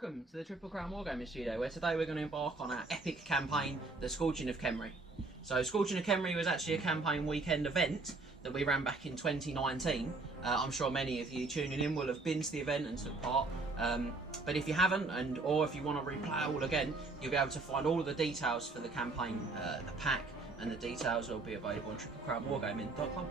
Welcome to the Triple Crown Wargaming Studio, where today we're going to embark on our epic campaign, the Scorching of Khemri. So Scorching of Khemri was actually a campaign weekend event that we ran back in 2019. I'm sure many of you tuning in will have been to the event and took part. But if you haven't, or if you want to replay it all again, you'll be able to find all of the details for the campaign, the pack, and the details will be available on triplecrownwargaming.com.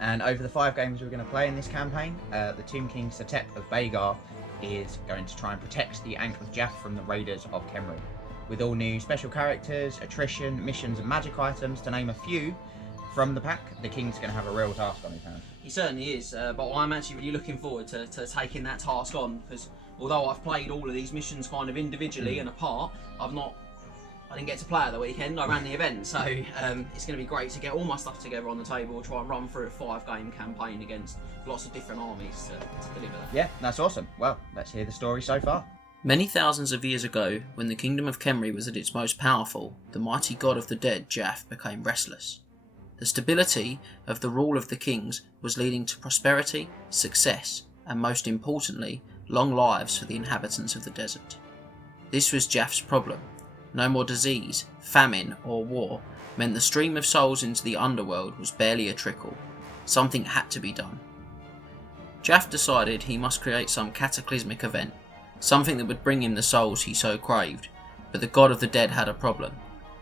And over the 5 games we're going to play in this campaign, the King Setep of Bhagar is going to try and protect the Ankh of Djaf from the Raiders of Khemri. With all new special characters, attrition, missions and magic items, to name a few from the pack, the King's going to have a real task on his hands. He certainly is, but I'm actually really looking forward to taking that task on, because although I've played all of these missions kind of individually and apart, I didn't get to play at the weekend. I ran the event, so it's going to be great to get all my stuff together on the table, try and run through a 5-game campaign against lots of different armies to deliver that. Yeah, that's awesome. Well, let's hear the story so far. Many thousands of years ago, when the kingdom of Khemri was at its most powerful, the mighty god of the dead, Djaf, became restless. The stability of the rule of the kings was leading to prosperity, success, and most importantly, long lives for the inhabitants of the desert. This was Djaf's problem. No more disease, famine, or war meant the stream of souls into the underworld was barely a trickle. Something had to be done. Djaf decided he must create some cataclysmic event, something that would bring him the souls he so craved, but the god of the dead had a problem: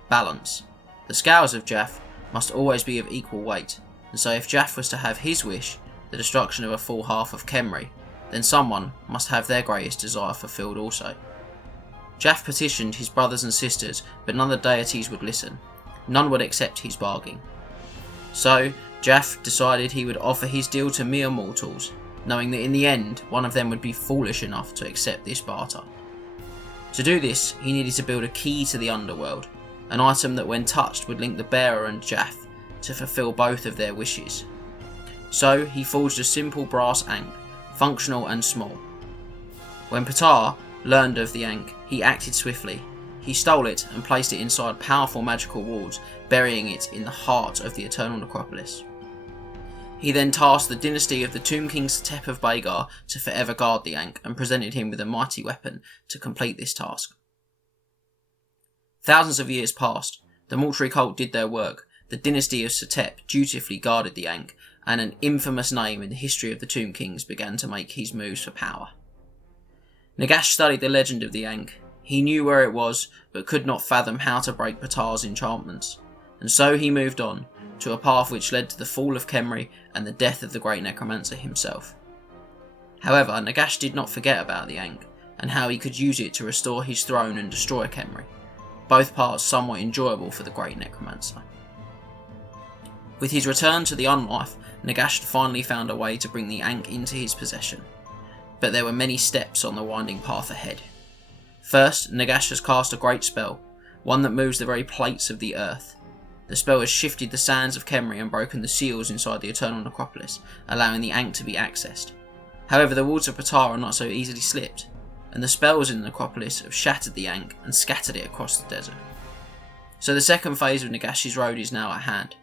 balance. The scales of Djaf must always be of equal weight, and so if Djaf was to have his wish, the destruction of a full half of Khemri, then someone must have their greatest desire fulfilled also. Djaf petitioned his brothers and sisters, but none of the deities would listen. None would accept his bargain. So Djaf decided he would offer his deal to mere mortals, knowing that in the end one of them would be foolish enough to accept this barter. To do this, he needed to build a key to the underworld, an item that when touched would link the bearer and Djaf to fulfill both of their wishes. So he forged a simple brass ankh, functional and small. When Ptah learned of the ankh, he acted swiftly. He stole it and placed it inside powerful magical walls, burying it in the heart of the eternal Necropolis. He then tasked the dynasty of the Tomb King Setep of Bhagar to forever guard the ankh, and presented him with a mighty weapon to complete this task. Thousands of years passed. The mortuary cult did their work. The dynasty of Setep dutifully guarded the ankh, and an infamous name in the history of the Tomb Kings began to make his moves for power. Nagash studied the legend of the ankh. He knew where it was, but could not fathom how to break Ptah's enchantments, and so he moved on, to a path which led to the fall of Khemri and the death of the great necromancer himself. However, Nagash did not forget about the ankh, and how he could use it to restore his throne and destroy Khemri, both parts somewhat enjoyable for the great necromancer. With his return to the unlife, Nagash finally found a way to bring the ankh into his possession. But there were many steps on the winding path ahead. First, Nagash has cast a great spell, one that moves the very plates of the earth. The spell has shifted the sands of Khemri and broken the seals inside the eternal Necropolis, allowing the ankh to be accessed. However, the wards of Ptah are not so easily slipped, and the spells in the Necropolis have shattered the ankh and scattered it across the desert. So the second phase of Nagash's road is now at hand.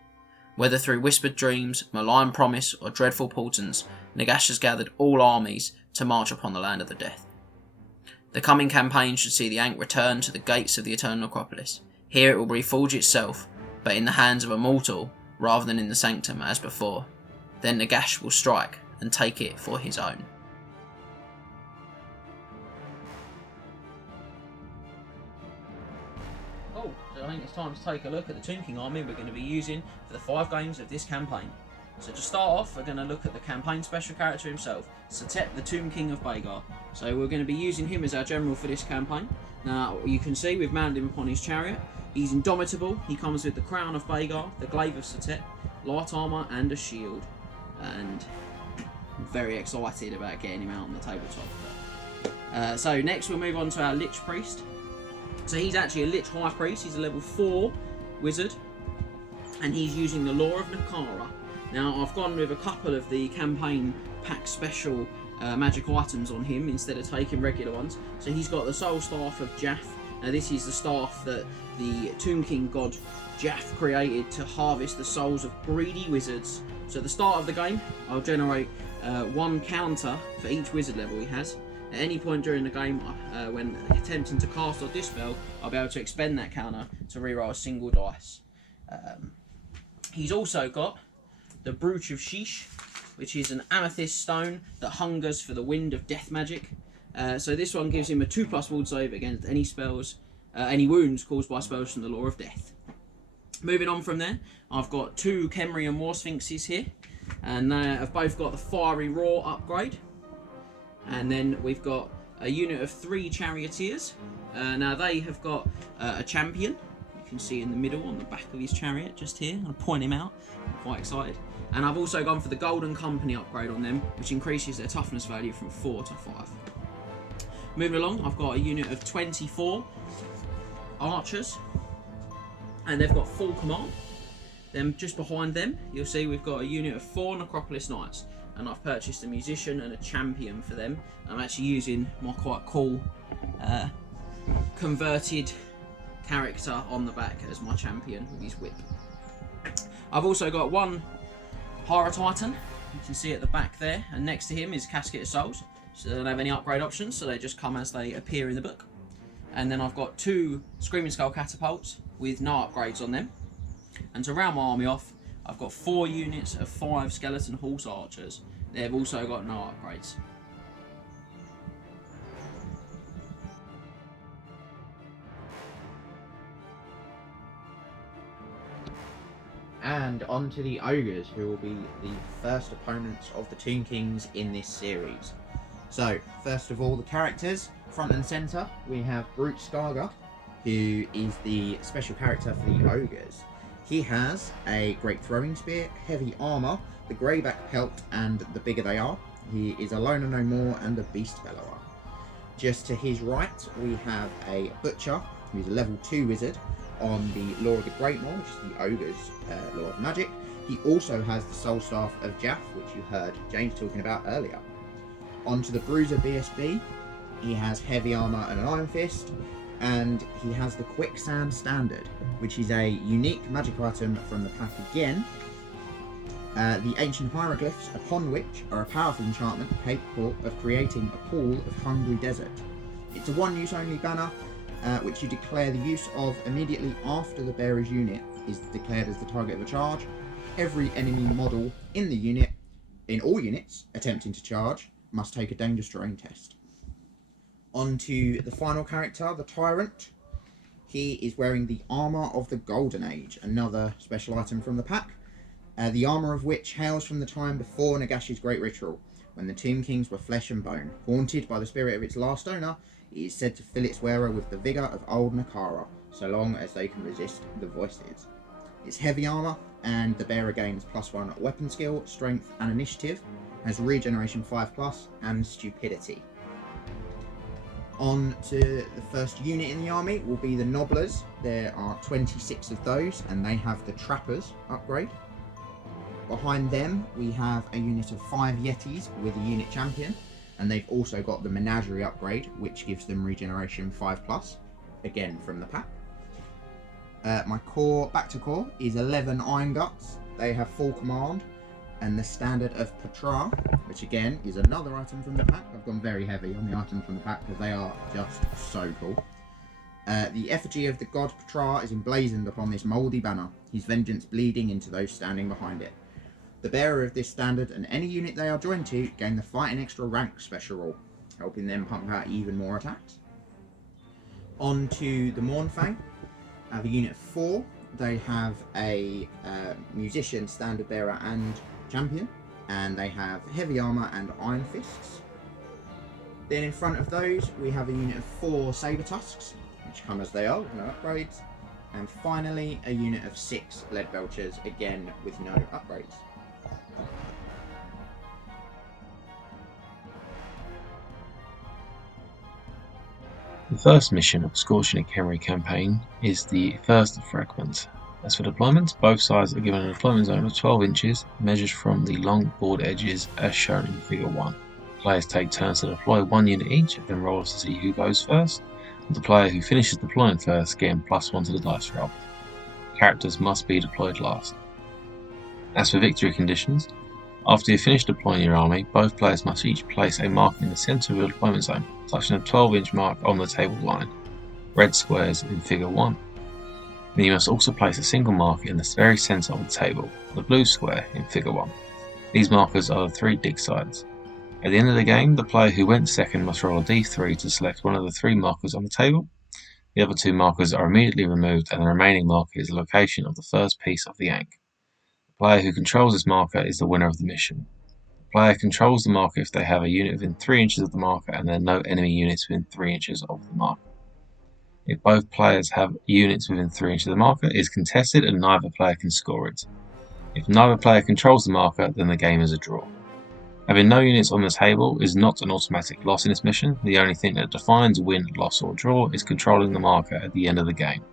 Whether through whispered dreams, malign promise, or dreadful portents, Nagash has gathered all armies to march upon the land of the death. The coming campaign should see the ankh return to the gates of the eternal Necropolis. Here it will reforge itself, but in the hands of a mortal rather than in the sanctum as before. Then Nagash will strike and take it for his own. Oh, so I think it's time to take a look at the Tomb King army we're going to be using for the 5 games of this campaign. So to start off, we're going to look at the campaign special character himself, Setep, the Tomb King of Bhagar. So we're going to be using him as our general for this campaign. Now, you can see we've mounted him upon his chariot. He's indomitable. He comes with the crown of Bhagar, the glaive of Setep, light armour and a shield. And I'm very excited about getting him out on the tabletop. So next we'll move on to our Liche priest. So he's actually a Liche high priest. He's a level 4 wizard, and he's using the law of Nehekhara. Now, I've gone with a couple of the campaign pack special magic items on him instead of taking regular ones. So he's got the soul staff of Djaf. Now, this is the staff that the Tomb King god Djaf created to harvest the souls of greedy wizards. So at the start of the game, I'll generate 1 counter for each wizard level he has. At any point during the game, when attempting to cast or dispel, I'll be able to expend that counter to reroll a single dice. He's also got the Brooch of Shyish, which is an amethyst stone that hungers for the wind of death magic. So this one gives him a 2+ ward save against any spells, any wounds caused by spells from the Law of Death. Moving on from there, I've got 2 Khemrian Warsphinxes here, and they have both got the Fiery Roar upgrade. And then we've got a unit of 3 Charioteers. Now they have got a champion. You can see in the middle on the back of his chariot, just here. I'm going to point him out. I'm quite excited. And I've also gone for the Golden Company upgrade on them, which increases their toughness value from 4 to 5. Moving along, I've got a unit of 24 archers, and they've got full command. Then just behind them, you'll see we've got a unit of 4 Necropolis Knights, and I've purchased a musician and a champion for them. I'm actually using my quite cool converted character on the back as my champion with his whip. I've also got 1 Hierotitan, you can see at the back there, and next to him is Casket of Souls. So they don't have any upgrade options, so they just come as they appear in the book. And then I've got 2 Screaming Skull Catapults with no upgrades on them. And to round my army off, I've got 4 units of 5 Skeleton Horse Archers. They've also got no upgrades. And on to the Ogres, who will be the first opponents of the Tomb Kings in this series. So, first of all, the characters. Front and centre, we have Brute Scargut, who is the special character for the Ogres. He has a great throwing spear, heavy armour, the greyback pelt, and the bigger they are. He is a loner no more and a beast bellower. Just to his right, we have a butcher, who's a level 2 wizard on the Law of the Greatmaw, which is the Ogre's Law of Magic. He also has the Soul Staff of Djaf, which you heard James talking about earlier. Onto the Bruiser BSB, he has heavy armour and an Ironfist, and he has the Quicksand Standard, which is a unique magic item from the pack again. The ancient hieroglyphs, upon which are a powerful enchantment capable of creating a pool of hungry desert. It's a 1-use only banner, which you declare the use of immediately after the bearer's unit is declared as the target of a charge. Every enemy model in the unit, in all units attempting to charge, must take a dangerous terrain test. On to the final character, the Tyrant. He is wearing the Armour of the Golden Age, another special item from the pack. The armour of which hails from the time before Nagash's Great Ritual, when the Tomb Kings were flesh and bone. Haunted by the spirit of its last owner, it is said to fill its wearer with the vigour of old Nehekhara, so long as they can resist the voices. It's heavy armour, and the bearer gains +1 weapon skill, strength and initiative, has regeneration 5+, and stupidity. On to the first unit in the army will be the Nobblers. There are 26 of those, and they have the Trappers upgrade. Behind them, we have a unit of 5 Yetis with a unit champion, and they've also got the Menagerie upgrade, which gives them regeneration 5+, again from the pack. My core, back to core, is 11 Iron Guts. They have full command, and the Standard of Petra, which again is another item from the pack. I've gone very heavy on the items from the pack because they are just so cool. The effigy of the god Petra is emblazoned upon this mouldy banner, his vengeance bleeding into those standing behind it. The bearer of this standard and any unit they are joined to gain the Fighting Extra Rank special rule, helping them pump out even more attacks. On to the Mournfang. I have a unit of 4. They have a musician, standard bearer and champion, and they have heavy armour and iron fists. Then in front of those we have a unit of 4 Saber Tusks, which come as they are with no upgrades, and finally a unit of 6 Lead Belchers, again with no upgrades. The first mission of Scorching of Khemri campaign is the First Fragment. As for deployment, both sides are given a deployment zone of 12 inches, measured from the long board edges as shown in Figure 1. Players take turns to deploy 1 unit each, then rolls to see who goes first, with the player who finishes deploying first getting +1 to the dice roll. Characters must be deployed last. As for victory conditions, After you finish deploying your army, both players must each place a mark in the centre of your deployment zone, touching a 12-inch mark on the table line, red squares in Figure 1. Then you must also place a single mark in the very centre of the table, the blue square in Figure 1. These markers are the 3 dig sides. At the end of the game, the player who went second must roll a d3 to select one of the 3 markers on the table. The other 2 markers are immediately removed, and the remaining marker is the location of the first piece of the Ankh. The player who controls this marker is the winner of the mission. The player controls the marker if they have a unit within 3 inches of the marker and there are no enemy units within 3 inches of the marker. If both players have units within 3 inches of the marker, it is contested and neither player can score it. If neither player controls the marker, then the game is a draw. Having no units on the table is not an automatic loss in this mission. The only thing that defines win, loss or draw is controlling the marker at the end of the game.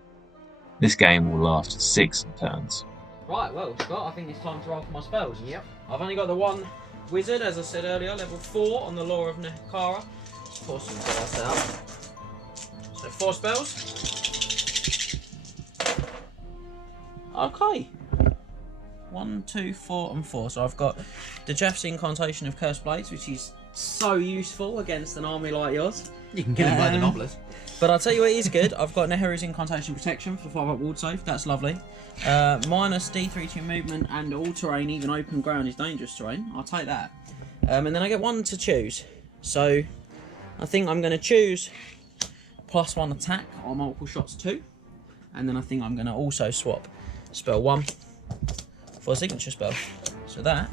This game will last 6 turns. Right, well, Scott, I think it's time to roll for my spells. Yep. I've only got the one wizard, as I said earlier, level 4 on the Law of Nehekhara. Let's pour some dice out. So 4 spells. Okay. 1, 2, 4 and 4. So I've got Djaf's Incantation of Cursed Blades, which is so useful against an army like yours. You can kill him by the Nobblers. But I'll tell you what is good. I've got Nehekhara's Incantation Protection for 5-up ward save. That's lovely. Minus D3 to your movement, and all terrain, even open ground, is dangerous terrain. I'll take that. And then I get 1 to choose. So I think I'm going to choose +1 attack on multiple shots 2. And then I think I'm going to also swap spell 1 for a signature spell. So that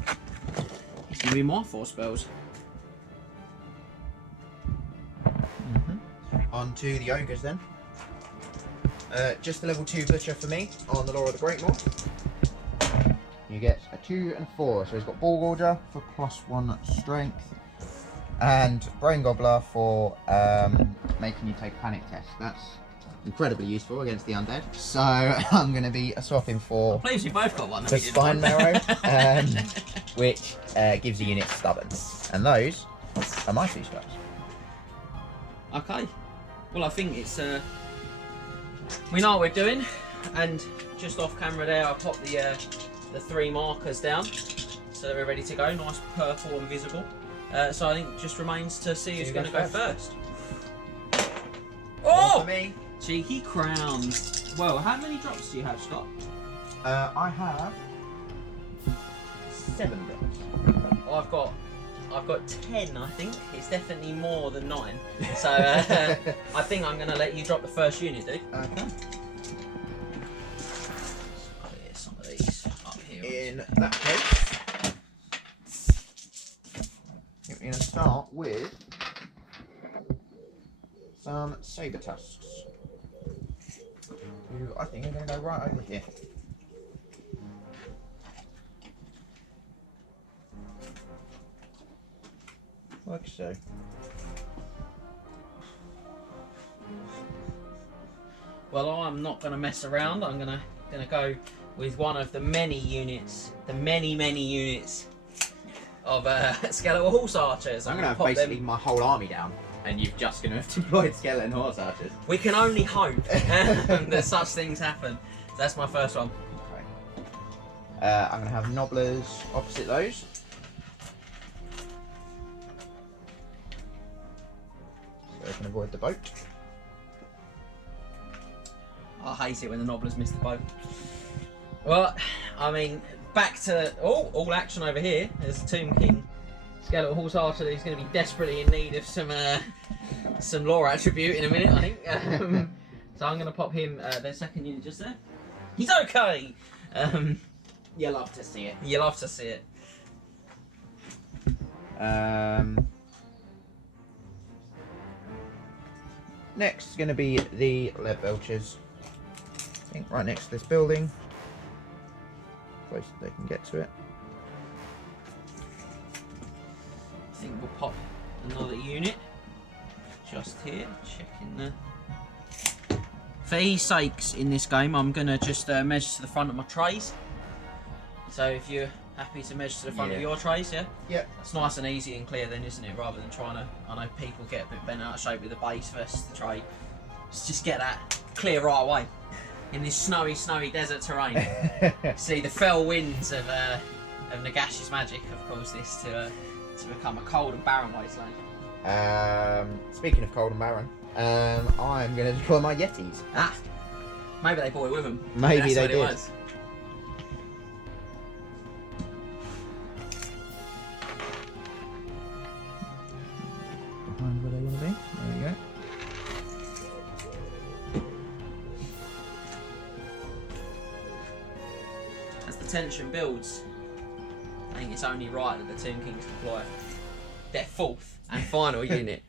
is going to be my 4 spells. On to the ogres then. Just the level 2 butcher for me on the Law of the Great Maw. You get a 2 and 4, so he's got Ball Gorger for +1 strength, and Brain Gobbler for making you take a panic test. That's incredibly useful against the undead. So I'm going to be swapping for Please, you both got one. the Spine Marrow, which gives the unit stubborn. And those are my 2 spells. Okay. Well, I think it's we know what we're doing, and just off camera there, I popped the 3 markers down, so we're ready to go. Nice purple and visible. So I think it just remains to see who's going to go first. Oh! For me. Cheeky crown. Well, how many drops do you have, Scott? I have 7 drops. I've got 10, I think. It's definitely more than 9. So I think I'm going to let you drop the first unit, dude. Okay. Oh, yeah, some of these up here. In that case, we're going to start with some Saber Tusks, who I think are going to go right over here. Like so. Well, I'm not going to mess around. I'm going to go with one of the many units, many units of skeletal horse archers. I'm going to have basically my whole army down, and you're just going to have deployed skeleton horse archers. We can only hope that such things happen. That's my first one. Okay. I'm going to have Nobblers opposite those. So I can avoid the boat. I hate it when the Nobblers miss the boat. Well, I mean, back to all action over here. There's the Tomb King skeletal horse archer who's going to be desperately in need of some lore attribute in a minute, I think. So I'm going to pop him their second unit just there. He's okay. You love to see it. You love to see it. Next is going to be the Lead Belchers. I think right next to this building. Close as they can get to it. I think we'll pop another unit just here, checking the... For ease sakes in this game, I'm going to just measure to the front of my trays. So if you're happy to measure to the front of your trays, yeah? Yeah. It's nice and easy and clear then, isn't it? Rather than trying to... I know people get a bit bent out of shape with the base versus the tray. Let's just get that clear right away. In this snowy desert terrain. See the fell winds of of Nagash's magic have caused this to become a cold and barren wasteland. Speaking of cold and barren, I'm going to deploy my Yetis. Ah, maybe they brought it with them. Maybe they That's what did. it was. Behind where they want to be. There we go. As the tension builds, I think it's only right that the Tomb Kings deploy their fourth and final unit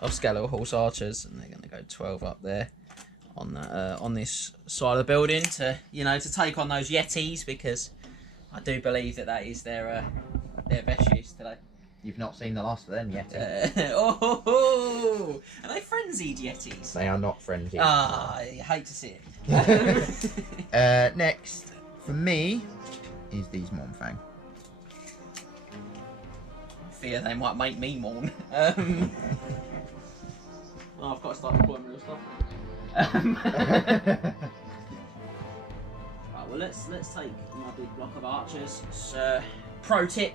of Skeletal Horse Archers, and they're going to go 12 up there on that, on this side of the building to take on those Yetis, because I do believe that is their best use today. You've not seen the last of them yet. Oh, are they frenzied Yetis? They are not friendly. Ah, I hate to see it. Next, for me, is these Mornfang. Fear they might make me mourn. I've got to start deploying real stuff. Right, well, let's take my big block of archers. Pro tip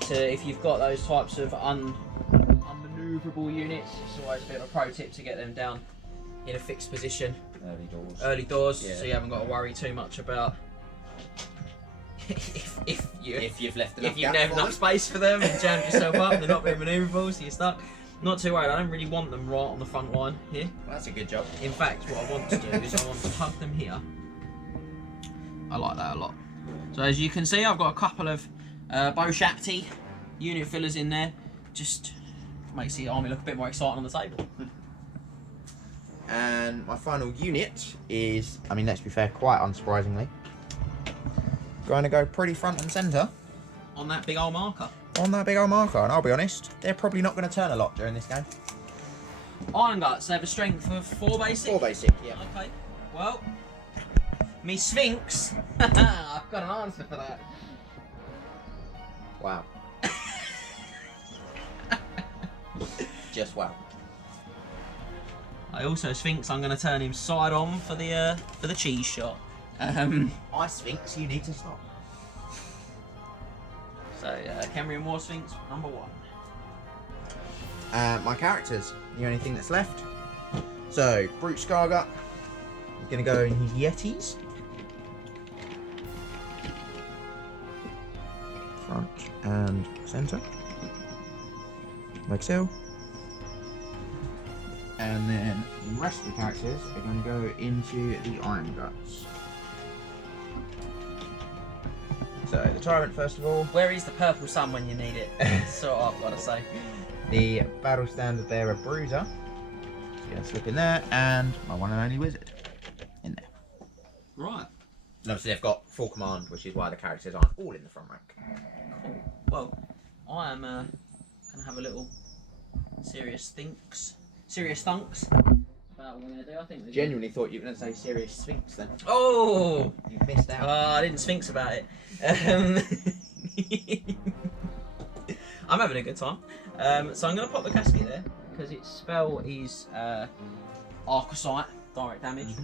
to if you've got those types of unmanoeuvrable units, it's always a bit of a pro tip to get them down in a fixed position. Early doors, yeah. So you haven't got to worry too much about if you've left if you've left enough space for them and jammed yourself up, they're not very manoeuvrable, so you're stuck. Not too worried, I don't really want them right on the front line here. Well, that's a good job. In fact, what I want to do is I want to hug them here. I like that a lot. So as you can see, I've got a couple of Boshapti unit fillers in there. Just makes the army look a bit more exciting on the table. And my final unit is, I mean, let's be fair, quite unsurprisingly, going to go pretty front and centre. On that big old marker. On that big old marker, and I'll be honest, they're probably not going to turn a lot during this game. Iron Guts, they have a strength of 4 basic? 4 basic, yeah. Okay, well, me Sphinx, I've got an answer for that. Wow. Just wow. I also Sphinx, I'm going to turn him side on for the cheese shot. I Sphinx, you need to stop. So, Khemrian Warsphinx, number 1. My characters, the only thing that's left. So, Brute Scargut is going to go in his Yetis. Front and centre. Like so. And then the rest of the characters are going to go into the Iron Guts. So, the Tyrant first of all. Where is the purple sun when you need it? So I've got to say. The Battle Standard Bearer Bruiser. It's going to slip in there. And my one and only Wizard in there. Right. And obviously they've got full command, which is why the characters aren't all in the front rank. Cool. Well, I am going to have a little serious thunks about what we're going to do. I think Genuinely thought you were going to say Serious Sphinx then. Oh! You missed out. I didn't Sphinx about it. I'm having a good time. So I'm going to pop the casket there, because its spell is Arcosight, direct damage.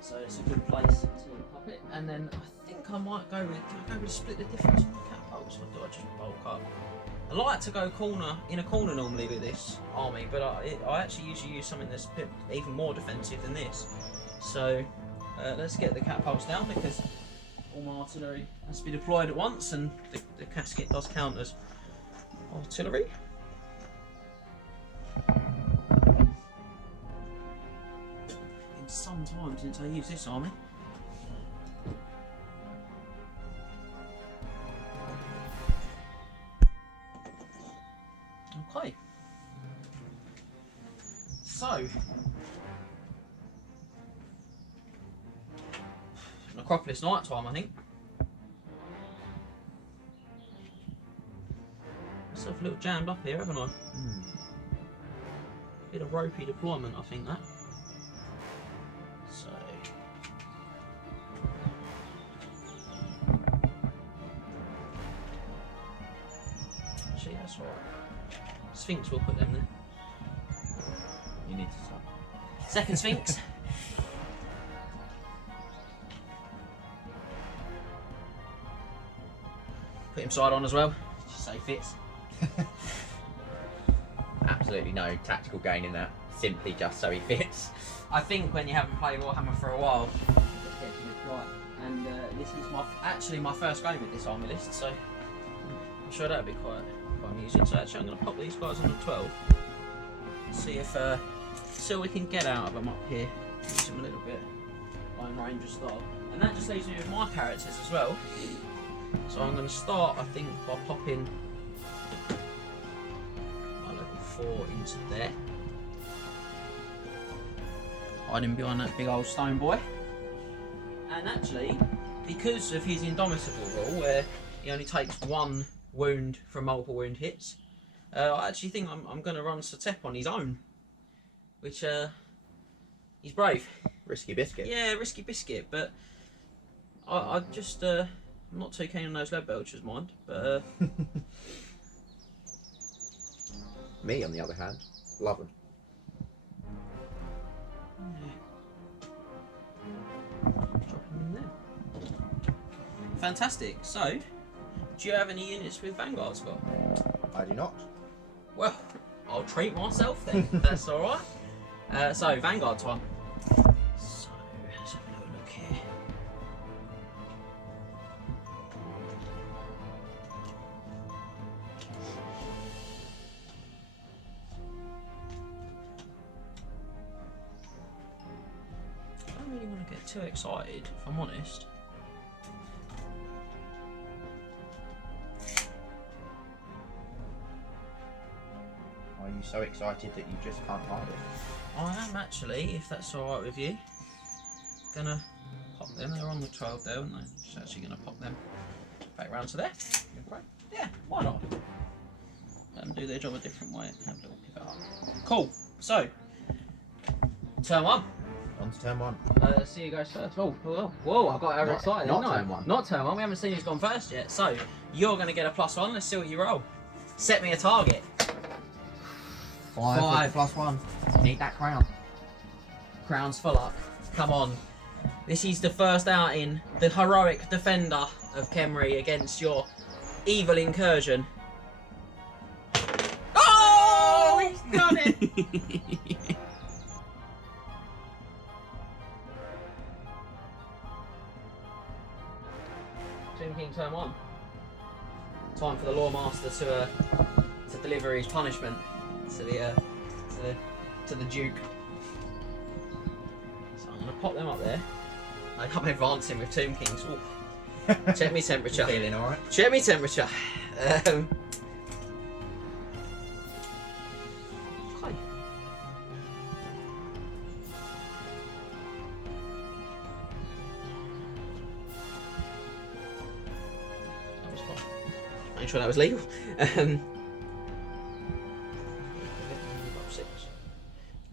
So it's a good place to pop it. And then I think I might go with split the difference with my catapults, or do I just bulk up? I like to go in a corner normally with this army, but I actually usually use something that's even more defensive than this. So let's get the catapults down, because all my artillery has to be deployed at once, and the casket does count as artillery. Been some time since I used this army. Okay. So, Necropolis night time, I think. Myself a little jammed up here, haven't I? Bit of ropey deployment, I think that. So. Actually, that's right. Sphinx will put them there. You need to stop. Second Sphinx. Put him side on as well. Just say fits. Absolutely no tactical gain in that. Simply just so he fits. I think when you haven't played Warhammer for a while, it just gets a bit right. And this is actually my first game with this army list, so I'm sure that'll be quite amusing. So actually, I'm going to pop these guys on the 12. See if what we can get out of them up here. Use them a little bit Lone Ranger style. And that just leaves me with my characters as well. So I'm going to start, I think, by popping my level 4 into there. Hiding behind that big old stone boy. And actually, because of his Indomitable rule, where he only takes 1 wound from multiple wound hits, I actually think I'm going to run Setep on his own. Which, he's brave. Risky biscuit. Yeah, risky biscuit, but I just, I'm not too keen on those lead belchers, mind. But Me, on the other hand, love them. Drop him in there. Fantastic. So, do you have any units with Vanguard, Scott? I do not. Well, I'll treat myself then. That's all right. So, Vanguard time. So, let's have a little look here. I don't really want to get too excited, if I'm honest. Are you so excited that you just can't hide it? I am actually, if that's alright with you, gonna pop them. They're on the 12 there, aren't they? Just actually gonna pop them back round to there. Yeah, why not? Let them do their job a different way. Have a little pivot up. Cool. So, turn 1. On to turn 1. See you guys first. Oh, whoa, I got overexcited. Not turn 1. Not turn 1. We haven't seen who's gone first yet. So, you're gonna get a +1. Let's see what you roll. Set me a target. 5 +1. Need that crown. Crown's full up. Come on. This is the first outing, the heroic defender of Khemri against your evil incursion. Oh! He's done it! Tomb King turn 1. Time for the Lawmaster to deliver his punishment to the Duke. So I'm gonna pop them up there. I'm advancing with Tomb Kings. Ooh. Check me temperature. Feeling alright? Check me temperature. Okay. That was fun. Make sure that was legal.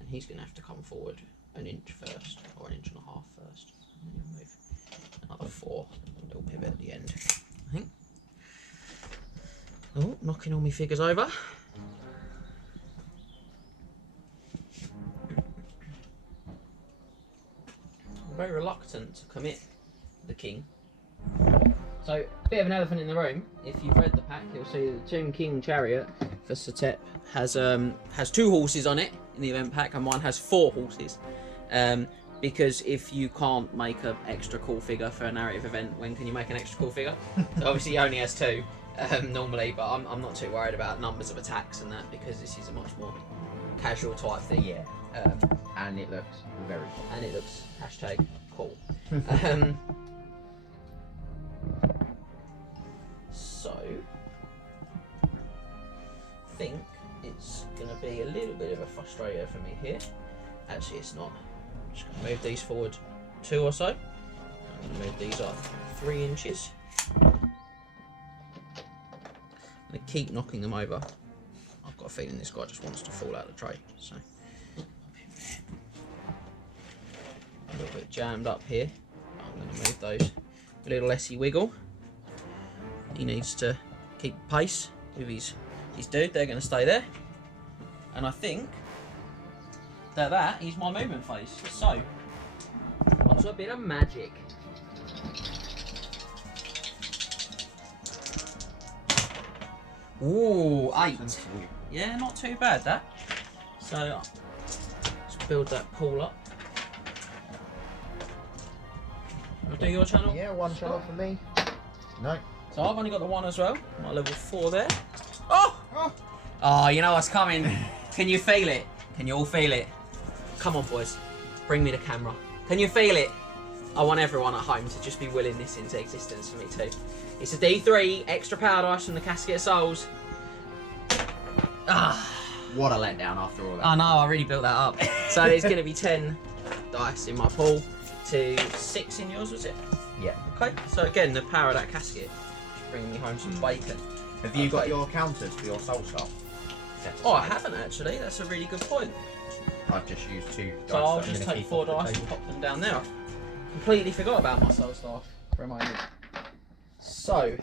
He's going to have to come forward an inch first, or an inch and a half first. And then he'll move another 4. A little pivot at the end, I think. Oh, knocking all my figures over. I'm very reluctant to commit the king. So, a bit of an elephant in the room. If you've read the pack, you'll see that the Tomb King Chariot for Setep has 2 horses on it in the event pack, and mine has 4 horses. Because if you can't make an extra cool figure for a narrative event, when can you make an extra cool figure? So obviously he only has 2 normally, but I'm not too worried about numbers of attacks and that, because this is a much more casual type thing. Yeah. And it looks very cool. And it looks #cool. So, I think it's going to be a little bit of a frustrator for me here. Actually, it's not. I'm just going to move these forward 2 or so. I'm going to move these up 3 inches. I'm going to keep knocking them over. I've got a feeling this guy just wants to fall out of the tray. So, a little bit jammed up here. I'm going to move those a little lessy wiggle. He needs to keep pace with his dude. They're going to stay there. And I think that is my movement phase. So, onto a bit of magic. Ooh, 8. Yeah, not too bad that. So let's build that pool up. Wanna do your channel? Yeah, 1 channel for me. No. So I've only got the 1 as well. My level 4 there. Oh! Oh, you know what's coming. Can you feel it? Can you all feel it? Come on, boys. Bring me the camera. Can you feel it? I want everyone at home to just be willing this into existence for me too. It's a D3, extra power dice from the Casket of Souls. Ah. What a letdown after all that. I know, I really built that up. So it's going to be 10 dice in my pool to 6 in yours, was it? Yeah. Okay, so again, the power of that casket is bringing me home some bacon. Have you got your counters for your soul staff? Oh, I haven't actually. That's a really good point. I've just used 2 dice. So I'll that I'm just gonna take keep 4 off the dice and table. pop them down there. Completely forgot about my soul staff for a moment. So,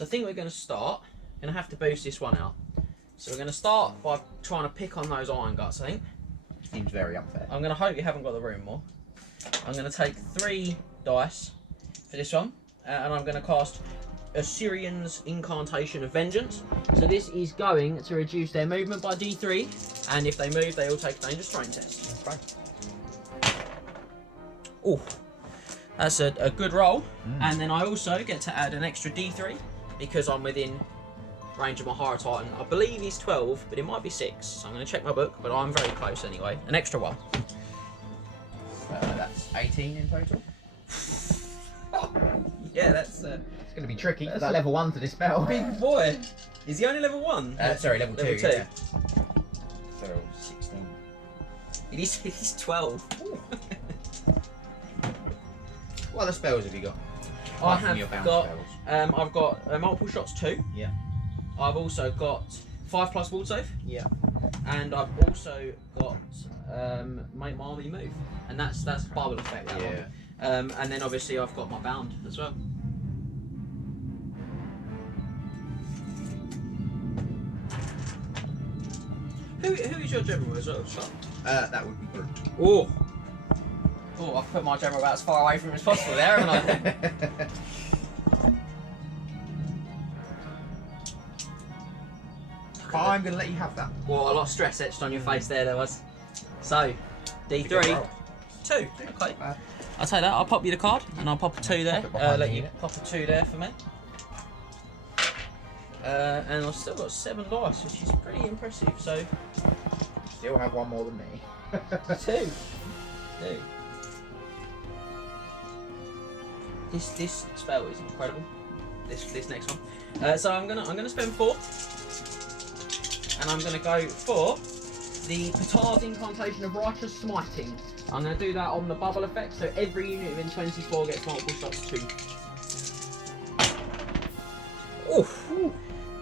I think we're going to start. Going to have to boost this one out. So we're going to start by trying to pick on those iron guts, I think. Seems very unfair. I'm going to hope you haven't got the room more. I'm going to take 3 dice for this one. And I'm going to cast Assyrian's Incantation of Vengeance. So this is going to reduce their movement by D3. And if they move, they all take a dangerous terrain test. That's fine. Oh, that's a good roll. And then I also get to add an extra D3 because I'm within range of my Hierotitan. I believe he's 12, but it might be 6. So I'm going to check my book, but I'm very close anyway. An extra 1. That's 18 in total. Yeah, that's It's going to be tricky. That level 1 to dispel. big boy. Is he only level 1? Sorry, level 2. Level 2. Yeah. So 16. He's 12. What other spells have you got? I Apart from your have bound got spells. I've got multiple shots 2. Yeah. I've also got 5+ ward save. Yeah. And I've also got make my army move, and that's bubble effect. That one. And then obviously I've got my bound as well. Who is your general as well, Scott? That would be Brute. Oh, I've put my general about as far away from him as possible there, haven't I? I'm going to let you have that. Well, a lot of stress etched on your face there was. So, D3. 2. Okay. I'll take that. I'll pop you the card, and I'll pop a 2 there. Let you pop a 2 there for me. And I've still got 7 dice, which is pretty impressive. So, Still have 1 more than me. 2. This spell is incredible. This next one. So I'm gonna spend 4, and I'm gonna go for the Petard's Incantation of Righteous Smiting. I'm gonna do that on the bubble effect, so every unit within 24 gets multiple shots 2. Oof.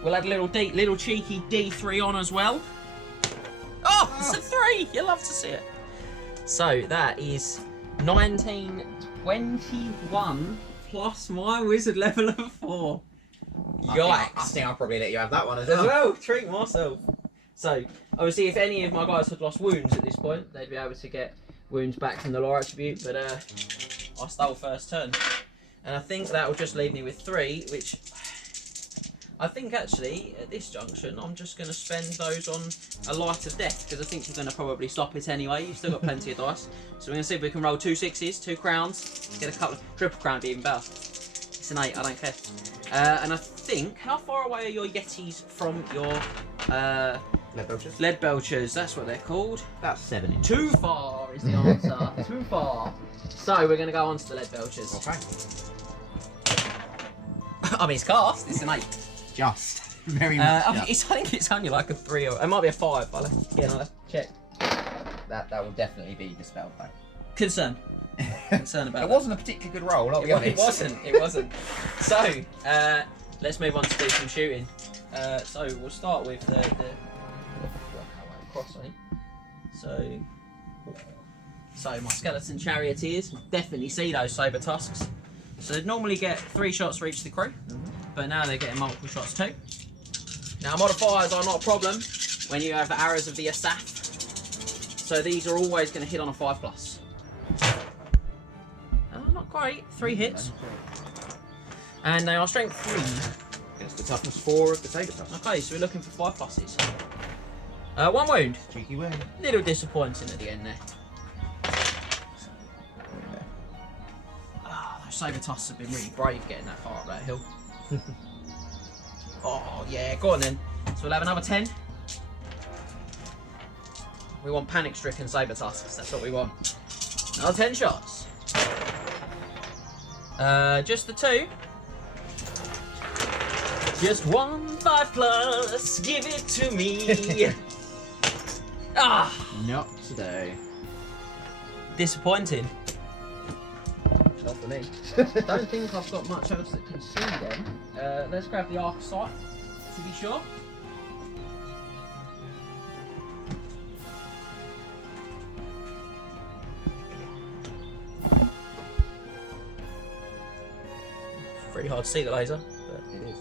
We'll add a little cheeky D3 on as well. Oh, it's a 3! You'll love to see it. So that is 1921 plus my wizard level of 4. Yikes! I think I'll probably let you have that one as As well. well, treat myself. So, obviously, if any of my guys had lost wounds at this point, they'd be able to get wounds back from the lore attribute, but I stole first turn. And I think that will just leave me with 3, which I think actually, at this junction, I'm just going to spend those on a light of death, because I think we're going to probably stop it anyway. You've still got plenty of dice. So we're going to see if we can roll 2 6s, 2 crowns, get a couple of triple crown, would be even better. It's an 8, I don't care. And I think, how far away are your Yetis from your Lead belchers? lead belchers? That's what they're called. That's 7 inches. Too far is the answer. Too far. So we're going to go on to the lead belchers. Okay. I mean, it's cast. It's an 8. Just. Very much. I think it's only like a 3 or it might be a 5. I'll have to check. That will definitely be dispelled though. Concern about It that. wasn't a particularly good roll, I'll be honest. It wasn't. So, let's move on to do some shooting. So we'll start with the cross, I think. So my skeleton charioteers definitely see those saber tusks. So they'd normally get 3 shots for each of the crew, but now they're getting multiple shots too. Now modifiers are not a problem when you have the arrows of the Asaph. So these are always going to hit on a 5+. great. 3 hits. And they are strength 3. Against the toughness 4 of the saber tusk. Okay, so we're looking for 5 pluses. 1 wound. Cheeky wound. Little disappointing at the end there. Those saber tusks have been really brave getting that far up that hill. Oh yeah, go on then. So we'll have another 10. We want panic-stricken saber tusks. That's what we want. Another 10 shots. Just the 2. Just 1 5 plus. Give it to me. Ah, Not today. disappointing. Not for me. Don't think I've got much else that can see them. Let's grab the arc sight to be sure. Pretty hard to see the laser, but It is.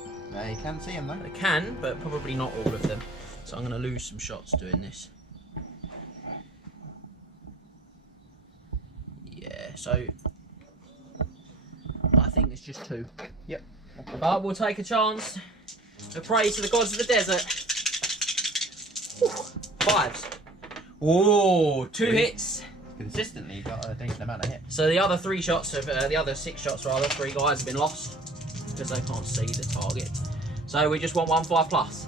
You can see him though. I can, but probably not all of them. So I'm going to lose some shots doing this. Yeah, so I think it's just 2. Yep. But we'll take a chance to pray to the gods of the desert. Whew. 5s. Oh, 2 hits. Consistently got a decent amount of hits. So the other 3 shots of the other 6 shots rather, 3 guys have been lost because they can't see the target. So we just want 1 5 plus.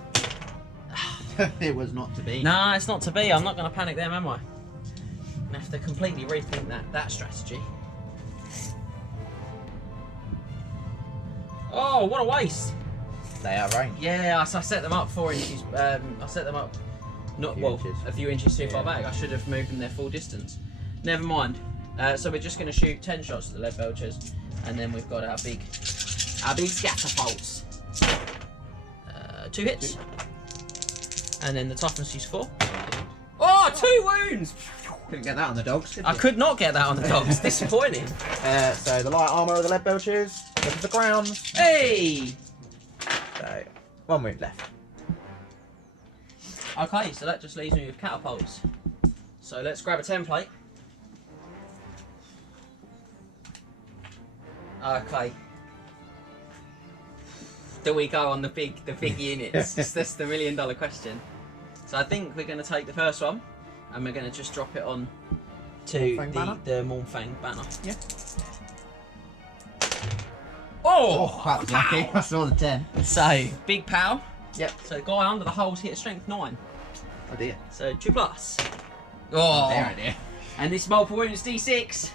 It was not to be. Nah, it's not to be. I'm not going to panic them, am I? I have to completely rethink that strategy. Oh, what a waste! They are ranged. Yeah, I set them up 4 inches. I set them up a few inches too far back. I should have moved them their full distance. Never mind. So we're just going to shoot 10 shots at the lead belchers, and then we've got our big scatapults. 2 hits, and then the toughness is 4. Oh, 2 wounds! Couldn't get that on the dogs, could I you? could not get that on the dogs. Disappointing. So the light armour of the lead belchers. Look at the ground. Hey! So 1 wound left. Okay, so that just leaves me with catapults. So let's grab a template. Okay. Do we go on the big units? That's the $1 million question. So I think we're going to take the first one, and we're going to just drop it on to the Mornfang banner. Yeah. Oh! That was lucky. I saw the 10. So big pow. Yep. So the guy under the holes hit a strength 9. Oh dear. So 2 plus. Oh, There, dear. and this multiple wounds D6.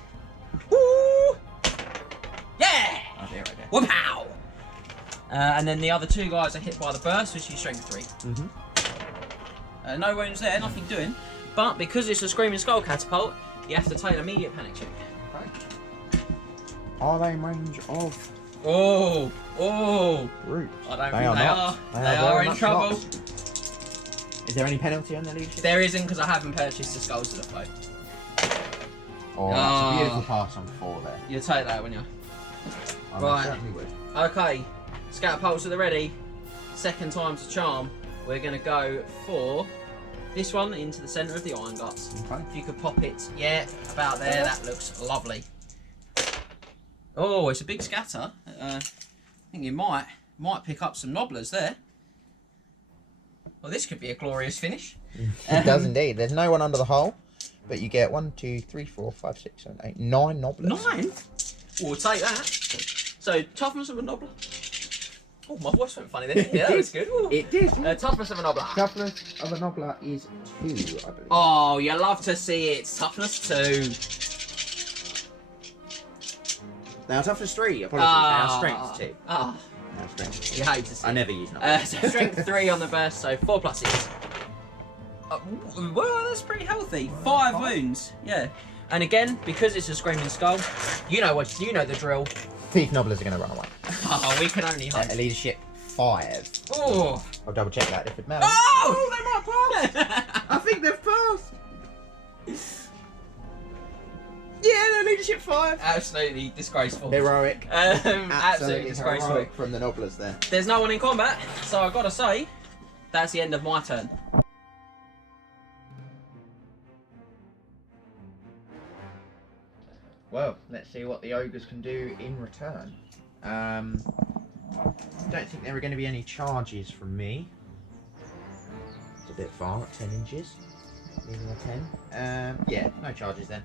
Woo! Yeah! Oh dear, oh dear. Wow! And then the other 2 guys are hit by the burst, which is strength 3. Mm-hmm. No wounds there, nothing doing. But because it's a Screaming Skull catapult, you have to take an immediate panic check. Okay. Are they in range of Oh! Oh! Brute? I don't They think are they not. are. They They are are very in much trouble. not. Is there any penalty on their leadership? There isn't, because I haven't purchased the Skulls to the Float. Oh, that's Ah. a beautiful pass on 4 there. You'll take that, won't you? I Right. certainly would. Okay, Scatapults are the ready. Second time's a charm. We're going to go for this one into the centre of the Iron Guts. Okay. If you could pop it, yeah, about there, that looks lovely. Oh, it's a big scatter. I think you might pick up some nobblers there. Well, this could be a glorious finish. It does indeed. There's no one under the hole, but you get 1, 2, 3, 4, 5, 6, 7, 8, 9 nobblers. 9? We'll take that. So, toughness of a nobbler. Oh, my voice went funny then. Yeah, that was good. Ooh. It did. Toughness of a nobbler. Toughness of a nobbler is 2, I believe. Oh, you love to see it. Toughness 2. Now toughness 3. Apologies. Now strength 2. Ah, Now strength 2. you hate to see I it. never use nobblers. So strength 3 on the burst, so 4 pluses. Well, that's pretty healthy. 5 wounds, yeah. And again, because it's a Screaming Skull, you know the drill. Thief nobblers are going to run away. Oh, we can only hope. Leadership 5. Oh! I'll double check that if it matters. Oh! They might pass! I think they've passed. Yeah, they're leadership 5. Absolutely disgraceful. Heroic. Absolutely disgraceful. heroic from the nobblers there. There's no one in combat, so I've got to say, that's the end of my turn. Well, let's see what the ogres can do in return. Don't think there are going to be any charges from me. It's a bit far at 10 inches. Leaving a 10. Yeah, no charges then.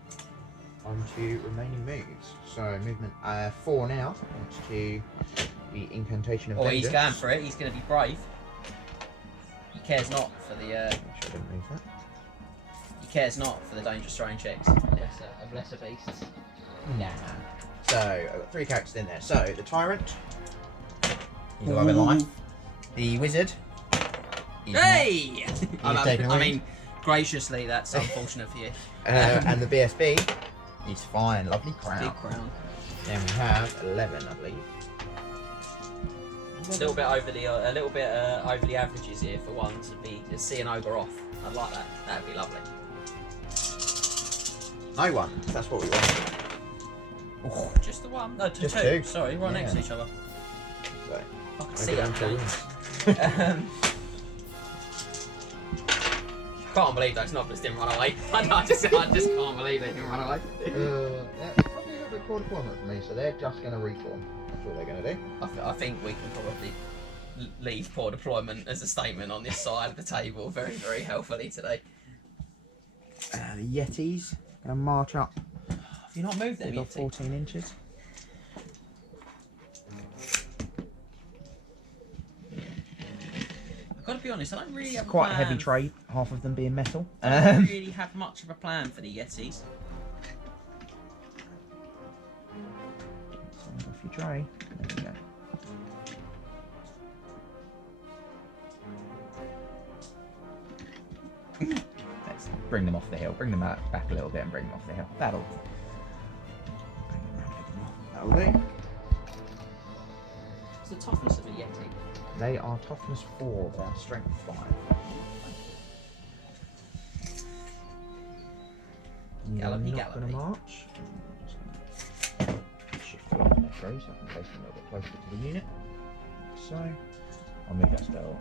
On to remaining moves. So movement 4 now. On to the incantation of vengeance. He's going for it. He's going to be brave. He cares not for the. Make sure I didn't move that. He cares not for the dangerous terrain checks of lesser beasts. Nah. So I've got 3 characters in there. So the Tyrant. He's alive in life. The Wizard. Hey! taken I away. mean, graciously, that's unfortunate for you. And the BSB. He's fine. Lovely crown. Big crown. Then we have 11, I believe. A little bit over the averages here for one to see an ogre off. I'd like that. That'd be lovely. No one. That's what we want. Oh, just the one. No, Just two. two. Sorry, right next to each other. So, I can maybe see down it. to Can't believe those novelists didn't run away. I just can't believe they didn't run away. yeah, probably a bit poor deployment for me, so they're just going to reform. That's what they're going to do. I think we can probably leave poor deployment as a statement on this side of the table very, very helpfully today. The Yetis going to march up. Have you not moved them They've got yet? 14 inches. I've got to be honest, I don't really have Quite a a plan. heavy trade, half of them being metal. I don't really have much of a plan for the Yetis. Sign off your tray. There we go. Let's bring them off the hill. Bring them back a little bit and bring them off the hill. That'll do. What's the toughness of a Yeti? They are toughness 4, they are strength 5. Gallopy, You're not going gallopy. to march. I'm just going to shift along their throw so I can place them a little bit closer to the unit. So, I'll move that spell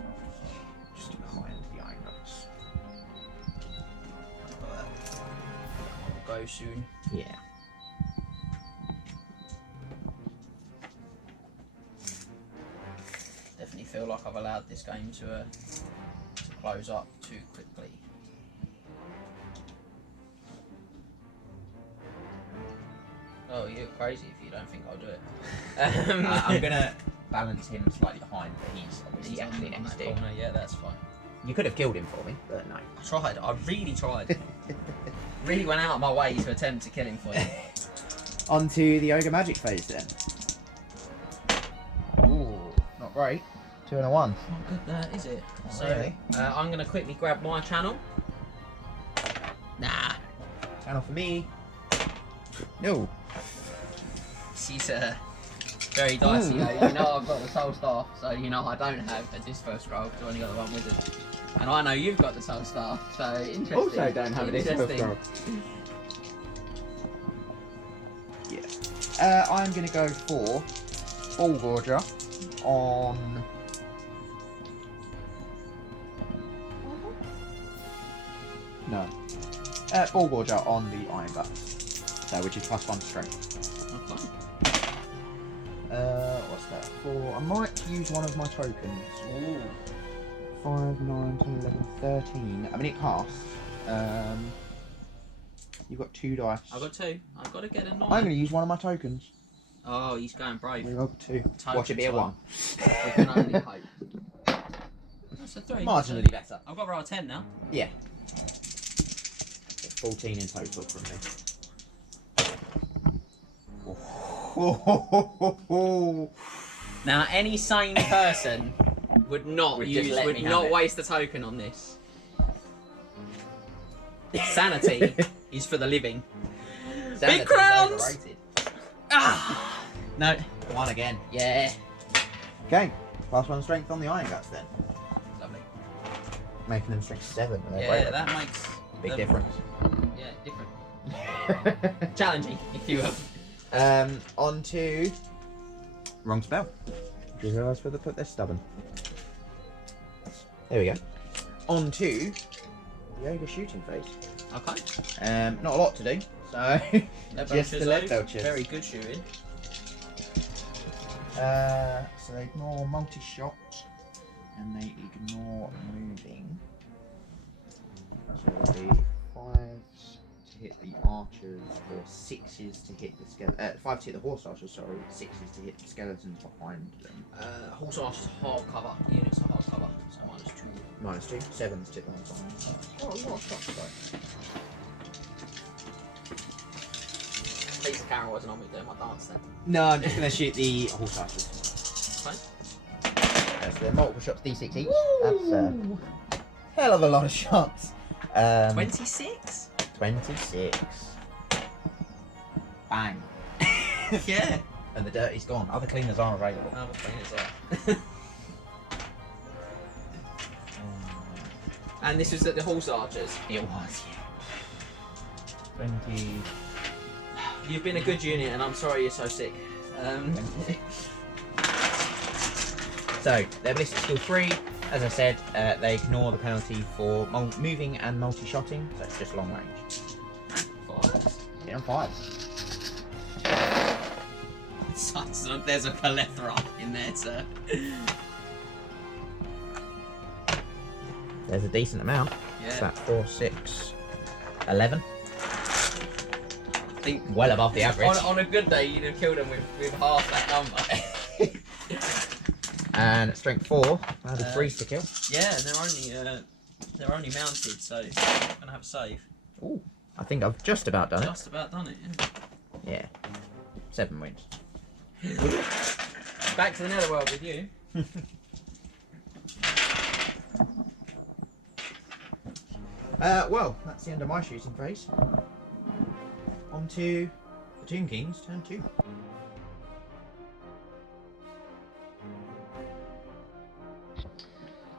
just behind the iron nuts. We'll go soon. Yeah. Definitely feel like I've allowed this game to close up too quickly. Oh, you're crazy if you don't think I'll do it. I'm going to balance him slightly behind, but he's obviously actually on next that to you. corner. Yeah, that's fine. You could have killed him for me, but no. I tried. I really tried. Really went out of my way to attempt to kill him for you. On to the Ogre Magic phase then. Ooh, not great. 2 and a 1. Not good that, is it? Not So, really. I'm going to quickly grab my channel. Nah. Channel for me. No. She's very dicey though. You know I've got the soul staff, so you know I don't have at this first roll, I've only got the one wizard. And I know you've got the soul staff, so interesting. Also don't have this first Interesting. roll. Yeah. I'm going to go for Ball Gorger on... No. Ball Gorger on the Iron Guts. So, which is +1 strength. Okay. What's that for? I might use one of my tokens. Ooh. 5, 9, 10, 11, 13. I mean, it casts. You've got 2 dice. I've got 2. I've got to get a 9. I'm going to use one of my tokens. Oh, he's going brave. We've got 2. Token Watch it be a time. 1. We can only hope. That's a 3. Marginally better. I've got to roll a 10 now. Yeah. 14 in total from me. Now, any sane person would not Would just let would me have not it. waste a token on this. Sanity is for the living. Sanity is crowns! overrated. Ah! No. 1 again. Yeah. Okay. +1 strength on the Iron Guts then. Lovely. Making them strength 7. and they're Yeah, great. that makes Big the- difference. Yeah, different. Challenging, if you will. On to... Wrong spell. Just realised where they put their stubborn. There we go. On to the Ogre shooting phase. Okay. Not a lot to do, So, just the lead belchers. Very good shooting. So they ignore multi-shot and they ignore moving. So it'll be 5s to hit the archers or 6s to hit the skeleton. 5 to hit the horse archers, sorry. 6s to hit the skeletons behind them. Horse archers hard cover. Units are hard cover. So -2. -2. 7s to hit the horse archers. Oh, a lot of shots though. Piece of camera wasn't on me doing my dance then. No, I'm just going to shoot the horse archers. Fine. So they're multiple shots, D6 each. That's a hell of a lot of shots. 26? 26. Bang. Yeah. And the dirty's gone. Other cleaners are available. Other cleaners are. And this was at the horse archers. It was, yeah. 20. You've been a good unit, and I'm sorry you're so sick. So, their ballistic skill 3, as I said, they ignore the penalty for moving and multi-shotting, so it's just long range. 5? Yeah, 5. There's a plethora in there, sir. There's a decent amount. Yeah. Is that 4, 6, 11? I think well above the average. On a good day, you'd have killed them with half that number. And strength 4, that'd be 3 to kill. Yeah, and they're only mounted, so I'm gonna have a save. Ooh, I think I've just about done Just about done it. Yeah. it. Yeah, 7 wins. Back to the netherworld with you. Well, that's the end of my shooting phase. On to the Tomb Kings, turn 2.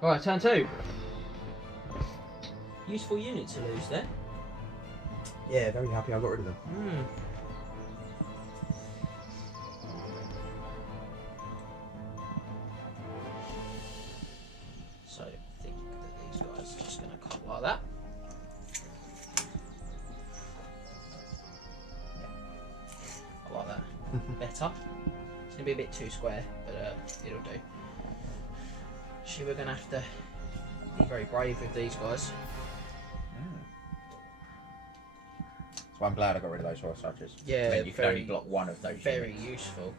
Alright, turn 2. Useful unit to lose there. Yeah, very happy I got rid of them. So I think that these guys are just going to cut like that. I like that. Better. It's going to be a bit too square, but it'll do. Actually, we're going to have to be very brave with these guys. So I'm glad I got rid of those horse archers. Yeah, then you can only block one of those. Very units. useful.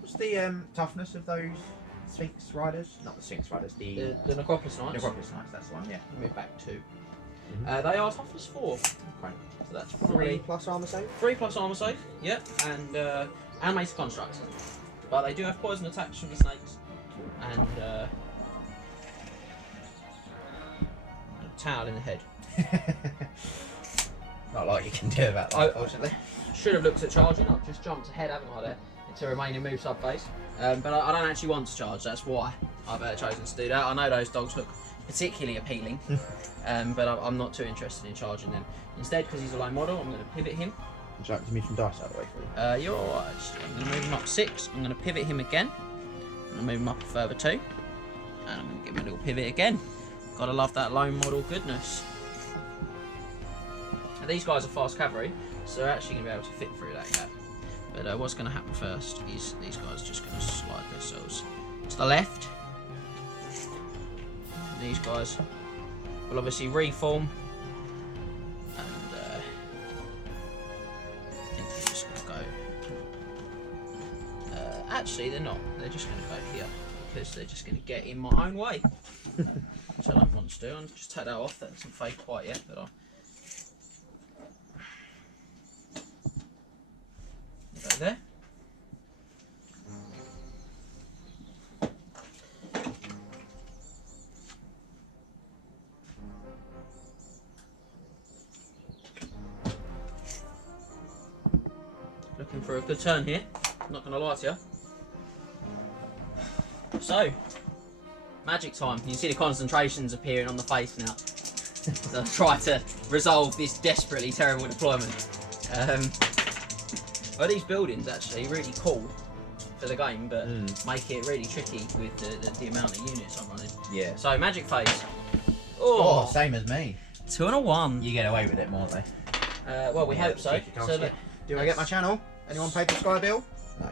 What's the toughness of those Sphinx riders? Not the Sphinx riders, The Necropolis Knights. Necropolis Knights, that's the one, yeah. Move back 2. They are toughness 4. Okay. So that's 3 plus armor save? 3 plus armor save, yep, and animated constructs. But they do have poison attacks from the snakes, and a towel in the head. Not a lot you can do about that, unfortunately. Should have looked at charging. I've just jumped ahead, haven't I, there, into remaining move sub phase. But I don't actually want to charge. That's why I've chosen to do that. I know those dogs look particularly appealing, but I'm not too interested in charging them. Instead, because he's a low model, I'm going to pivot him. Would you like to move some dice out of the way for you? You're alright. I'm going to move him up 6. I'm going to pivot him again. I'm going to move him up a further 2. And I'm going to give him a little pivot again. Gotta love that lone model goodness. Now, these guys are fast cavalry, so they're actually going to be able to fit through that gap. But what's going to happen first is these guys are just going to slide themselves to the left. These guys will obviously reform. Actually, they're not. They're just going to go here because they're just going to get in my own way. Which I don't want to do. I'll just take that off. That doesn't fade quite yet, but I'll go there. Looking for a good turn here. Not going to lie to you. So, magic time. You can see the concentrations appearing on the face now. So I'll try to resolve this desperately terrible deployment. Well, these buildings actually really cool for the game, but make it really tricky with the amount of units I'm running. Yeah. So magic phase. Oh, same as me. 2 and a 1. You get away with it more though. Well, we hope so. Cheeky So casket. look, Do I get my channel? Anyone paid the Sky bill?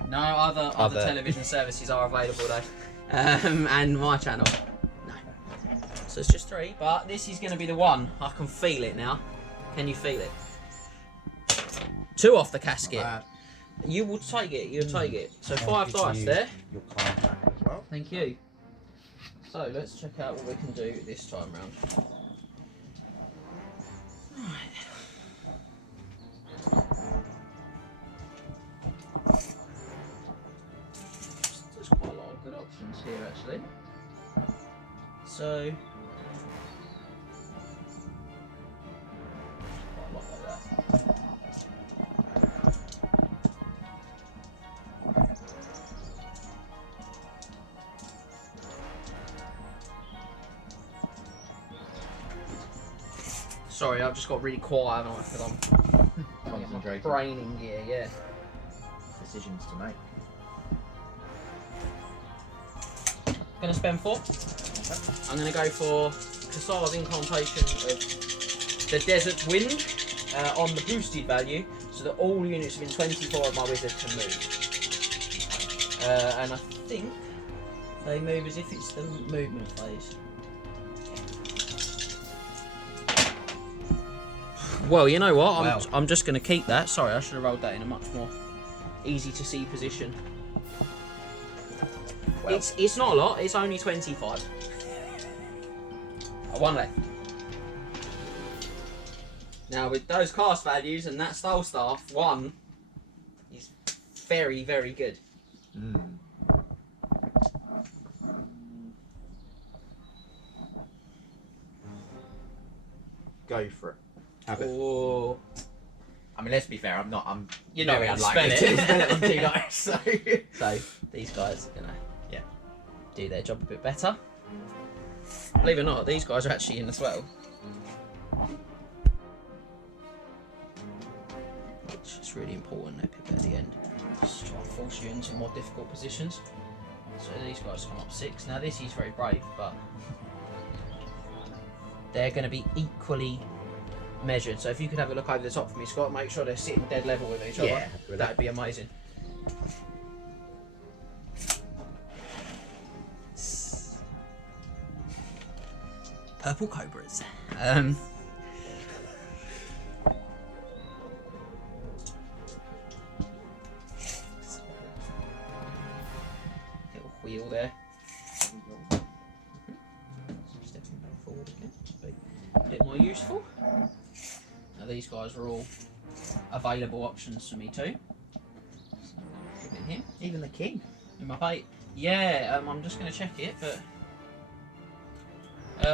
no other television services are available though, and my channel. No. So it's just 3, but this is going to be the one. I can feel it now. Can you feel it? 2 off the casket. You will take it. You'll take it. So 5 dice there. Your card back as well. Thank you. So let's check out what we can do this time round. Right. There's quite a lot of good options here actually. So quite a lot like that. Sorry, I've just got really quiet because I'm Concentrating. braining gear, yeah. Decisions to make. Gonna spend 4. I'm gonna go for Kasar's Incantation of the Desert Wind on the boosted value, so that all units within 24 of my wizard can move. And I think they move as if it's the movement phase. Well, you know what? I'm just going to keep that. Sorry, I should have rolled that in a much more easy to see position. Well, it's not a lot. It's only 25. 1 left. Now with those cast values and that style staff, 1 is very, very good. Go for it. Have it. Oh, I mean, let's be fair. I'm you're not very going to unlikely spend to spend it. it on 2 dice. So these guys are gonna do their job a bit better. Believe it or not, these guys are actually in as well. Which is really important, they pick at the end. Just try and force you into more difficult positions. So these guys come up 6. Now this is very brave, but they're going to be equally measured. So if you could have a look over the top for me, Scott, make sure they're sitting dead level with each other. That'd be amazing. Purple cobras. Little wheel there. Stepping back forward again. Be a bit more useful. Now these guys are all available options for me too. So, give it him. Even the king. In my bait. Yeah, I'm just going to check it, but.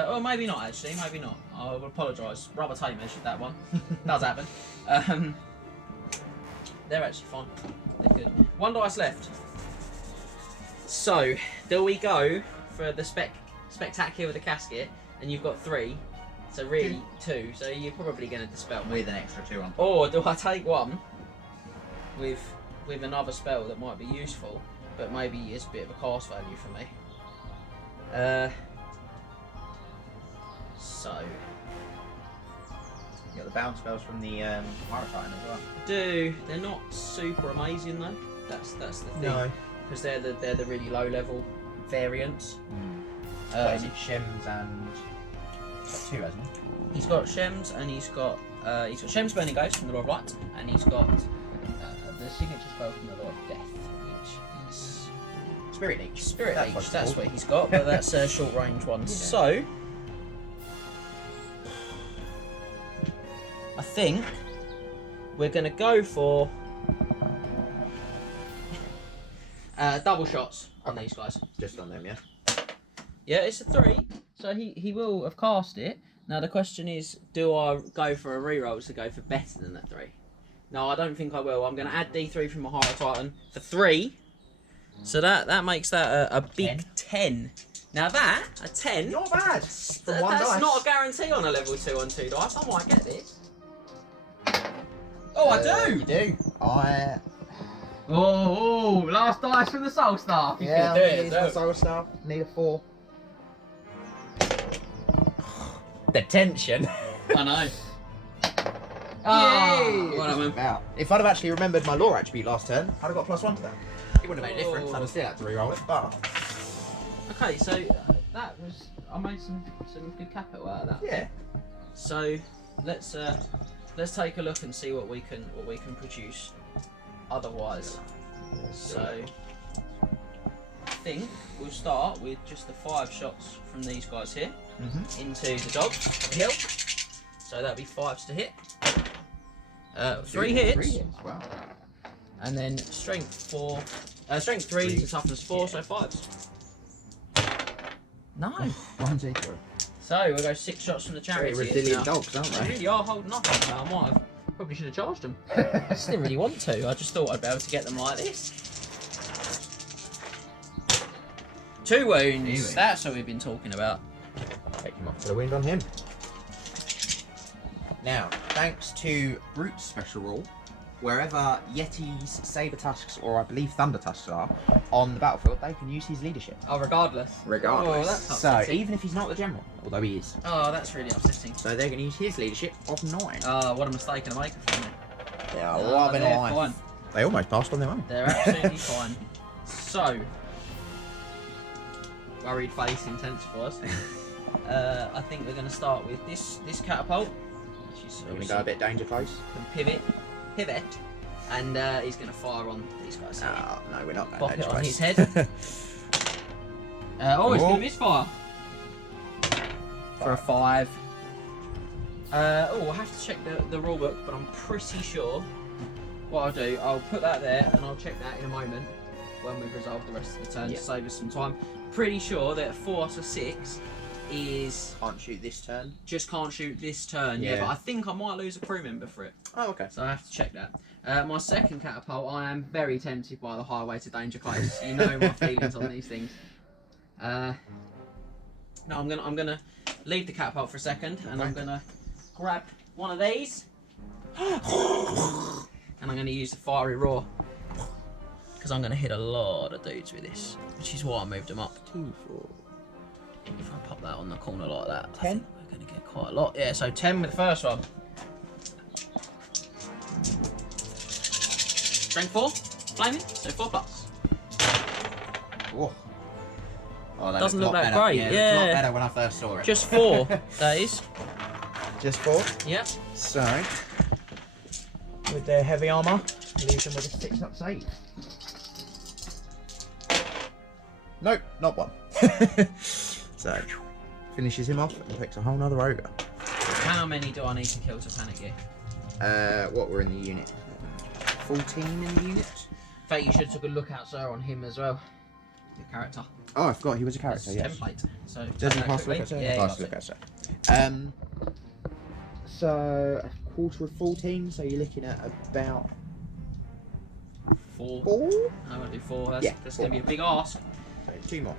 Or maybe not actually, maybe not. I will apologise. Rubber tape measured that one. Does happen. They're actually fine. They're good. 1 dice left. So, do we go for the spectacular with the casket? And you've got 3. So really 2. So you're probably going to dispel me. With an extra 2 on top. Or do I take 1 with another spell that might be useful, but maybe is a bit of a cast value for me? So You got the bounce spells from the Hierotitan as well. they're not super amazing though. That's the thing. No. Because they're the really low level variants. What is it? Shems and got 2, hasn't he? He's got Shems and he's got Shems Burning Ghost from the Lord of Light, and he's got the signature spell from the Lord of Death, which is Spirit Leech. Spirit That's Leech. what it's That's called. what he's got, but that's a short range one. Yeah. So I think we're going to go for double shots on these guys. Just on them, yeah. Yeah, it's a 3, so he will have cast it. Now the question is, do I go for a reroll to go for better than that 3? No, I don't think I will. I'm going to add D3 from my Hierotitan for 3. So that makes that a big 10. Now that, a 10... Not bad. From 1 that's dice. not a guarantee on a level 2 on 2 dice. I might get this. Oh, I do! You do. Oh, last dice from the Soul Staff. You Yeah, can do I'm it. using my soul staff. Need a 4. The tension. I know. Oh, Yay! what am I? About. If I'd have actually remembered my lore attribute last turn, I'd have got +1 to that. It wouldn't have made a difference. I'd have still had to reroll it, but Okay, so that was I made some good capital out of that. yeah. So let's take a look and see what we can produce otherwise. So I think we'll start with just the 5 shots from these guys here into the dogs up the hill. So that'll be 5s to hit. 3 hits. 3 hits. Wow. And then strength 4, strength 3 to toughness 4, so 5s. No. 1, 2, 3. So we'll go 6 shots from the Very Chariots. resilient dogs, aren't They they? really are holding up on that. I might have, probably should have charged them. I just didn't really want to. I just thought I'd be able to get them like this. 2 wounds. That's what we've been talking about. Take him off to the wind on him. Now, thanks to Brute's special rule, wherever Yetis, Saber Tusks, or I believe Thunder Tusks are on the battlefield, they can use his leadership. Oh, regardless. Regardless. Oh, that's so upsetting. even if he's not the general, although he is, Oh, that's really upsetting. so they're going to use his leadership of 9. Oh, what a mistake and a maker from me. They are No, loving they're life. fine. They almost passed on their own. They're absolutely fine. So, worried face intensifies. I think we're going to start with this catapult. Which is We're going to go a bit danger close. can pivot, and he's going to fire on these guys. Here. Oh, no, we're not Pop going it danger on close. his head. He's going to misfire for a 5. I'll have to check the rule book, but I'm pretty sure. What I'll do, I'll put that there, and I'll check that in a moment when we've resolved the rest of the turn to save us some time. Pretty sure that 4 to 6 is Can't shoot this turn. just can't shoot this turn. Yeah, Yeah. but I think I might lose a crew member for it. Oh, okay. So I have to check that. My second catapult, I am very tempted by the highway to danger close. You know my feelings on these things. No, I'm gonna leave the catapult for a second, and I'm gonna grab one of these, and I'm gonna use the fiery roar because I'm gonna hit a lot of dudes with this, which is why I moved them up. 2, 4. If I pop that on the corner like that, 10? I think we're gonna get quite a lot. Yeah, so 10 with the first one. Strength 4, flaming, so 4 plus. Whoa. Oh, that Doesn't looked look a lot that better. great, Yeah, it looked a lot yeah. better when I first saw it. Just 4, that is. Just 4. Yep. So, with their heavy armour, leave them with a 6-up save. Nope, not 1. So, finishes him off and picks a whole nother ogre. How many do I need to kill to panic you? What were in the unit? 14 in the unit? In fact, you should have took a look out, sir, on him as well. Your character. Oh, I forgot he was a It's character, yes. template. So Does he take that pass the look quickly. at Yeah, he pass does the look it. at so, a quarter of 14, so you're looking at about 4. 4? I won't do 4. That's, Yeah, that's 4. going to be a big ask. So, 2 more.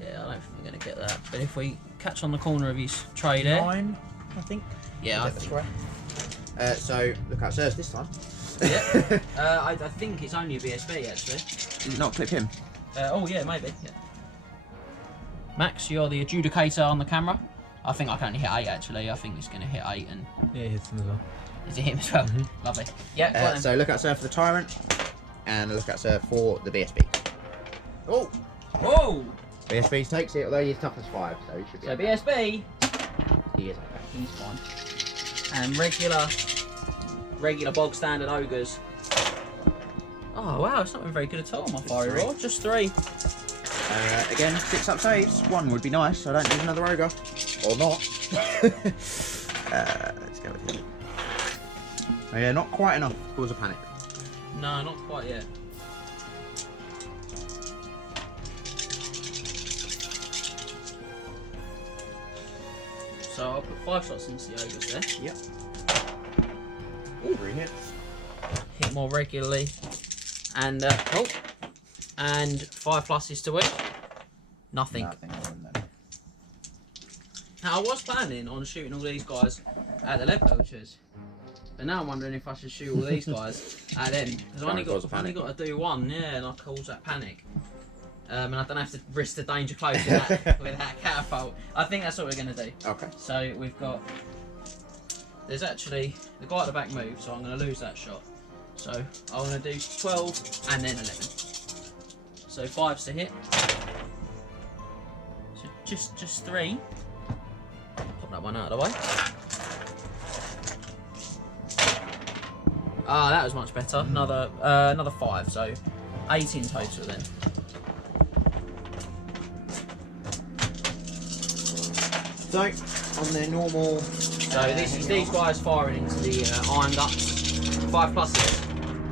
Yeah, I don't think we're going to get that. But if we catch on the corner of his tray there. 9, I think. Yeah, I Is that think. correct? So, look out, sirs, this time. Yeah. I think it's only a BSB actually. Did it not clip him? Oh yeah, maybe. Yeah. Max, you're the adjudicator on the camera. I think I can only hit 8 actually. I think it's going to hit 8 and... Yeah, it hits him as well. Is it him as well? Lovely. Yeah, go on then. So look out, sir, for the Tyrant, and look out, sir, for the BSB. Oh! Whoa! BSB takes it, although he's toughness 5, so he should be So okay. BSB, He is okay. he's fine. And regular bog standard ogres. Oh wow, it's not been very good at all, my fiery roar. Just 3. Again, 6-up saves. 1 would be nice, so I don't need another ogre. Or not. Let's go with him. Oh yeah, not quite enough to cause a panic. No, not quite yet. So I'll put 5 shots into the ogres there. Yep. Ooh, 3 hits. Hit more regularly. And and 5 pluses to which? Nothing. Nothing more than that. Now I was planning on shooting all these guys at the lead poachers. But now I'm wondering if I should shoot all these guys at them. Because I only got to do 1, yeah, and I cause that panic. And I don't have to risk the danger close with that catapult. I think that's what we're going to do. Okay. So we've got there's actually the guy at the back moved, so I'm going to lose that shot. So I'm going to do 12 and then 11. So 5's to hit. So just 3. Pop that one out of the way. Ah, that was much better. Another 5, so 8 in total then. So, on their normal... So this is these guys firing into the iron guts. 5 pluses.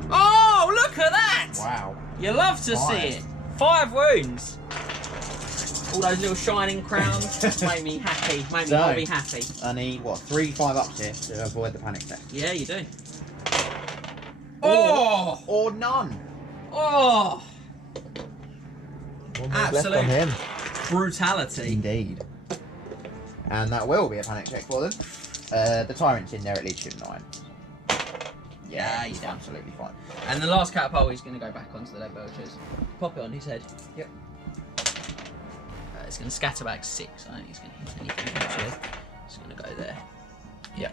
Oh, look at that! Wow. You love to see it. 5 wounds. All those little shining crowns make me happy. Make me really happy. I need, what, 3 5-ups here to avoid the panic check. Yeah, you do. Oh! Or none. Oh! One more left on Absolute him. brutality. Indeed. And that will be a panic check for them. The Tyrant's in there at leadership 9. Yeah, he's he's fine. absolutely fine. And the last catapult is going to go back onto the lead belchers. Pop it on his head. Yep. It's going to scatter back 6. I don't think it's going to hit anything actually. It's going to go there. Yeah.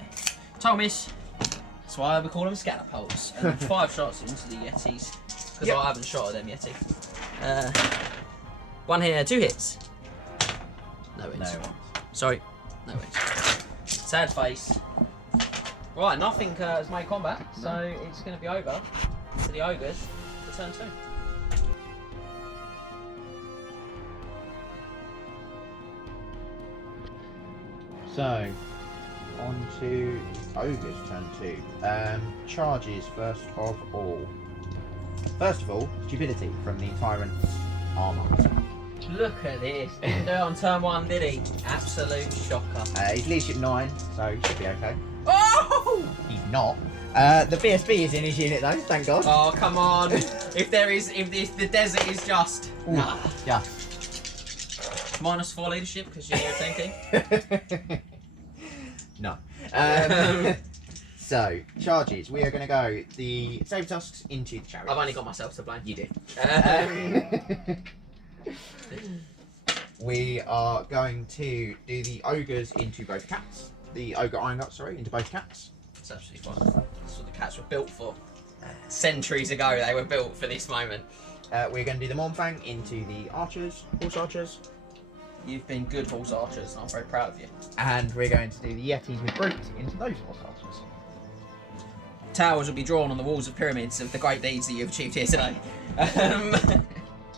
Total miss. That's why we call them scatapults. And 5 shots into the Yetis. Because I haven't shot at them Yeti. 1 here, 2 hits. No hits. No. Sorry. No hits. Sad face. Right, nothing has made combat, so it's going to be over for the ogres for turn 2. So, on to Ogre's turn 2. Charges first of all. First of all, stupidity from the Tyrant's armour. Look at this. Didn't do it on turn 1, did he? Absolute shocker. He's leadership 9, so he should be okay. Oh! He's not. The BSB is in his unit though, thank God. Oh, come on. if the desert is just... Ooh, Nah. Yeah. -4 leadership because you're thinking. No. So, charges. We are going to go the Saber Tusks into the Chariot. I've only got myself to blame. You did. We are going to do the Ogres into both cats. The Ogre Iron Gut, sorry, into both cats. It's absolutely fine. That's what the cats were built for. Centuries ago, they were built for this moment. We're going to do the Monfang into the Archers, Horse Archers. You've been good horse archers, and I'm very proud of you. And we're going to do the Yetis with Brute into those Horse Archers. Towers will be drawn on the walls of pyramids of the great deeds that you've achieved here today.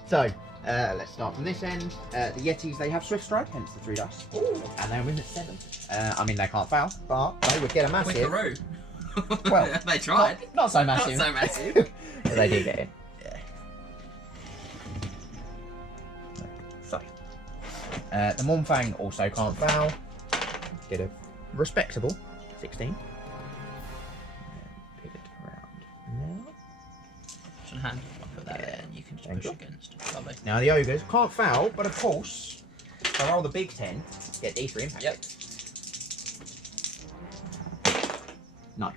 So, let's start from this end. The Yetis, they have Swift Strike, hence the 3 dice. Ooh. And they win at 7. I mean, they can't foul, but they would get a massive. Wickaroo. Well, they tried. Not so massive. Not so massive. But they do get it. Yeah. So, the Monfang also can't foul. Get a respectable 16. Pivot around now. Just on hand. I'll put that there and you can just Thank push you. against. Lovely. Now the Ogres can't foul, but of course, if I roll the big 10, get D3 impact. Yep. No.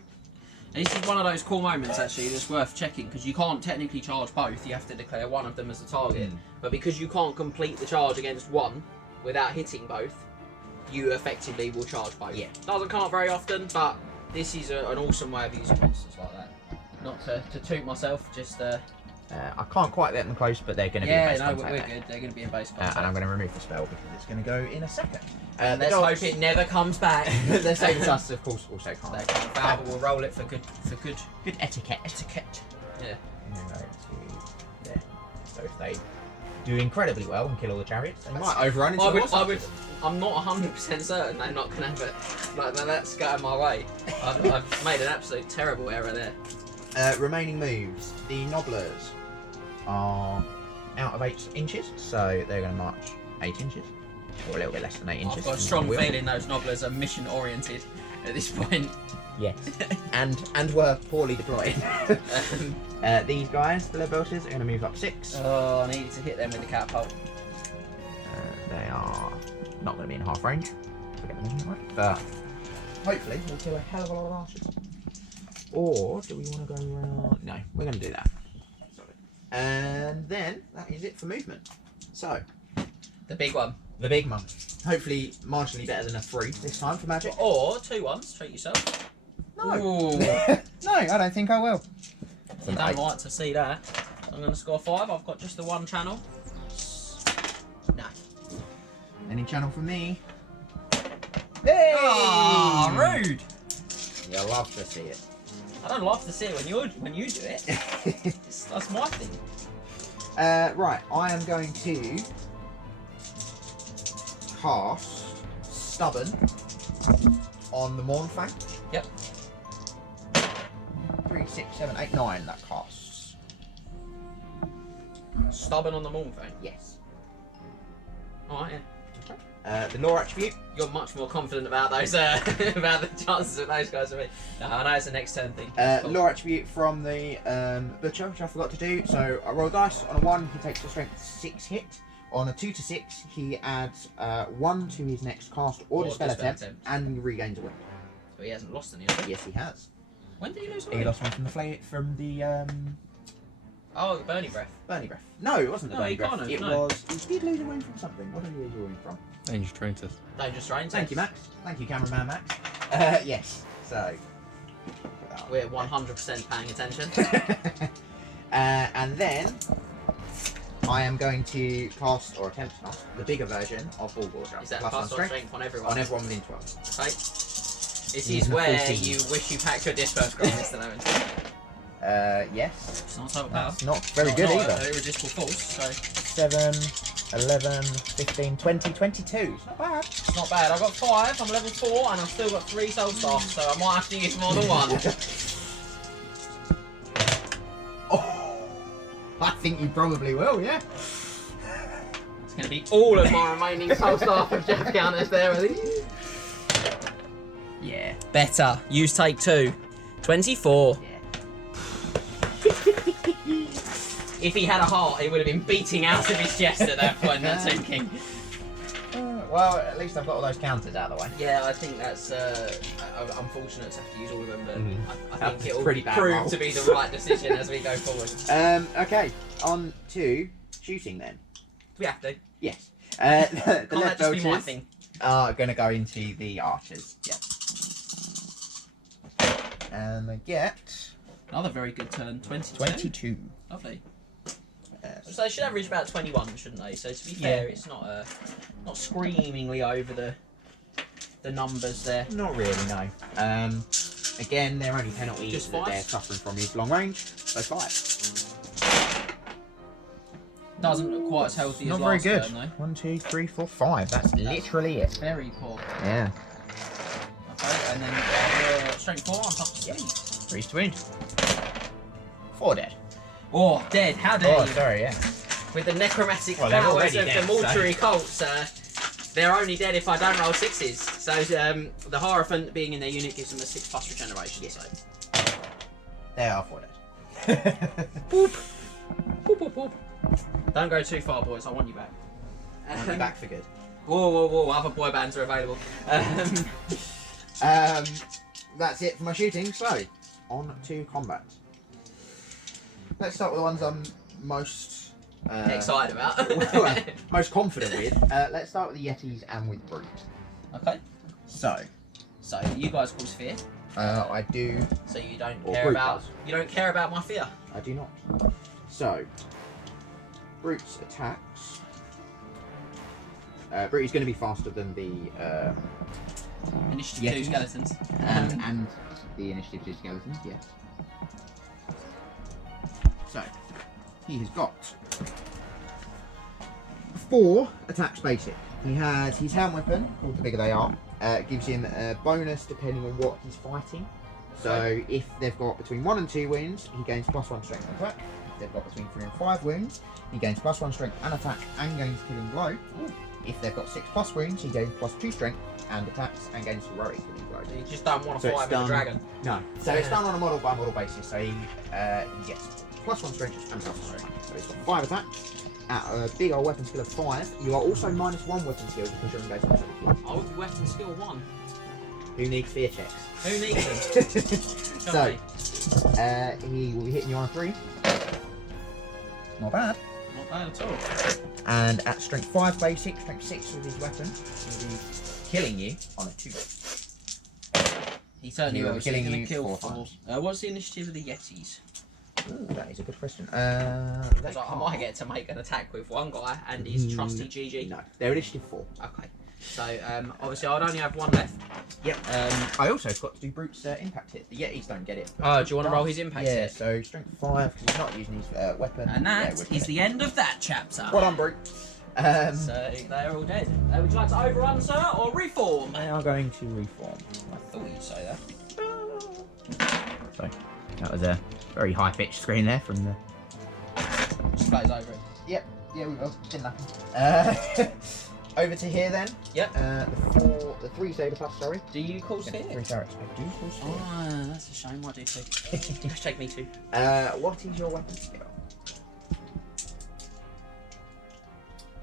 And this is one of those cool moments actually that's worth checking because you can't technically charge both. You have to declare one of them as a target. But because you can't complete the charge against one without hitting both, you effectively will charge both. Yeah. Doesn't come up very often, but this is an awesome way of using monsters like that. Not to toot myself, just I can't quite get them close, but they're going to be in yeah, base no, contact we're there. good. They're going to be in base contact. And I'm going to remove the spell because it's going to go in a second. Let's hope it never comes back. The Saber Tusks, of course, also can't. They can't foul, but we'll roll it for good Good etiquette. Yeah. And then go to there. So if they do incredibly well and kill all the chariots, they might overrun into the horse archers. I'm not 100% certain they're not going to have it. Like, that's going my way. I've made an absolute terrible error there. Remaining moves. The Nobblers are out of 8 inches, so they're going to march 8 inches. Or a little bit less than 8 inches. I've got a strong feeling those Nobblers are mission oriented at this point. Yes. and were poorly deployed. These guys, the lead belchers, are going to move up 6. Oh, I needed to hit them with the catapult. They are not going to be in half range. Forget the measurement right. But hopefully we'll kill a hell of a lot of archers. Or do we want to go around? No, we're going to do that. And then that is it for movement. So The big one. The big mum. Hopefully marginally better than a 3 this time for magic. Or 2 ones, treat yourself. No. Ooh. No, I don't think I will. You don't like to see that. I'm going to score 5. I've got just the one channel. No. Any channel from me? Hey! Ah, rude. You love to see it. I don't love to see it when you do it. That's my thing. Right, I am going to cast Stubborn on the Mournfang. Yep. 3, 6, 7, 8, 9 that casts. Stubborn on the Mournfang. Yes. Alright, yeah. The lore attribute. You're much more confident about those, about the chances of those guys than me. No, I know it's a next turn thing. Cool. Lore attribute from the Butcher, which I forgot to do. So I roll dice. On a 1, he takes a strength 6 hit. On a 2 to 6, he adds 1 to his next cast or dispel attempt, and he regains a win. So he hasn't lost any of it? Yes, he has. When did he lose a He win? lost one from the Oh, the Burning Breath. Burning Breath. No, it wasn't the No, Burning he Breath. can't have, It no. was. He did lose a win from something. What did he lose a win from? Dangerous Train Test. Dangerous Rain. Thank you, Max. Thank you, cameraman Max. Yes. So. We're 100% paying attention. And then I am going to cast or attempt to cast the bigger version of Ball Gorger. Is that Plus 1 plus 1 strength on everyone? on everyone within 12. Okay. This He's is in a where 14. you wish you packed your disperse grant, Mr. Levin. Yes. It's not total power. That's not very good Not either. irresistible force, so 7, 11, 15, 20, 22. It's not bad. it's not bad. I've got 5, I'm level 4, and I've still got 3 soul staff, so I might have to use more than one. Oh, I think you probably will, yeah. It's going to be all of my remaining soul staff of Djaf counters there, I think. Yeah. Better. Use take 2. 24. Yeah. If he had a heart, he would have been beating out of his chest at that point, that Tomb King. Well, at least I've got all those counters out of the way. Yeah, I think that's unfortunate to have to use all of them, but I That's think it will pretty bad prove roll. to be the right decision as we go forward. Okay, on to shooting then. We have to. Yes. The Can't left that just be my bolters thing? are going to go into the archers. Yep. And they get Another very good turn. 22. 22. Lovely. So they should average about 21, shouldn't they? So to be fair, Yeah. it's not not screamingly over the numbers there. Not really, no. Again, their only penalty Just that 5? they're suffering from is long range, so 5. Doesn't look quite as healthy Not as very last good. turn, though. 1, 2, 3, 4, 5. That's literally it. Very poor. Yeah. Okay, and then strength 4 on top of speed. 3 to wound. 4 dead. Oh, dead. How dare Oh, you? sorry, yeah. With the necromantic Well, they're powers already of dead, the mortuary cults, they're only dead if I don't roll 6s. So the Hierophant being in their unit gives them a 6+ regeneration. So. They are 4 dead. Boop. Boop, boop, boop. Don't go too far, boys. I want you back. Want you back for good. Whoa, whoa, whoa. Other boy bands are available. That's it for my shooting, so on to combat. Let's start with the ones I'm most Excited about. most confident with. Let's start with the Yetis and with Brute. Okay. So, You guys cause fear. I do. So you don't Or care Brute about does. you don't care about my fear. I do not. So, Brute's attacks. Brute is going to be faster than the Initiative 2 Yetis? skeletons. and the initiative 2 skeletons. Yes. So, he has got 4 attacks basic. He has his hand weapon, called the bigger they are. Gives him a bonus depending on what he's fighting. So if they've got between 1 and 2 wounds, he gains +1 strength and attack. If they've got between 3 and 5 wounds, he gains +1 strength and attack and gains killing blow. If they've got 6+ wounds, he gains +2 strength and attacks and gains heroic killing blow. You just don't want to So it's fight with a done. dragon. No. So it's done on a model by model basis. So he gets +1 strength and +1 strength. So he's got 5 attacks. At a big old weapon skill of 5, you are also -1 weapon skill because you're engaged on the Oh, weapon skill 1. Who needs fear checks? Who needs them? So, he will be hitting you on a 3. Not bad. Not bad at all. And at strength 5 basic, strength 6 with his weapon, he'll be killing you on a 2. He certainly He'll will. be So he's killing going you to kill 4 4. times. What's the initiative of the Yetis? Ooh, that is a good question. Because I might get to make an attack with one guy and his trusty GG. No, they're initiative 4. Okay. So, obviously, I'd only have one left. Yep. I also got to do Brute's impact hit. The Yetis don't get it. Oh, do you want to roll his impact Yeah, hit? so strength 5, because he's not using his weapon. And that yeah, is the end of that chapter. Well done, Brute. So, they're all dead. Would you like to overrun, sir, or reform? They are going to reform. I thought you'd say that. So, that was a very high-pitched screen there from the... Just glaze over it. Yep, yeah, we will. Didn't happen. Over to here then. Yep. The 3 Saber plus, sorry. Do you call 3 Spear? Chariots. I do call Spear. Oh, that's a shame. I do too. Hashtag me too. What is your weapon skill?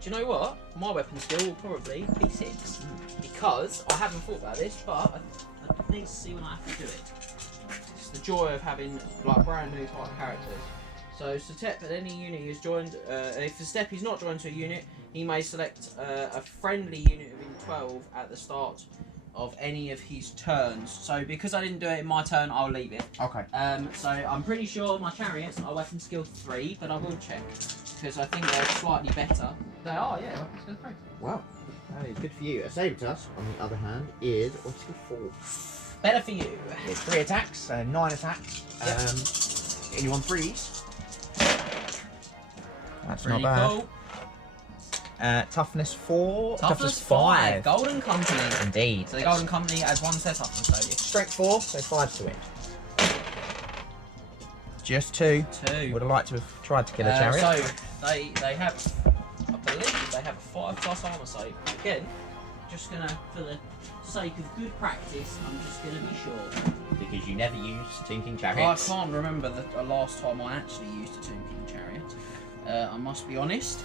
Do you know what? My weapon skill will probably be 6. Because I haven't thought about this, but I need to see when I have to do it. It's the joy of having like brand new type characters. So Setep at any unit he has joined, if the step he's not joined to a unit, he may select a friendly unit within 12 at the start of any of his turns. So because I didn't do it in my turn, I'll leave it. Okay. So I'm pretty sure my Chariots are weapon skill 3, but I will check because I think they're slightly better. They are, yeah, weapon skill 3. Wow. That is good for you. A Sabertusk, on the other hand, is weapon skill 4. Better for you. It's 3 attacks, 9 attacks. Yep. Getting you on 3s. That's Pretty not bad. cool. Toughness 4. Toughness 5. Golden Company. Indeed. So the Golden Company has 1 set toughness value. Strength 4, so 5 to it. Just 2. 2. Would have liked to have tried to kill a chariot. So they have, I believe they have a 5+ armor save. Again, just gonna, for the sake of good practice, I'm just gonna be sure. Because you never use Tomb King I chariots. can't remember the last time I actually used a Tomb King chariot. I must be honest.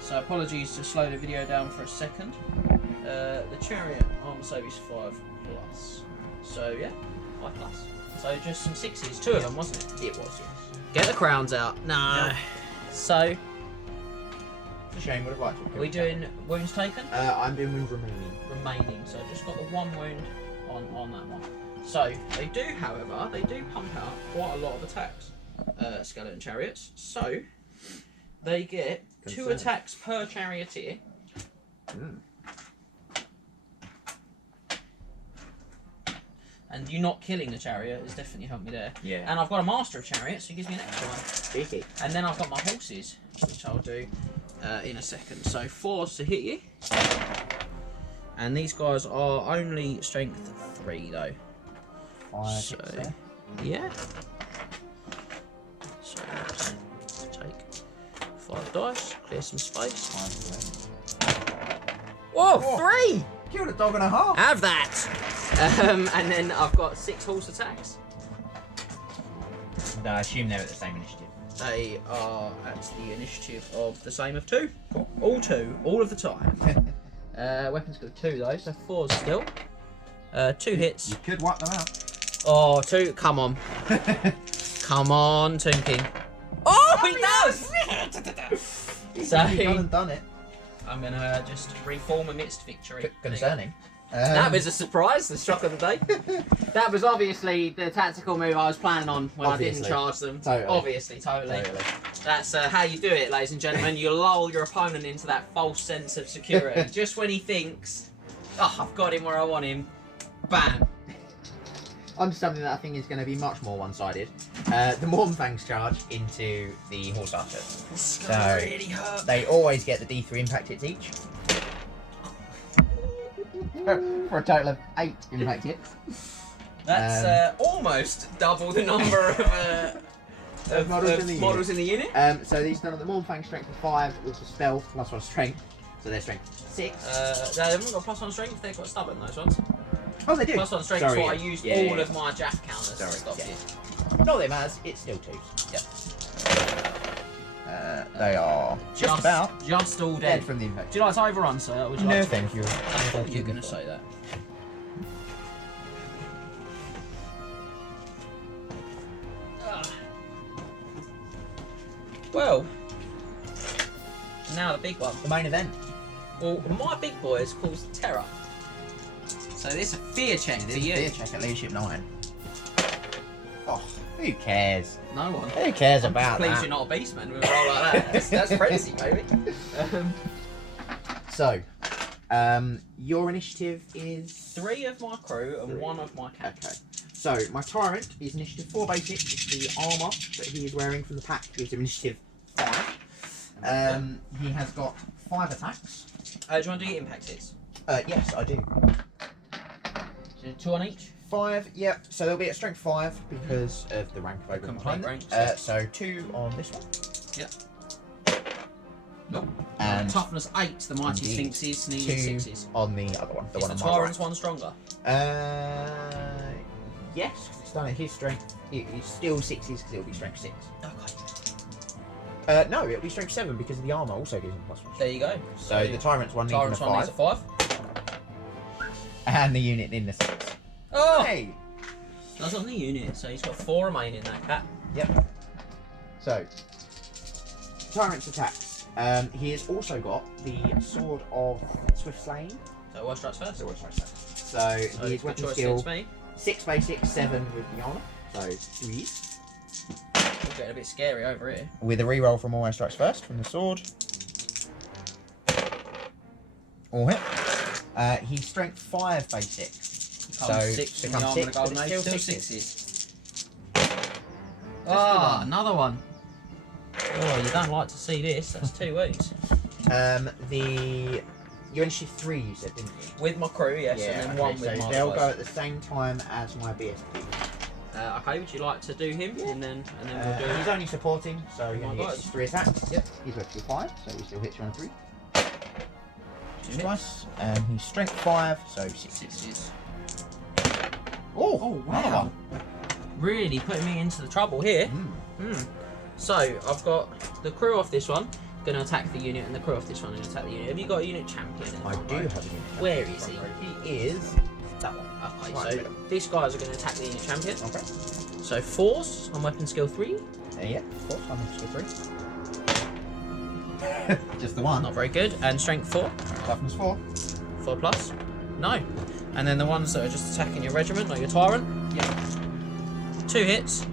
So apologies to slow the video down for a second. The chariot armor save is 5+. So yeah, 5+. So just some 6s, 2 of them, wasn't it? It was, yes. Get the crowns out. No. So, It's a shame, would have liked to. are we doing wounds taken? I'm doing wounds remaining. Remaining. So just got the 1 wound on that one. So they do, however, they do pump out quite a lot of attacks. Skeleton chariots. So they get 2 attacks per charioteer. And you not killing the chariot has definitely helped me there. Yeah. And I've got a master of chariots, so it gives me an extra one. Cheeky. And then I've got my horses, which I'll do in a second. So 4s to hit you. And these guys are only strength 3 though. 5 So, hits there. yeah. So let's take 5 dice, clear some space. 5 Whoa, Oh. 3! Killed a dog and a half. Have that! And then I've got 6 horse attacks. I assume they're at the same initiative. They are at the initiative of the same of 2. Cool. All 2, all of the time. Weapons got 2 though, so 4's still. 2 hits. You could wipe them out. Oh, 2, come on. Come on, Tomb King. Oh, he does! So, Gone and done it. I'm gonna just reform amidst victory. Concerning. That was a surprise, the shock of the day. That was obviously the tactical move I was planning on when I didn't charge them. Totally. Obviously, totally. That's how you do it, ladies and gentlemen. You lull your opponent into that false sense of security. Just when he thinks, oh, I've got him where I want him, bam. On to something that I think is going to be much more one-sided. The Mornfangs charge into the horse archers. This is gonna really hurt. They always get the D3 impact hits each. For a total of 8 impact hits. That's almost double the number of models in the unit. So these done on the Mornfang strength of 5 with the spell plus 1 strength. So their strength 6. They haven't got +1 strength, they've got stubborn, those ones. Oh, they do. +1 strength is what I used all of my Djaf counters to stop you. Not that it matters, it's still 2s. Yep. They are just about just all dead dead. from the impact. Do you like to overrun, sir? Or would you No, like to... thank you. I thought you were going to say that. Well, now the big one. The main event. Well, my big boy is called Terror. So this is a fear check for you. Fear check at leadership 9. Oh, who cares? No one. Who cares I'm about just pleased that? you're not a beastman with a roll like that. That's frenzy, baby. So, your initiative is 3 of my crew and 3. 1 of my captain. Okay. So, my Tyrant is initiative 4 basic. It's the armour that he is wearing from the pack gives him initiative 5. He has got 5 attacks. Do you want to do your impact hits? Yes, I do. So 2 on each? 5, yep. So they'll be at strength 5 because of the rank of Ogre Complaint Kingdoms. range. So 2 on this one. Yep. Nope. And toughness 8, the mighty indeed, sphinxes needed 2 6s. on the other one. The Is one the on my Tyrant's right. one stronger? Yes, because it's done at his strength. It's still 6s because it'll be strength 6. Okay. No, it'll be strength 7 because the armour also gives him +1. There you go. So the Tyrant's one needs Tyrant's a one needs 5. a 5. And the unit in the 6. Oh! Hey! That's on the unit, so he's got 4 remaining, that cat. Yep. So, Tyrant's attacks. He has also got the Sword of Swift Slaying. So what strikes first? So his good weapon choice skill against me. 6 basic, 7 with the armour. So 3. We're getting a bit scary over here. With a reroll from Always Strikes First from the sword. All hit. He's strength 5 basic. Becomes 6 from the becomes armor 6, and the golden but age, it's still still 6s. the Ah, one. another one. Oh, you don't like to see this. That's 2 wounds. You initiative 3 you said, didn't you? With my crew, yes, and then 1 with so my they'll boys. go at the same time as my BSP. Okay, would you like to do him? And then we'll do He's only supporting, so he my only gets guys. 3 attacks. Yep. He's weapon 5, so he still hits you on 3. Two Twice. And he's strength 5, so 6. 6s. Oh, wow. another one. Really putting me into the trouble here. So, I've got the crew off this one, going to attack the unit, and the crew off this one going to attack the unit. Have you got a unit champion? I do have a unit. Where is he? He is that one. Okay, Right, so middle. these guys are going to attack the unit champion. Okay. So 4s on weapon skill 3. Yeah, of course, I'm skill 3. Just the one. Not very good. And strength 4. Toughness 4. 4 plus. No. And then the ones that are just attacking your regiment, like your Tyrant. Yeah. 2 hits.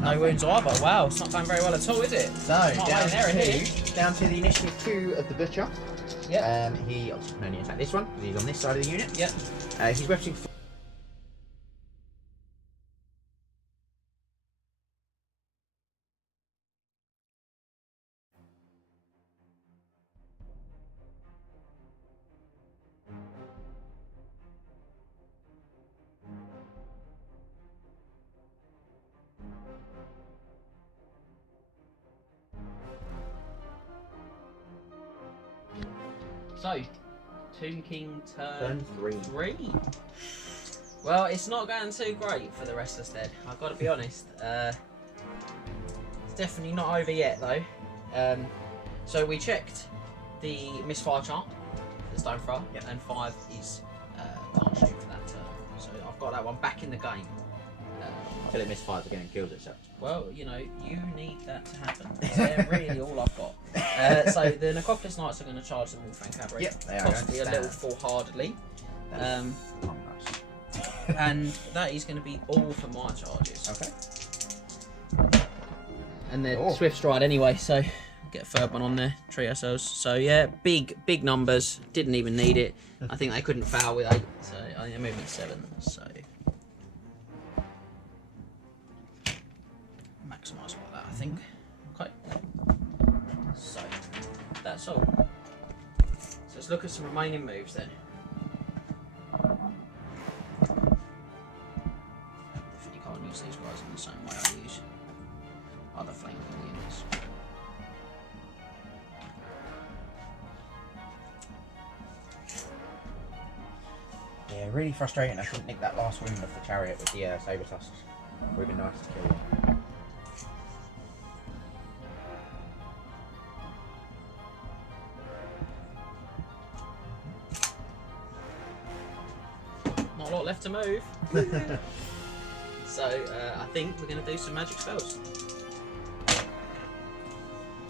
No wounds either. Wow, it's not going very well at all, is it? So, Not down laying there in here. down to the initiative 2 of the Butcher. Yep. He obviously can only attack this one, because he's on this side of the unit. Yep. He's weapon 4. So, Tomb King Turn 3. 3. Well, it's not going too great for the Restless Dead, I've got to be honest. It's definitely not over yet though. So we checked the misfire chart, the stone thrower, and 5 is can't shoot for that turn. So I've got that one back in the game. Until it misfires again and kills itself. Well, you know, you need that to happen. They're really all I've got. So the Necropolis Knights are going to charge the Warframe Cavalry. Yep, they are Possibly going a to little foolhardily. nice. And that is going to be all for my charges. Okay. And they're Oh. Swift Stride anyway, so get a third one on there, treat ourselves. So yeah, big numbers, didn't even need it. I think they couldn't foul with 8, so I think they're moving 7, so maximise like that, I think. Okay. So that's all. So let's look at some remaining moves then. You can't use these guys in the same way I use other flanking units. Yeah, really frustrating. I couldn't nick that last wound off the Chariot with the saber tusks. Would have been nice to kill one. Not a lot left to move. So I think we're going to do some magic spells.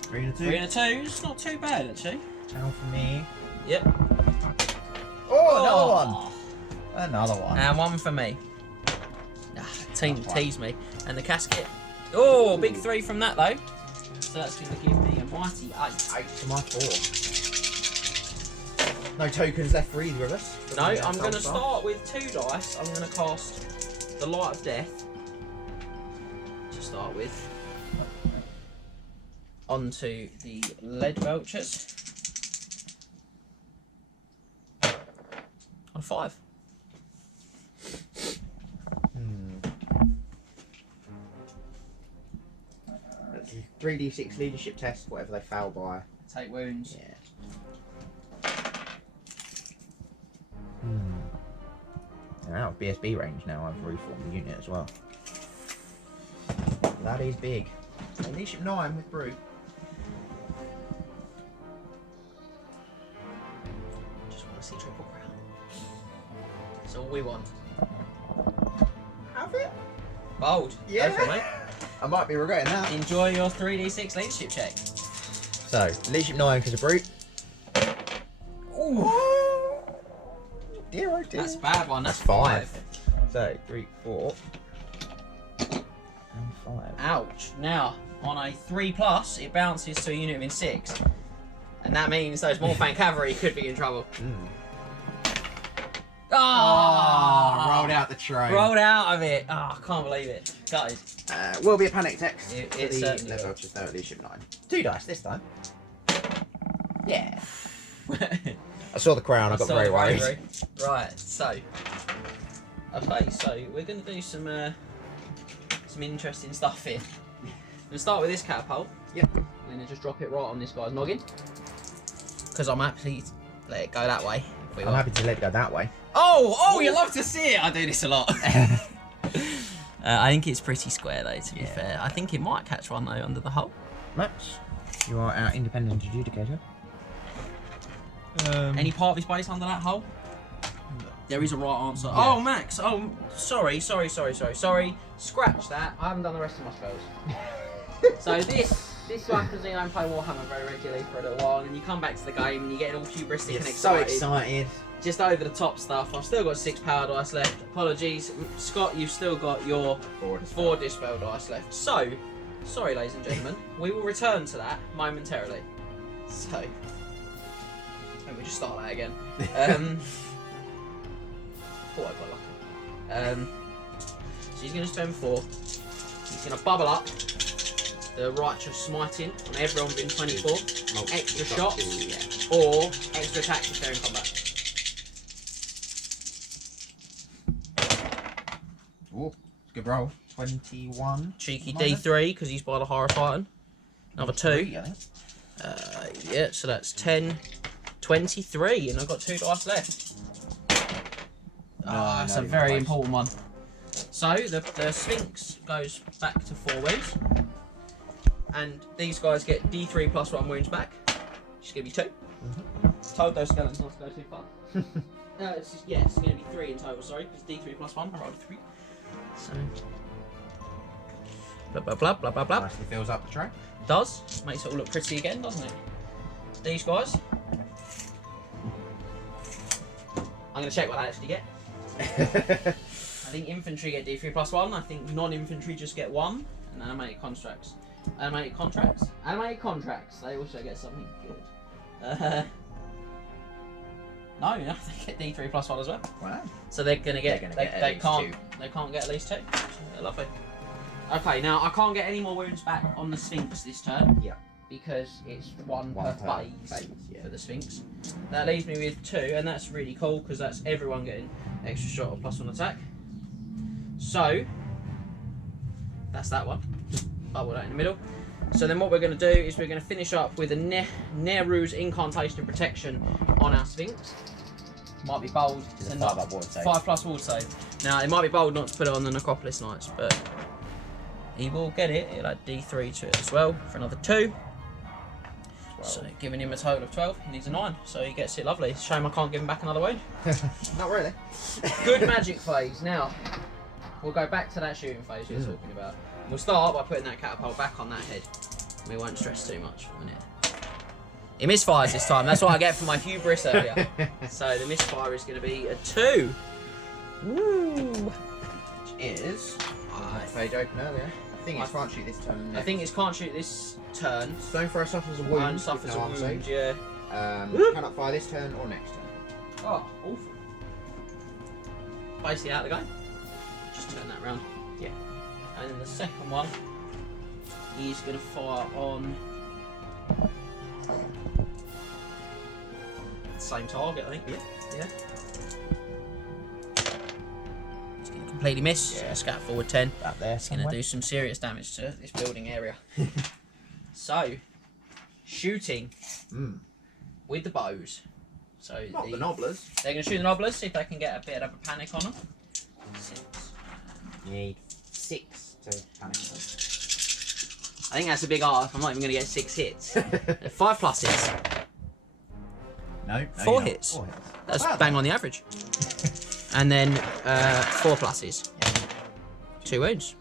3 and a 2. 3 and a 2. It's not too bad actually. Channel for me. Yep. Oh, another one. And 1 for me. Team tease me. And the casket. Oh, big 3 from that though. So that's going to give me a mighty 8. 8 to my 4. No tokens left for either of us. No, I'm going to start with 2 dice. I'm going to cast the Light of Death to start with onto the Lead Welchers. On 5. 3d6 leadership test, whatever they fail by. Take wounds. Yeah. And out of BSB range now, I've reformed the unit as well. That is big. Leadership 9 with Brute. Just want to see Triple Crown. That's all we want. Have it? Bold. Yeah. Go for it, mate. I might be regretting that. Enjoy your 3d6 leadership check. So, leadership 9 because of Brute. Ooh. Dear, oh dear. That's a bad one. That's 5. So, 3, 4, and 5. Ouch. Now, on a 3+, it bounces to a unit within 6. And that means those Morfang Cavalry could be in trouble. Oh, rolled out the tray. Rolled out of it. Oh, I can't believe it. Gutted. Will be a panic text. It certainly will. Just no leadership 9. 2 dice this time. Yeah. I saw the crown. I got very worried. Right. So. Okay. So we're going to do some interesting stuff here. We're going to start with this catapult. Yep. I'm going to just drop it right on this guy's noggin. Because I'm happy to let it go that way. I'm happy to let it go that way. Oh, you love to see it. I do this a lot. I think it's pretty square though, to be fair. I think it might catch one though under the hole. Max, you are our independent adjudicator. Any part of his base under that hole? No. There is a right answer. Yeah. Oh, Max. Oh, sorry. Scratch that. I haven't done the rest of my spells. So this one, because I don't play Warhammer very regularly for a little while, and then you come back to the game and you get all hubristic and excited. So excited. Just over the top stuff. I've still got 6 power dice left. Apologies, Scott. You've still got your 4 dispel dice left. So, sorry, ladies and gentlemen. We will return to that momentarily. So, let me just start that again. Thought I got lucky. So he's going to spend 4. He's going to bubble up the righteous smiting on everyone within 24. Extra shots or extra attacks if they're in combat. Oh, good roll. 21. Cheeky D3 because he's by the Hierotitan. Another 2. Yeah, so that's 10, 23, and I've got 2 dice left. That's a very important one. So the Sphinx goes back to 4 wounds, and these guys get D3 plus 1 wounds back. Just give me 2. Told those skeletons not to go too far. It's going to be 3 in total. Sorry, because D3 plus 1. I rolled a 3. So blah blah blah blah blah blah. Nicely fills up the tray. Does makes it all look pretty again, doesn't it? These guys. I'm going to check what I actually get. I think infantry get D3 plus 1. I think non-infantry just get 1. And animated contracts. Animated contracts. They also get something good. No, they get D3 plus 1 as well. Wow. So they're gonna get. They can't get at least 2. So lovely. Okay, now I can't get any more wounds back on the Sphinx this turn. Yeah. Because it's one per phase for the Sphinx. That leaves me with 2, and that's really cool because that's everyone getting extra shot or plus 1 attack. So that's that one. Bubble that in the middle. So then what we're going to do is we're going to finish up with a Neru's Incantation of Protection on our Sphinx. Might be bold. It's a 5 up ward save. 5 plus ward save. Now it might be bold not to put it on the Necropolis Knights, but he will get it. He'll add D3 to it as well for another 2. 12. So giving him a total of 12. He needs a 9, so he gets it lovely. Shame I can't give him back another wound. Not really. Good magic phase. Now we'll go back to that shooting phase we were talking about. We'll start by putting that catapult back on that head. We won't stress too much for a minute. He misfires this time. That's what I get for my hubris earlier. So the misfire is going to be a 2. Woo! Which is... Page open earlier. I think it's can't shoot this turn. I think it's can't shoot this turn. Stone thrower suffers a wound. And suffers a wound, yeah. Cannot fire this turn or next turn. Oh, awful. Basically out of the game. Just turn that round. Yeah. And then the second one, he's going to fire on the same target, I think. Yeah. He's going to completely miss. Yeah. Scat forward 10. Up there. It's going to do some serious damage to this building area. So, shooting with the bows. So Not the nobblers. They're going to shoot the nobblers, see if they can get a bit of a panic on them. 6. You need 6 to panic. I think that's a big ask. I'm not even going to get 6 hits. 5 pluses. No. 4 hits. 4 hits. That's Wow. bang on the average. And then 4 pluses. 2 wounds.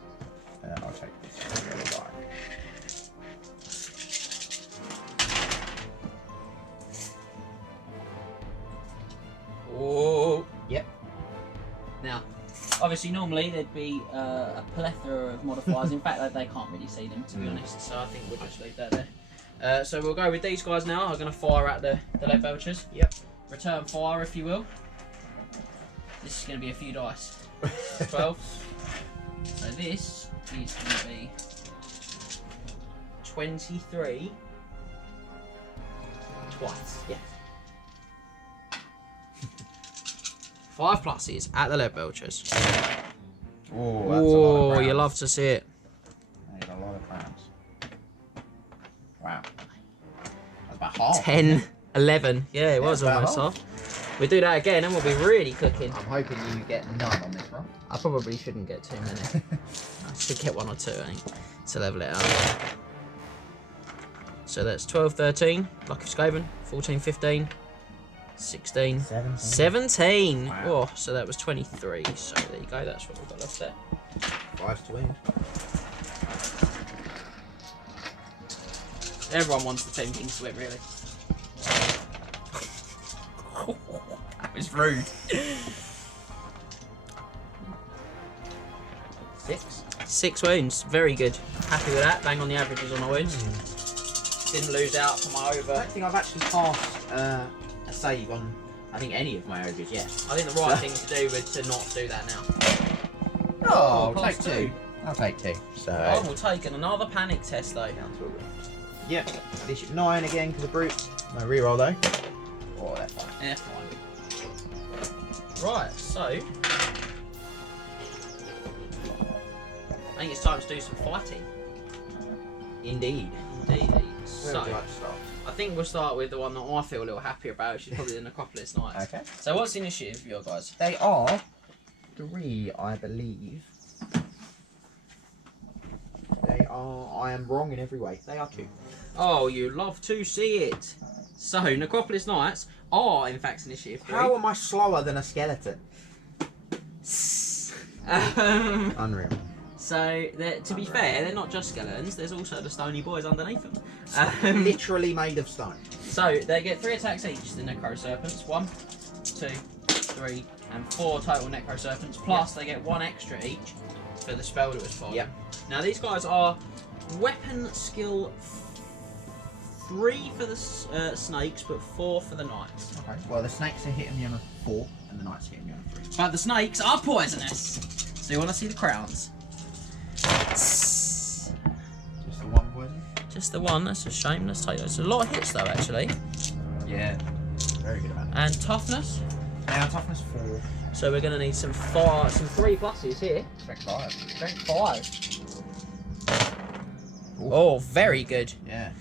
I'll take this. Oh. Yep. Now, obviously, normally there'd be a plethora of modifiers. In fact, they can't really see them, to be honest. So I think we'll just leave that there. So we'll go with these guys now. I'm going to fire at the lead belchers. Yep. Return fire, if you will. This is going to be a few dice. 12. So this is going to be 23 twice. Yeah. 5 pluses at the lead belchers. Oh, that's a lot of crowns. You love to see it. That is a lot of crowns. Wow. That's about half. 10, 11. Yeah, it was about almost half. half. We do that again and we'll be really cooking. I'm hoping you get none on this run. I probably shouldn't get too many. I should get 1 or 2, I think, to level it out. So that's 12, 13, Lucky for Skaven, 14, 15, 16, 17. Wow. Oh, so that was 23. So there you go, that's what we've got left there. 5 to win. Everyone wants the Team Kings to win, really. That was rude. 6. 6 wounds, very good. Happy with that, bang on the averages on the wounds. Didn't lose out for my I over. don't think I've actually passed a save on, I think, any of my ogres yet. I think the right thing to do was to not do that now. Oh, plus I'll take 2. I'll take 2. So. I will take another panic test though. Yep. This is 9 again because of Brute. No reroll though. Oh, that's fine. Yeah, fine. Right, so I think it's time to do some fighting. Indeed. Indeed. Where So would you like to start? I think we'll start with the one that I feel a little happier about, which is probably the Necropolis Knights. Okay. So what's the initiative for you guys? They are 3, I believe. They are. I am wrong in every way. They are 2. Oh, you love to see it. So Necropolis Knights are in fact initiative 3. How am I slower than a skeleton? Unreal. So, to be fair, they're not just skeletons, there's also the stony boys underneath them. Literally made of stone. So, they get 3 attacks each, the Necro Serpents. 1, 2, 3, and 4 total Necro Serpents, plus they get 1 extra each for the spell that was for them. Now, these guys are weapon skill 3 for the snakes, but 4 for the knights. Okay. Well, the snakes are hitting me on a 4, and the knights are hitting me on a 3. But the snakes are poisonous. So, you want to see the crowns? Just the 1 poison? Just the 1, that's a shame. Let's take those. A lot of hits though, actually. Yeah. Very good amount. And toughness. Now toughness 4. So we're going to need some 3 pluses here. Strength 5. Strength 5. Oh, very good. Yeah.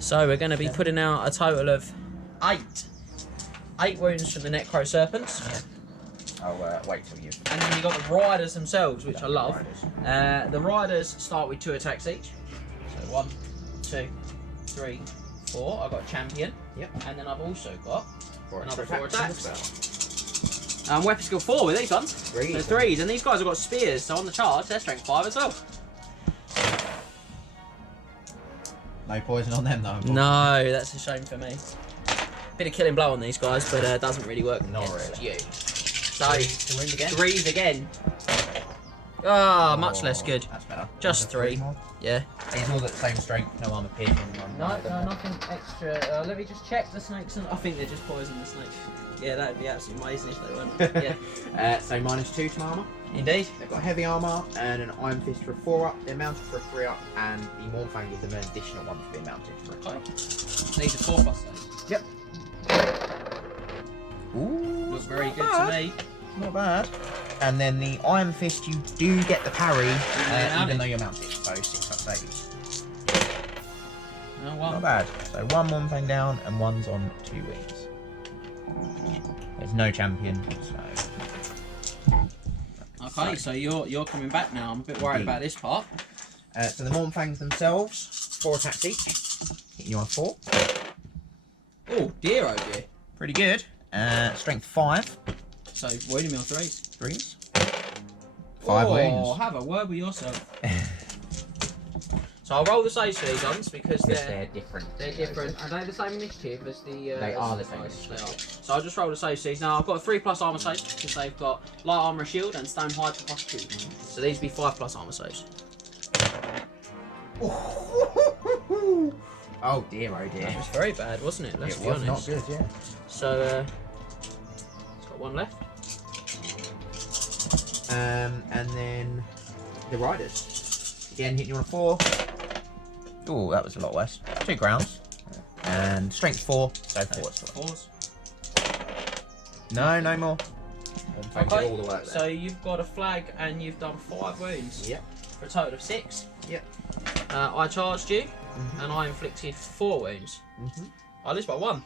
So we're going to be putting out a total of 8. 8 wounds from the Necro Serpents. Yeah. I'll wait till you. And then you've got the Riders themselves, which I love. Riders. The Riders start with 2 attacks each. So 1, 2, 3, 4. I've got Champion. Yep. And then I've also got another 4 attacks. attacks. Weapon skill 4 with these ones. 3. They're 3s, and these guys have got spears, so on the charge, they're strength 5 as well. No poison on them though. No, that's a shame for me. Bit of killing blow on these guys, but doesn't really work Not against really. you. So, Threes again. threes again. Ah, much less good. That's better. Just three. More. Yeah. These all at the same strength, no armor piercing. No, nothing extra. Let me just check the snakes. I think they're just poisonous snakes. Yeah, that would be absolutely amazing if they weren't. Yeah. So -2 to armor. Indeed. They've got heavy armor and an Iron Fist for a 4-up. They're mounted for a 3-up, and the Mornfang gives them an additional one to be mounted for a 2-up. These are 4+ those. Yep. Ooh, Looks very good bad. to me. Not bad. And then the Iron Fist, you do get the parry, mounted. even though you're mounted. So 6-up saves. Oh, well. Not bad. So one Mornfang down, and one's on 2 wings. There's no champion, so. Okay, so you're coming back now. I'm a bit worried about this part. So the Mornfangs themselves, 4 attacks each. Hitting you on 4. Oh dear, oh dear. Pretty good. Strength 5. So wounding me on 3s. 3s. 5 wounds. Have a word with yourself. So I'll roll the saves for these ones because They're different. they're different. Are they the same initiative as the? They are the same guys? They initiative. are. So I'll just roll the save seeds. Now I've got a 3+ armor save because they've got light armor, shield, and stone hide for +2. So these be 5+ armor saves. Oh dear, oh dear. That was very bad, wasn't it? Let's It be was honest. not good, yeah. So it's got one left. And then the Riders. Again, hitting you on a 4. Oh, that was a lot worse. 2 grounds. And strength 4, so 4 as well. 4s. No, no more. Okay, All the work so you've got a flag and you've done 5 wounds. Yep. For a total of 6. Yep. I charged you, and I inflicted 4 wounds. I lose by 1.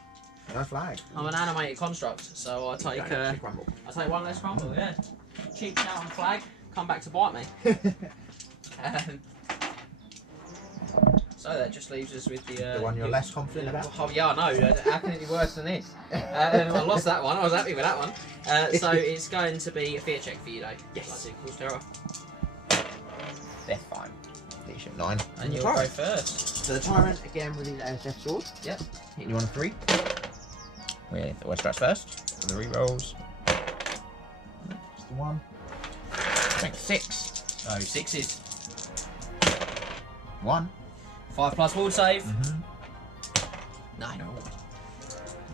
No flag. I'm an animated construct, so I take I take 1 less crumble. Yeah. Cheap out on flag. Come back to bite me. So that just leaves us with the one you're less confident about? Oh yeah, I know. How can it be worse than this? I lost that one. I was happy with that one. So it's going to be a fear check for you, though. Yes. That's equals terror. They're fine. Leadership 9. And you'll go first. So the Tyrant, again, with his ASF sword. Yep. Hitting you on a 3. With the West Strats first. For the rerolls. Just the 1. Strength 6. So 6s. 1. 5+ wall save. No. No.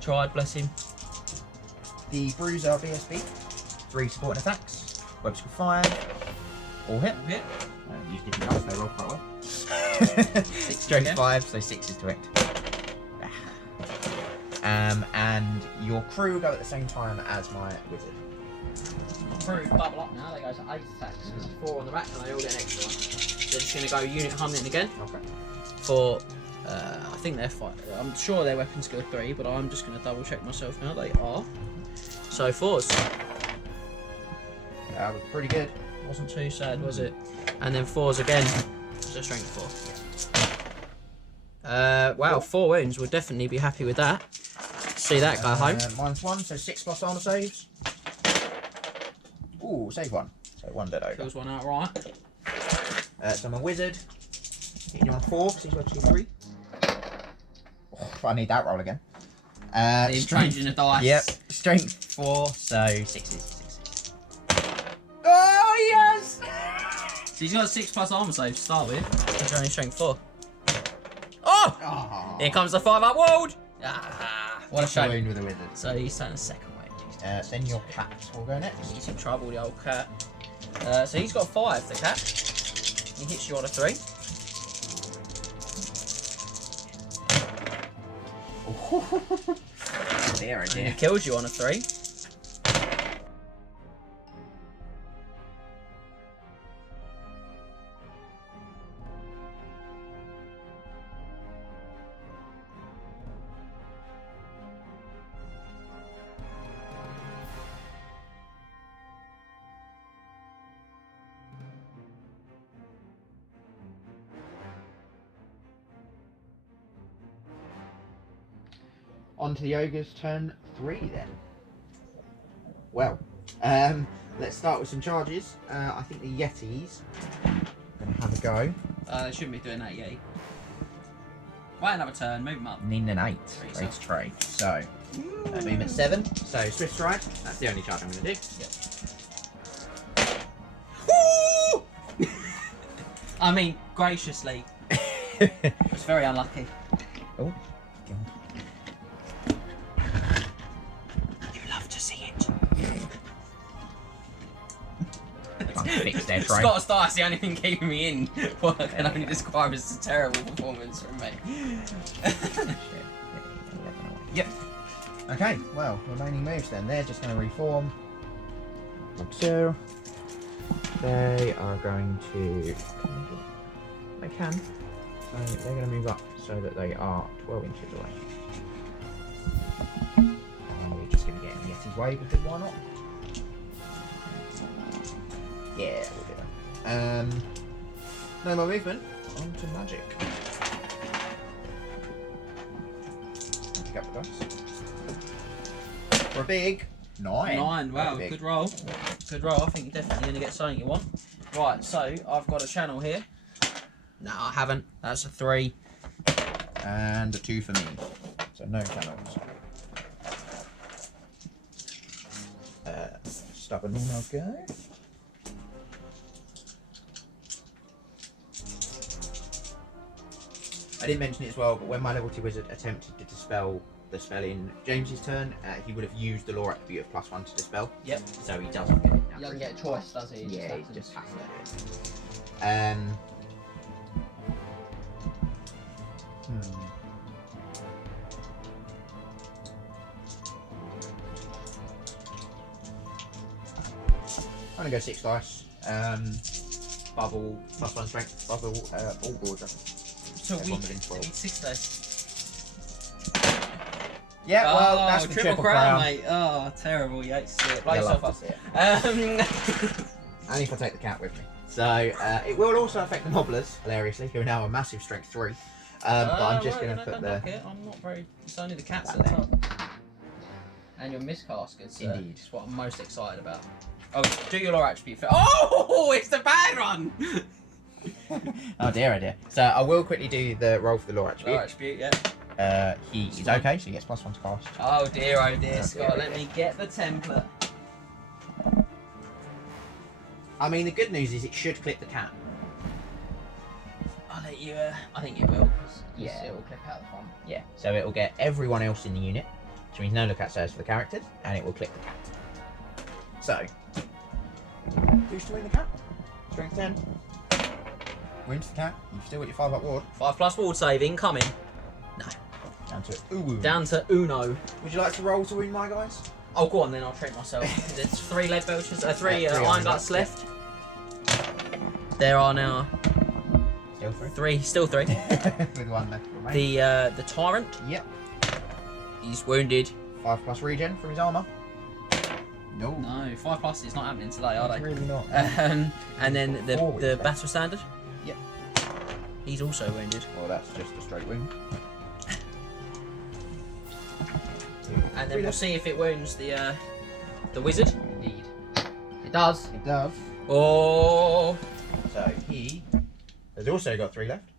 Tried, bless him. The Bruiser BSB. 3 supporting attacks. Web skill 5. All hit. Hit. Use different dice, they roll quite well. Strength again. 5, so 6 is direct. And your crew go at the same time as my wizard. Crew double up now. They go to 8 attacks. There's 4 on the back, and they all get an extra one. They're just going to go unit hunting again. Okay. For I think they're 5. I'm sure they're weapon skill 3, but I'm just going to double check myself now. They are. So 4s. That was pretty good. Wasn't too sad, was it? And then 4s again. So strength 4. Wow, 4 wounds. We'll definitely be happy with that. See that go home. -1, so 6+ armor saves. Ooh, save 1. So 1 dead over. Kills one outright. So I'm a wizard. Hitting you on 4, because he's got 2, 3. Oh, I need that roll again. He's changing the dice. Yep. Strength 4, so 6s. Oh, yes! So he's got 6+ armor save to start with. He's only strength 4. Oh! Oh. Here comes the 5-up world! Ah, what a shame. Wound with a wizard. So he's taking a second wound. Then your cat will go next. He's in trouble, the old cat. So he's got 5, the cat. He hits you on a 3. There, I And he did. kills you on a 3. On to the ogre's turn 3 then. Well, let's start with some charges. I think the Yetis are going to have a go. They shouldn't be doing that yet. Wait another turn, move him up. Need an 8. Three, Great trade. So, move him at 7. So, Swift Strike. That's the only charge I'm going to do. Yep. I mean, graciously. It's very unlucky. Oh, God. You love to see it. Fix their trade. Scott's dice the only thing keeping me in what I can only describe as a terrible performance from me. Yep. Okay, well, remaining moves then. They're just going to reform. 2. They are going to... They can. So they're going to move up so that they are 12 inches away. And we're just going to get in Yeti's way because why not? Yeah, we'll do that. No more movement. On to magic. Pick up the dice. For a big 9. 9, wow, good roll. Good roll. I think you're definitely going to get something you want. Right, so I've got a channel here. No, I haven't. That's a 3. And a 2 for me. So no channels. Stubborn one I'll go. I didn't mention it as well, but when my level 2 wizard attempted to dispel the spell in James's turn, he would have used the lore attribute of +1 to dispel. Yep. So he doesn't get it now. He doesn't get a choice, does he? Yeah, he just has to. to. I'm gonna go 6 dice. Bubble +1 strength. Bubble all boards. So we need 6 dice. Yeah, well, that's the triple crown, mate. Oh, terrible. You hate to see it. Blow You'll yourself love up. to see it. Um, And if I take the cat with me. So, it will also affect the Nobblers, hilariously, who are now a massive strength 3. But I'm just going to put the... I'm not very... It's only the cats at the top. And your miscaskets. Indeed. That's what I'm most excited about. Oh, do your lore attribute for... Oh, it's the bad one! Oh dear, oh dear. So I will quickly do the roll for the lore attribute. Lore attribute, yeah. He is okay, so he gets +1 to cast. Oh dear, Oh, Scott. dear, Let me get the template. I mean, the good news is it should clip the cat. I'll let you... I think it will, because Yeah. it will clip out the front. Yeah. So it will get everyone else in the unit, which means no look at says for the characters, and it will clip the cat. So, who's to win the cat? Strength 10. Wins the cat. You've still got your 5 up ward. 5+ ward save incoming. No. Down to Uwu. Down to Uno. Would you like to roll to win, my guys? Oh, go on then. I'll treat myself. There's 3 lead belchers. 3 three iron iron guts guts, left. There are now Still 3. 3. Still 3. With 1 left remaining. The Tyrant. Yep. He's wounded. 5+ regen from his armour. No. No, 5+ is not happening today, are they? Really not. And then the Forward. battle standard. Yep. He's also wounded. Well, that's just a straight wound. And then we'll see if it wounds the wizard. Indeed. It does. It does. Oh. So he has also got 3 left.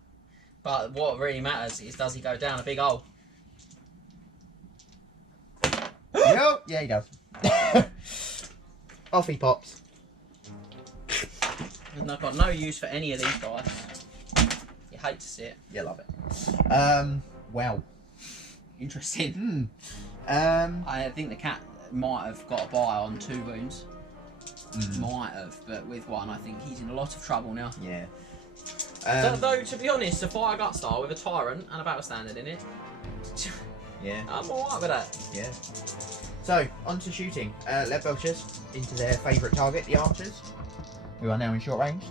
But what really matters is, does he go down a big hole? Yep. Yeah, he does. Off he pops. And I've got no use for any of these guys. You hate to see it. You love it. Well. Interesting. I think the cat might have got a buy on 2 wounds. Might have, but with 1, I think he's in a lot of trouble now. Yeah. Though, to be honest, a fire gut star with a tyrant and a battle standard in it, Yeah. I'm alright with that. Yeah. So, on to shooting. Lead belchers into their favourite target, the archers, who are now in short range.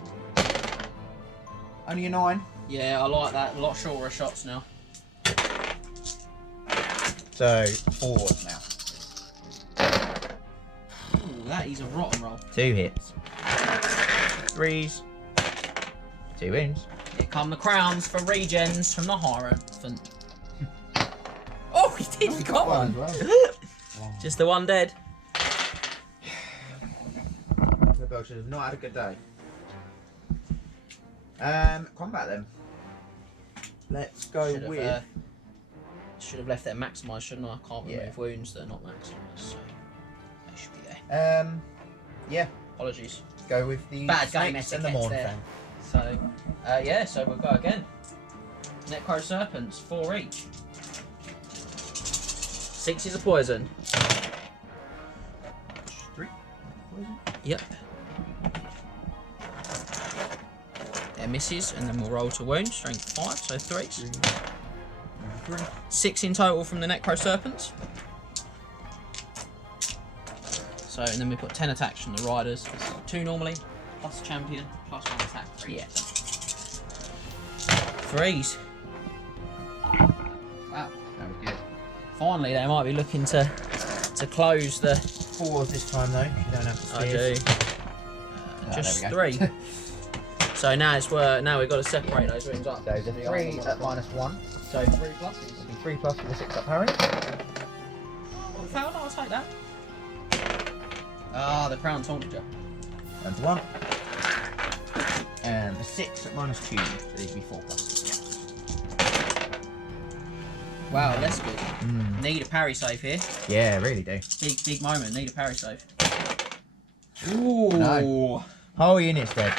Only a 9. Yeah, I like that. A lot shorter shots now. So, 4s now. Ooh, that is a rotten roll. 2 hits. 3s. 2 wounds. Here come the crowns for regens from the Hierotitan. Oh, he did! He got one! Just the one dead. The belchers have not had a good day. Combat then. Let's go with. Should have left them maximised, shouldn't I? I can't remove Yeah. wounds that are not maximised, so they should be there. Yeah. Apologies. Go with the Bad game snakes and the etiquette Morn there. Fang. So, yeah, so we'll go again. Necro Serpents, 4 each. 6 is a poison. 3 poison. Yep. There misses, and then we'll roll to wound. Strength 5, so 3s. 3. 6 in total from the Necro Serpents. So, and then we've got 10 attacks from the Riders. 2 normally, plus champion, plus 1 attack. 3. Yeah. 3s. Wow. That was good. Finally, they might be looking to close the... 4 this time though. You don't have to I do. Just there we 3. go. So now now we've got to separate those wounds up. So the 3 at -1. So 3 pluses. It'll be 3 plus with the 6 up parry. Well, fail, no, I'll take that. Ah, the crown taunted you. And 1. And the 6 at -2. So these will be 4 plus. Wow, that's good. Need a parry save here. Yeah, really do. Big moment. Need a parry save. Ooh. No. Whole unit's dead.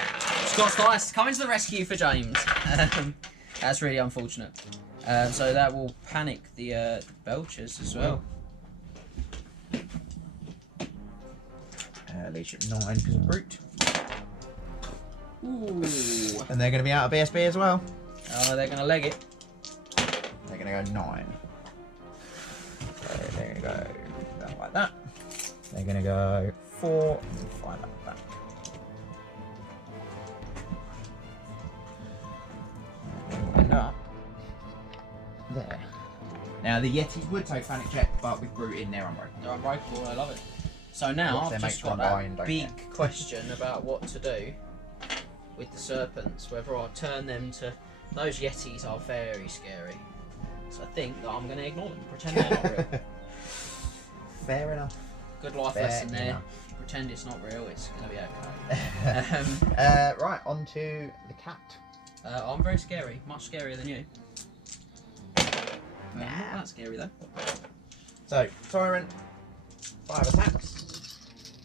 Scott's Dice coming to the rescue for James. That's really unfortunate. So that will panic the Belchers as well. Liche at 9 because of Brute. Ooh. And they're going to be out of BSB as well. Oh, they're going to leg it. They're going to go 9. So they're going to go down like that. They're going to go 4 and 5 like that. And up there. Now the Yetis would take panic check, but with Brute in there, unbroken. They're unbreakable, I love it. So now Watch their I've mates just got run by and that don't big care. question about what to do with the serpents, whether I turn them to... Those Yetis are very scary. So I think that I'm going to ignore them, pretend they're not real. Fair enough. Good life Fair lesson there. enough. Pretend it's not real, it's going to be okay. Right, on to the cat. I'm very scary, much scarier than you. Not that scary though. So, Tyrant, 5 attacks.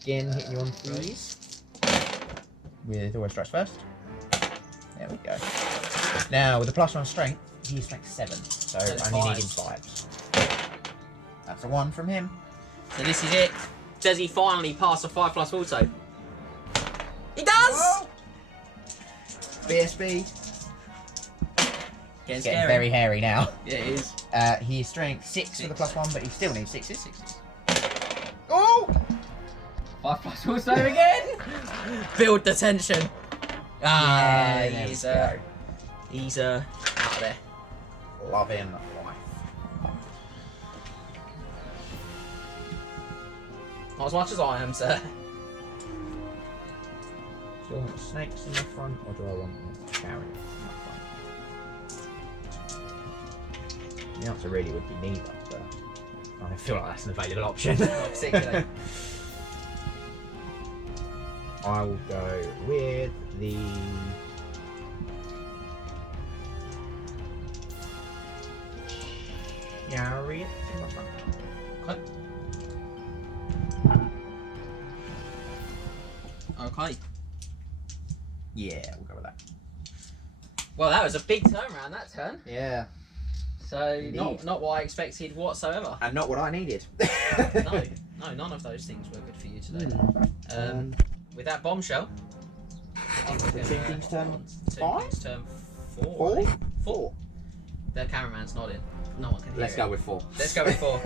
Again, hitting you on 3s. With always strikes first. There we go. Now, with the +1 strength, he's strength 7. So, So only needing 5s. 5s. That's a 1 from him. So this is it. Does he finally pass a 5+ auto? He does! Whoa! BSB. Getting Getting scary. very hairy now. Yeah, it is. He is strength 6 with a +1, but he still needs 6s. 6s. Oh! 5+ auto again! Build the tension. Ah, Yeah, there he's we go. he's out of there. Loving life. Not as much as I am, sir. Do I want snakes in the front, or do I want chariots in the front? The answer really would be neither, but I feel like that's an available option. Particularly. I will go with the Chariots in the front. Okay. Okay. Yeah, we'll go with that. Well, that was a big turnaround, that turn. Yeah. So, Indeed. not what I expected whatsoever. And not what I needed. No, none of those things were good for you today. Hmm. With that bombshell, I think we're The gonna- King's turn Two King's turn 4. I think. 4. The cameraman's nodding. No one can hear Let's it. go with 4. Let's go with 4.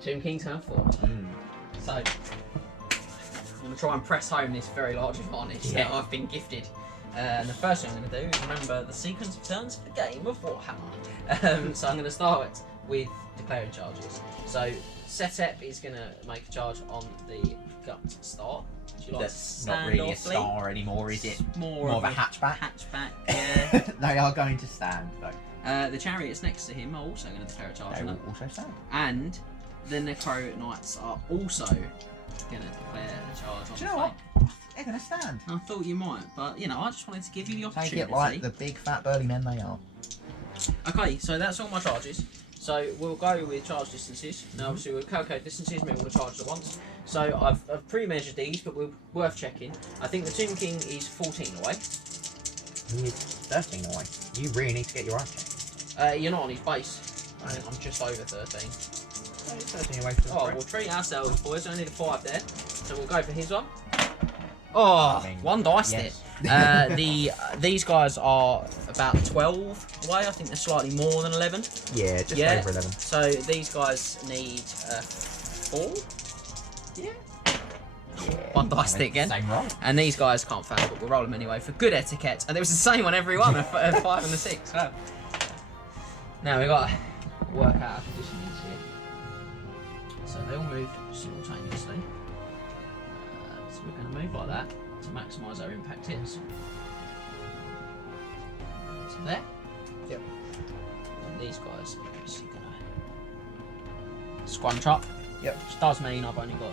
Tomb King turn 4. So, I'm going to try and press home this very large advantage that I've been gifted. And the first thing I'm going to do is remember the sequence of turns for the game of Warhammer. So I'm going to start with declaring charges. So Setep is going to make a charge on the gut start. Would you like That's to not stand really or a flee? star anymore, is it? More More of a hatchback? Hatchback, yeah. They are going to stand, though. The Chariots next to him are also going to declare a charge They on will that. also stand. And the Necro Knights are also gonna declare a charge on Do you the know what? flank. They're going to stand. I thought you might, but you know, I just wanted to give you the Take opportunity. it like the big fat burly men they are. Okay, so that's all my charges. So we'll go with charge distances. Now obviously we'll calculate distances, mean all the charges at once. So I've pre-measured these, but we're worth checking. I think the Tomb King is 14 away. He is 13 away. You really need to get your eyes checked. You're not on his base. I think I'm just over 13. So he's 13 away from the Oh, front. we'll treat ourselves, boys. Only the 5 there. So we'll go for his one. Oh, I mean, one dice yes. there. These guys are about 12 away. I think they're slightly more than 11. Yeah, just Yeah. over 11. So these guys need 4. Yeah. One dice stick again. Same roll. And these guys can't fail, but we'll roll them anyway for good etiquette. And it was the same on every one, a 5 and a 6. So. Now we've got to work out our positionings here. So they all move simultaneously. So we're going to move like that to maximise our impact hits. So there. Yep. And these guys are obviously going to scrunch up. Yep. Which does mean I've only got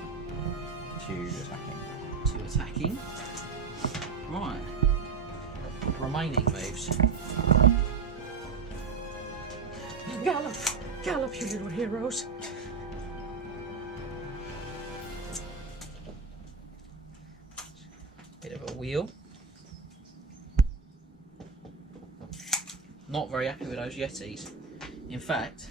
2 attacking. 2 attacking. Right. Remaining moves. Gallop! Gallop, you little heroes! Bit of a wheel. Not very happy with those Yetis. In fact,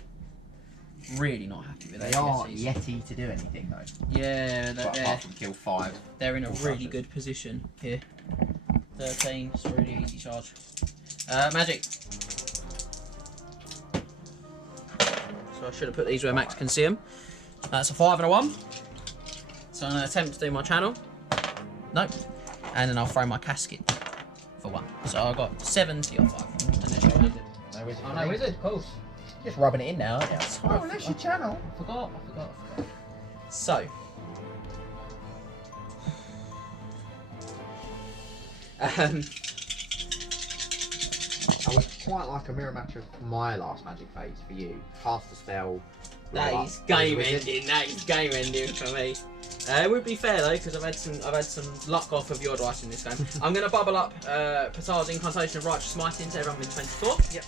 really not happy with They those are Yetis. Yeti to do anything though. Yeah, But they're, apart from kill 5. they're in a Full really charges. good position here. 13, it's a really easy charge. Magic. So I should have put these where Max can see them. That's a 5 and a 1. So I'm going to attempt to do my channel. Nope. And then I'll throw my casket for 1. So I've got 70 or 5. Unless you're wizard. No wizard. Oh no, wizard, of course. Just rubbing it in now, aren't you? Oh, that's your channel. I forgot. So. I would quite like a mirror match of my last magic phase for you. Cast a spell. That roll is up, game wizard. ending. That is game ending for me. It would be fair though, because I've had some luck off of your dice in this game. I'm going to bubble up Patar's Incantation of Righteous Smiting to everyone with 24. Yep.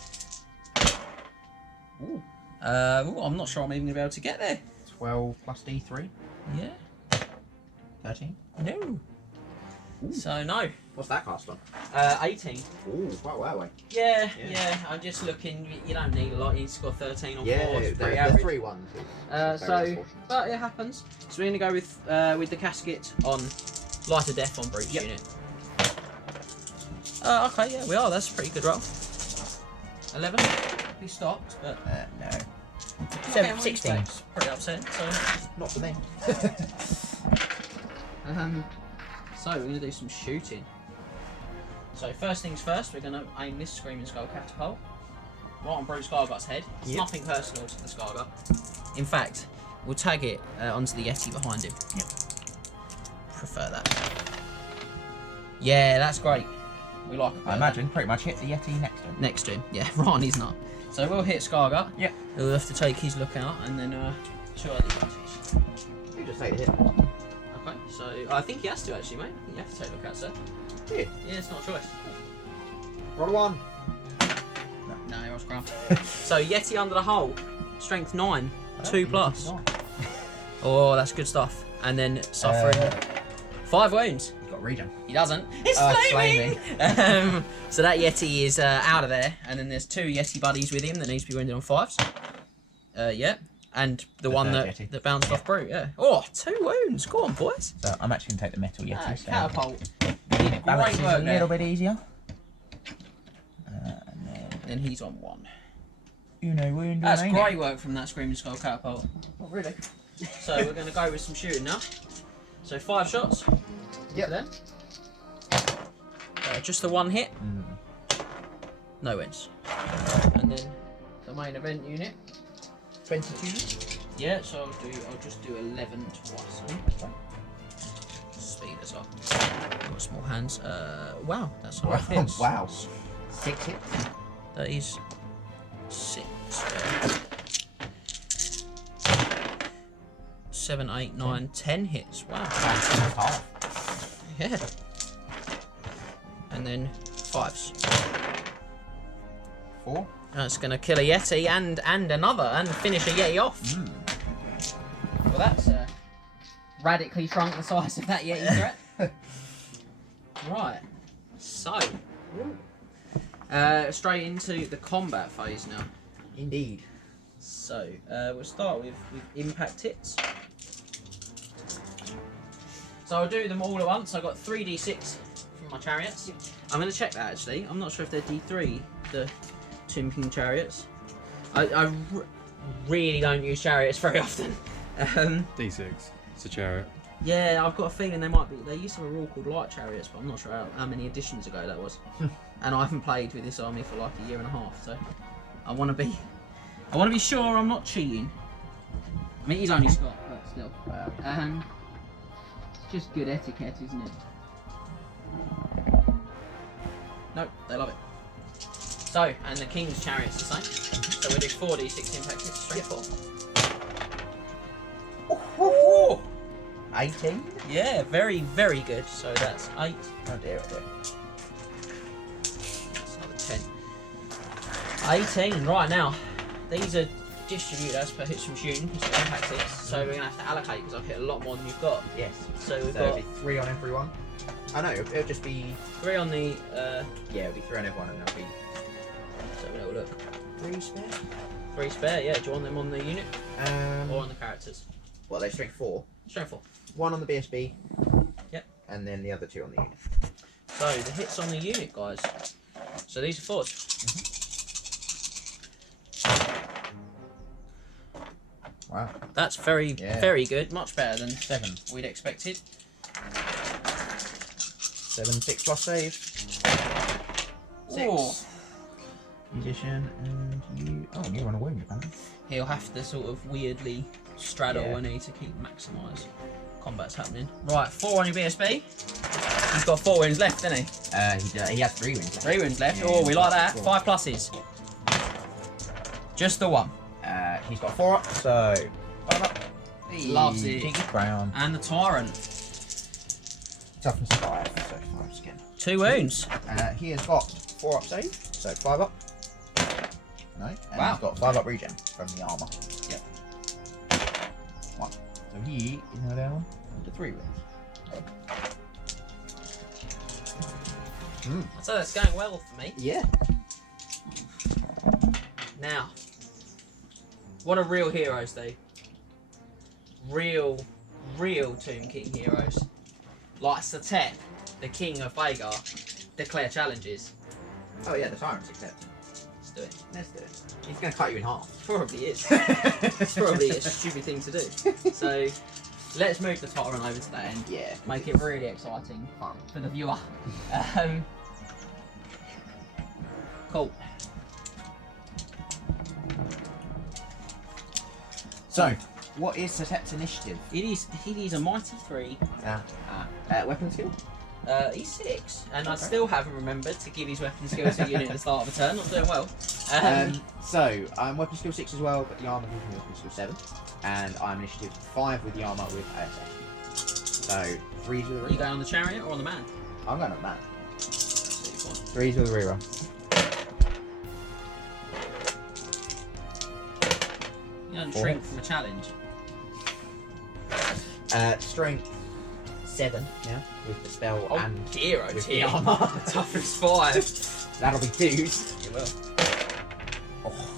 Ooh. I'm not sure I'm even going to be able to get there. 12 plus D3. Yeah. 13. No. So no. What's that cast on? 18. Ooh, quite well away. Yeah. Yeah. I'm just looking. You don't need a lot. You score 13 or 4. Yeah, It's pretty the average. 3 ones. But it happens. So we're going to go with the casket on Light of Death on Brute unit. Okay, yeah, we are. That's a pretty good roll. 11. We stopped, but no. okay, 16. It's pretty upsetting. So, Not for me. so we're going to do some shooting. So first things first, we're going to aim this Screaming Skull Catapult right on Brute Scargut's head. It's Yep. nothing personal to the Scargut. In fact, we'll tag it onto the Yeti behind him. Yep. Prefer that. Yeah, that's great. We like it. I imagine pretty much hit the Yeti next to him. Next to him. Yeah, right on his nut. So we'll hit Scargut. Yep. He'll have to take his look out and then 2 other Yetis. You just take the hit. Okay, so I think he has to actually, mate. You have to take a look out, sir. Yeah. Yeah, it's not a choice. Roll a 1. No, he was crap. So Yeti under the hull, strength 9, 2 plus. Oh, that's good stuff. And then suffering 5 wounds. He's got regen. He doesn't. It's flaming. So that Yeti is out of there, and then there's 2 Yeti buddies with him that needs to be wounded on 5s. Yeah, and the one third that Yeti. bounced off Brute. Yeah. Oh, 2 wounds. Go on, boys. So I'm actually going to take the metal Yeti. So Catapult. balance Great is work a little there. bit easier. Then he's on 1. Uno wound. That's remaining. great work from that Screaming Skull Catapult. Not really. So we're going to go with some shooting now. So 5 shots. Yep. Then. Just the 1 hit. Mm. No wins. And then the main event unit. 22. Yeah, so I'll just do 11 twice. Speed us up. Got small hands. Wow, that's a lot of hits. Wow. 6 hits. That is 6. 7, 8, 9, 10 hits. Wow. Half. Yeah. And then 5s. 4. That's going to kill a Yeti and another, and finish a Yeti off. Well, that's radically shrunk the size of that Yeti threat. Right. So, straight into the combat phase now. Indeed. So, we'll start with impact hits. So I'll do them all at once. I've got 3d6 from my chariots. I'm going to check that actually. I'm not sure if they're d3, the Tomb King chariots. I really don't use chariots very often. D6. It's a chariot. Yeah, I've got a feeling they might be. They used to have a rule called light chariots, but I'm not sure how many editions ago that was. And I haven't played with this army for like a year and a half, so I want to be sure I'm not cheating. I mean, he's only Scott, but still. It's just good etiquette, isn't it? Nope, they love it. So, and the King's Chariot's the same. So we'll do 4d6 impact hits straight forward. 18. Yeah, very, very good. So that's 8. Oh dear, oh dear. That's another 10. 18. Right now, these are distributed as per hits from shooting. It's impact hits. So we're going to have to allocate because I've hit a lot more than you've got. Yes. So we've It'll got be 3 on everyone. Oh no, it'll just be... 3 on the... yeah, it'll be 3 on everyone and there'll be... So we'll have a look. 3 spare? 3 spare, yeah. Do you want them on the unit? Or on the characters? What, they strength 4? Strength 4. 1 on the BSB. Yep. And then the other 2 on the unit. So the hits on the unit, guys. So these are 4s. Wow. That's very, Yeah. very good. Much better than 7. we'd expected. 7, 6 plus save. 6. Ooh. Musician and you... Oh, and you're on a wound, apparently. He'll have to sort of weirdly straddle Yeah. and need to keep maximise combat's happening. Right, 4 on your BSB. He's got 4 wounds left, doesn't he? He has 3 wounds left. 3 wounds left. Yeah, Oh, we like that. cool. 5 pluses. Just the 1. He's got 4 up, so... 5 up. Loves it. Cheeky crown. And the Tyrant. Toughness 5, so 5 skin. 2 wounds. He has got 4 up save, so 5 up. No, and Wow. he's got 5 up regen from the armour. Yep. 1. So he is now down to 3 wounds. So that's going well for me. Yeah. Now, what are real heroes do? Real Tomb King heroes. Like Setep, the King of Bhagar, declare challenges. Oh yeah, the Tyrant's accepted. Let's do it. Let's do it. He's going to cut you in half. Probably is. It's probably a stupid thing to do. So, let's move the Tyrant over to that end. Yeah. Make it really exciting Fun. for the viewer. Cool. So, what is Setep's initiative? It is a mighty 3. Weapon skill? He's 6, and I Okay. still haven't remembered to give his weapon skill to a unit at the start of a turn. I'm doing well. So, I'm weapon skill 6 as well, but the armour gives me weapon skill 7. And I'm initiative 5 with the armour with ASF. So, 3s with a Are you reroll. going on the chariot or on the man? I'm going on that. So 3s with a reroll. you don't 4 shrink hits. from a challenge. Strength 7 now with the spell Oh and dear, oh with dear. the armour. Toughness 5. That'll be 2s. You will.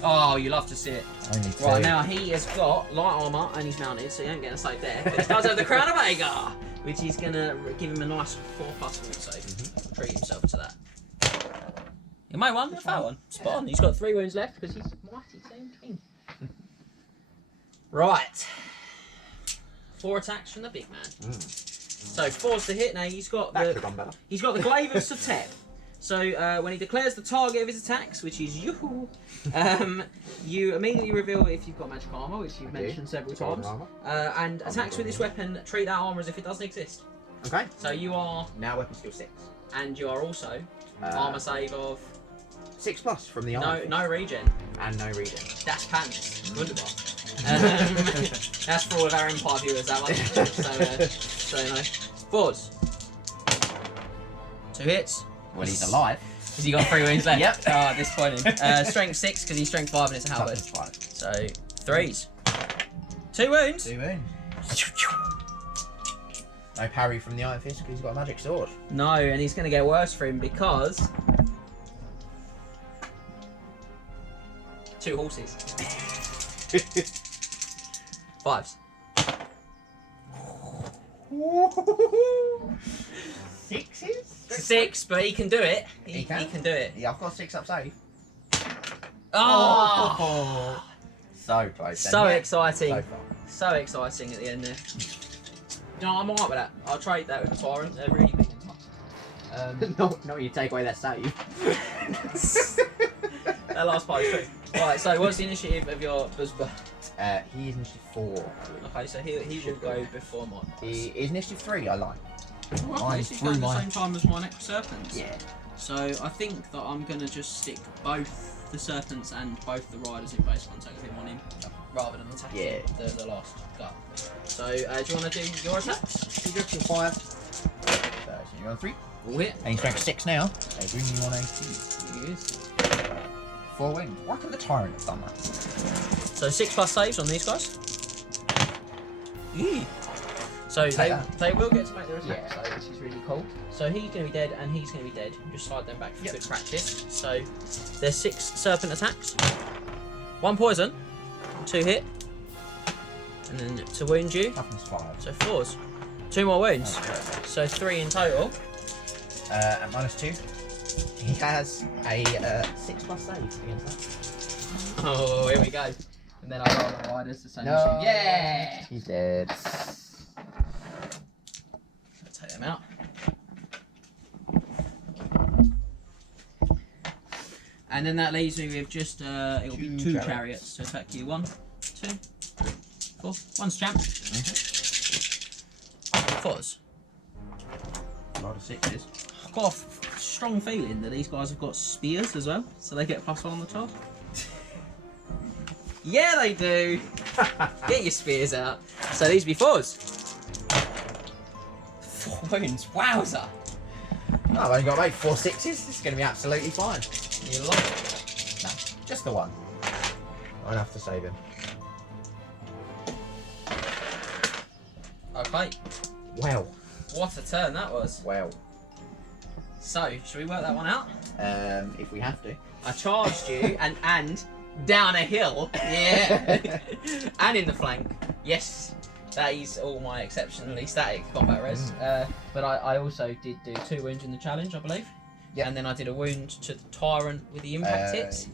Oh, you love to see it. Only 2. Right, now he has got light armour and he's mounted, so you ain't getting a save there. But he does have the Crown of Bhagar, which is going to give him a nice 4+ wound save. Treat himself to that. You may wonder if that one. Spot on. He's got 3 wounds left because he's mighty Tomb King. Right. 4 attacks from the big man. So 4's to hit. Now he's got That could the have gone better. he's got the glaive of Setep. So when he declares the target of his attacks, which is you, you immediately reveal if you've got magic armor, which you've mentioned several times, and attacks with this weapon treat that armor as if it doesn't exist. Okay. So you are, Now weapon skill 6. and you are also armor save of 6 plus from the armour. no regen. And no regen. That's pants. Wunderbar. That's for all of our Empire viewers, that one. So you know. Forwards. 2 hits. Well, he's alive. Has he got 3 wounds left? Yep. Oh, disappointing. Strength 6 because he's strength 5 and it's a halberd. So 3s. 2 wounds. 2 wounds. No parry from the Ironfist because he's got a magic sword. No, and he's going to get worse for him because 2 horses. 5s. 6s? 6, but he can do it. He can? can do it. Yeah, I've got 6 up safe. Oh! So close. So then. exciting. So far. So exciting at the end there. You know, I'm alright with that. I'll trade that with the Tyrant. They're really big and tough. No, you take away that save. That last part is true. Right, so what's the initiative of your Buzba? He is initiative 4. Okay, so he will go before mine. He is initiative 3, I like. Okay, Mine's so he's going at the through same time as my Necro Serpents. Yeah. So I think that I'm going to just stick both the Serpents and both the Riders in base contact with him on him, rather than attacking the last gut. So do you want to do your attacks? You go to 5. So you're on 3. All hit. And he's strength 6 now. They bring you on 18. Yes. 4 wins. Why couldn't the Tyrant have done that? So 6+ saves on these guys. So they will get to make their attack, so which is really cool. So he's going to be dead and he's going to be dead. Just slide them back for good practice. So there's 6 serpent attacks. 1 poison, 2 hit, and then to wound you. Happens 5. So 4s. 2 more wounds. So 3 in total. At -2, he has a 6+ save against that. Oh, here we go. And then I roll the riders the same. No. Yeah! He's dead. Take them out. And then that leaves me with just it'll be 2 chariots to attack you. 1, 2, 3, 4. 1's champ. 4s. A lot of 6s. I've got a strong feeling that these guys have got spears as well, so they get +1 on the charge. Yeah, they do. Get your spears out. So these be 4s. 4 wounds. Wowza. No, I've only got to make 4 6s. This is going to be absolutely fine. You love it. No, just the 1. I'll have to save him. Okay. Wow. What a turn that was. Wow. So, should we work that one out? If we have to. I charged you and down a hill. Yeah. And in the flank. Yes. That is all my exceptionally static combat res. But I also did do 2 wounds in the challenge, I believe. Yeah. And then I did a wound to the Tyrant with the impact hits.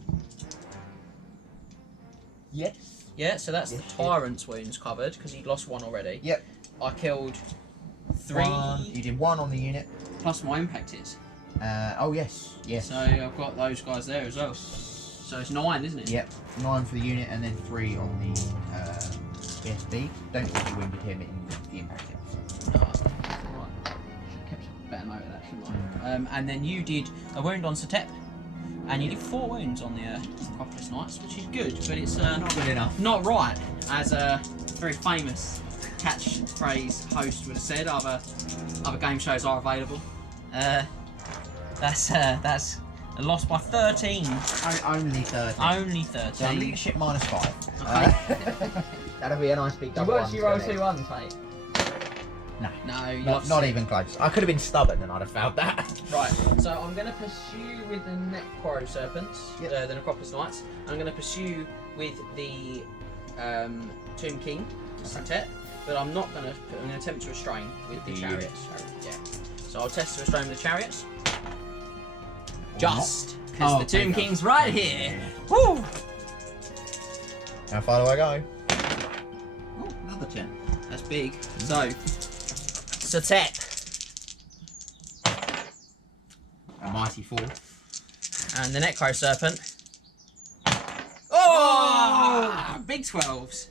Yes. Yeah, so that's the Tyrant's wounds covered, because he'd lost 1 already. Yep. I killed 3. You did 1 on the unit. Plus my impact hits. Oh, yes. Yes. So I've got those guys there as well. So it's 9, isn't it? Yep. 9 for the unit and then 3 on the BSB. Don't think you wounded him in the impact hit. No. Right. Should have kept a better note of that, shouldn't I? And then you did a wound on Setep. And you did 4 wounds on the Necropolis Knights, which is good, but it's not good enough. Not right, as a very famous catchphrase host would have said. Other game shows are available. That's a loss by 13. Only 13. Only 13. So leadership -5. Okay. That'll be a nice big double. You actually roll 2 1s, mate. No, not even close. I could have been stubborn and I'd have found that. Right, so I'm going to pursue with the Necro Serpents, the Necropolis Knights. I'm going to pursue with the Tomb King, Setep, but I'm not going to. I'm going to attempt to restrain with the Chariots. Yeah. So I'll test to restrain with the Chariots. Just because the Tomb King's right here. Woo! How far do I go? Oh, another 10. That's big. So. Setep. A mighty 4. And the Necro Serpent. Oh! Big 12s.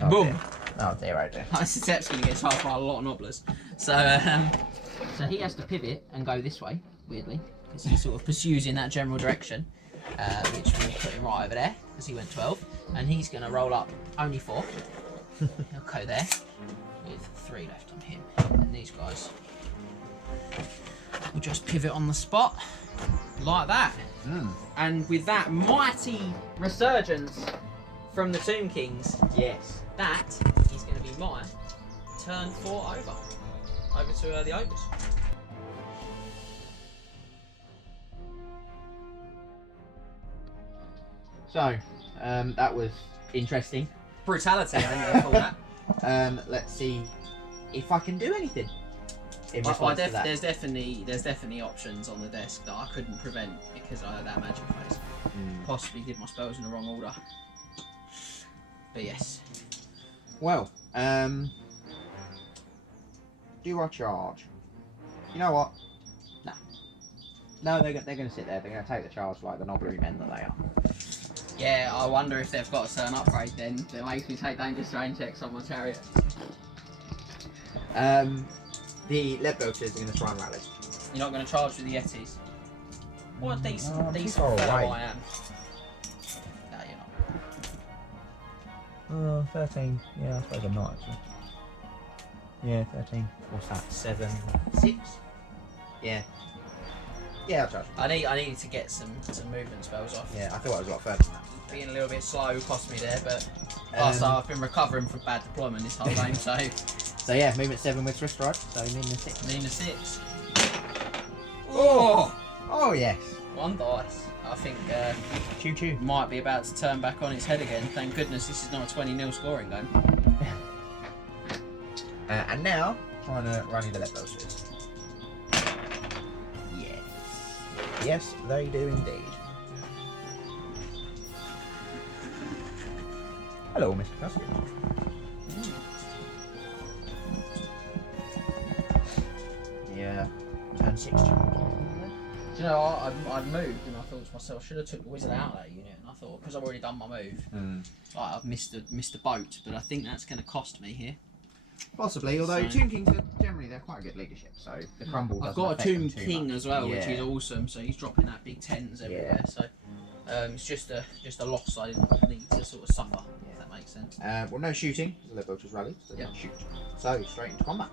Oh, Boom. Dear. Oh dear, oh dear. Setep's going to get charged by a lot of nobblers. So he has to pivot and go this way, weirdly, because he sort of pursues in that general direction. which we'll put him right over there because he went 12, and he's going to roll up only 4. He'll go there with 3 left on him, and these guys will just pivot on the spot like that. And with that mighty resurgence from the Tomb Kings, Yes. that is going to be my turn 4 over to the Ogres. So, that was interesting. Brutality, I think they call that. Let's see if I can do anything. In response to that. There's definitely options on the desk that I couldn't prevent because I had that magic phase. Possibly did my spells in the wrong order. But yes. Well, do I charge? You know what? No. No, they're going to sit there. They're going to take the charge like the nobbly men that they are. Yeah, I wonder if they've got a certain upgrade then that makes me take dangerous terrain checks on my chariot. The lead belters are going to try and rally. You're not going to charge with the Yetis. What a decent too fellow far away. I am. No, you're not. 13. Yeah, I suppose I'm not actually. Yeah, 13. What's that? 7, 6? Yeah. Yeah, I'll charge. I needed to get some movement spells off. Yeah, I thought I was a lot further than that. Being a little bit slow cost me there, but also I've been recovering from bad deployment this whole game, so... So yeah, movement 7 with Swift Stride, so meaning 6. Meaning 6. Oh! Oh yes. 1 dice. I think Choo choo. might be about to turn back on its head again. Thank goodness this is not a 20-0 scoring game. And now, trying to run the lead belters. Yes. Yes, they do indeed. Hello, Mr. Casket. Yeah, turn 6 charge. Do you know, I moved and I thought to myself, should have took the wizard out of that unit, and I thought, because I've already done my move, like I've missed the boat, but I think that's going to cost me here. Possibly, although So- Tomb Kings are generally they're quite good leadership, so the crumble I've doesn't got a affect them Tomb too King much. as well, which Yeah. is awesome, so he's dropping that big 10s everywhere, so it's just a loss I didn't need to sort of suffer, if that makes sense. Well, no shooting, because the lead belters rally, so they Yeah. don't shoot. So, straight into combat.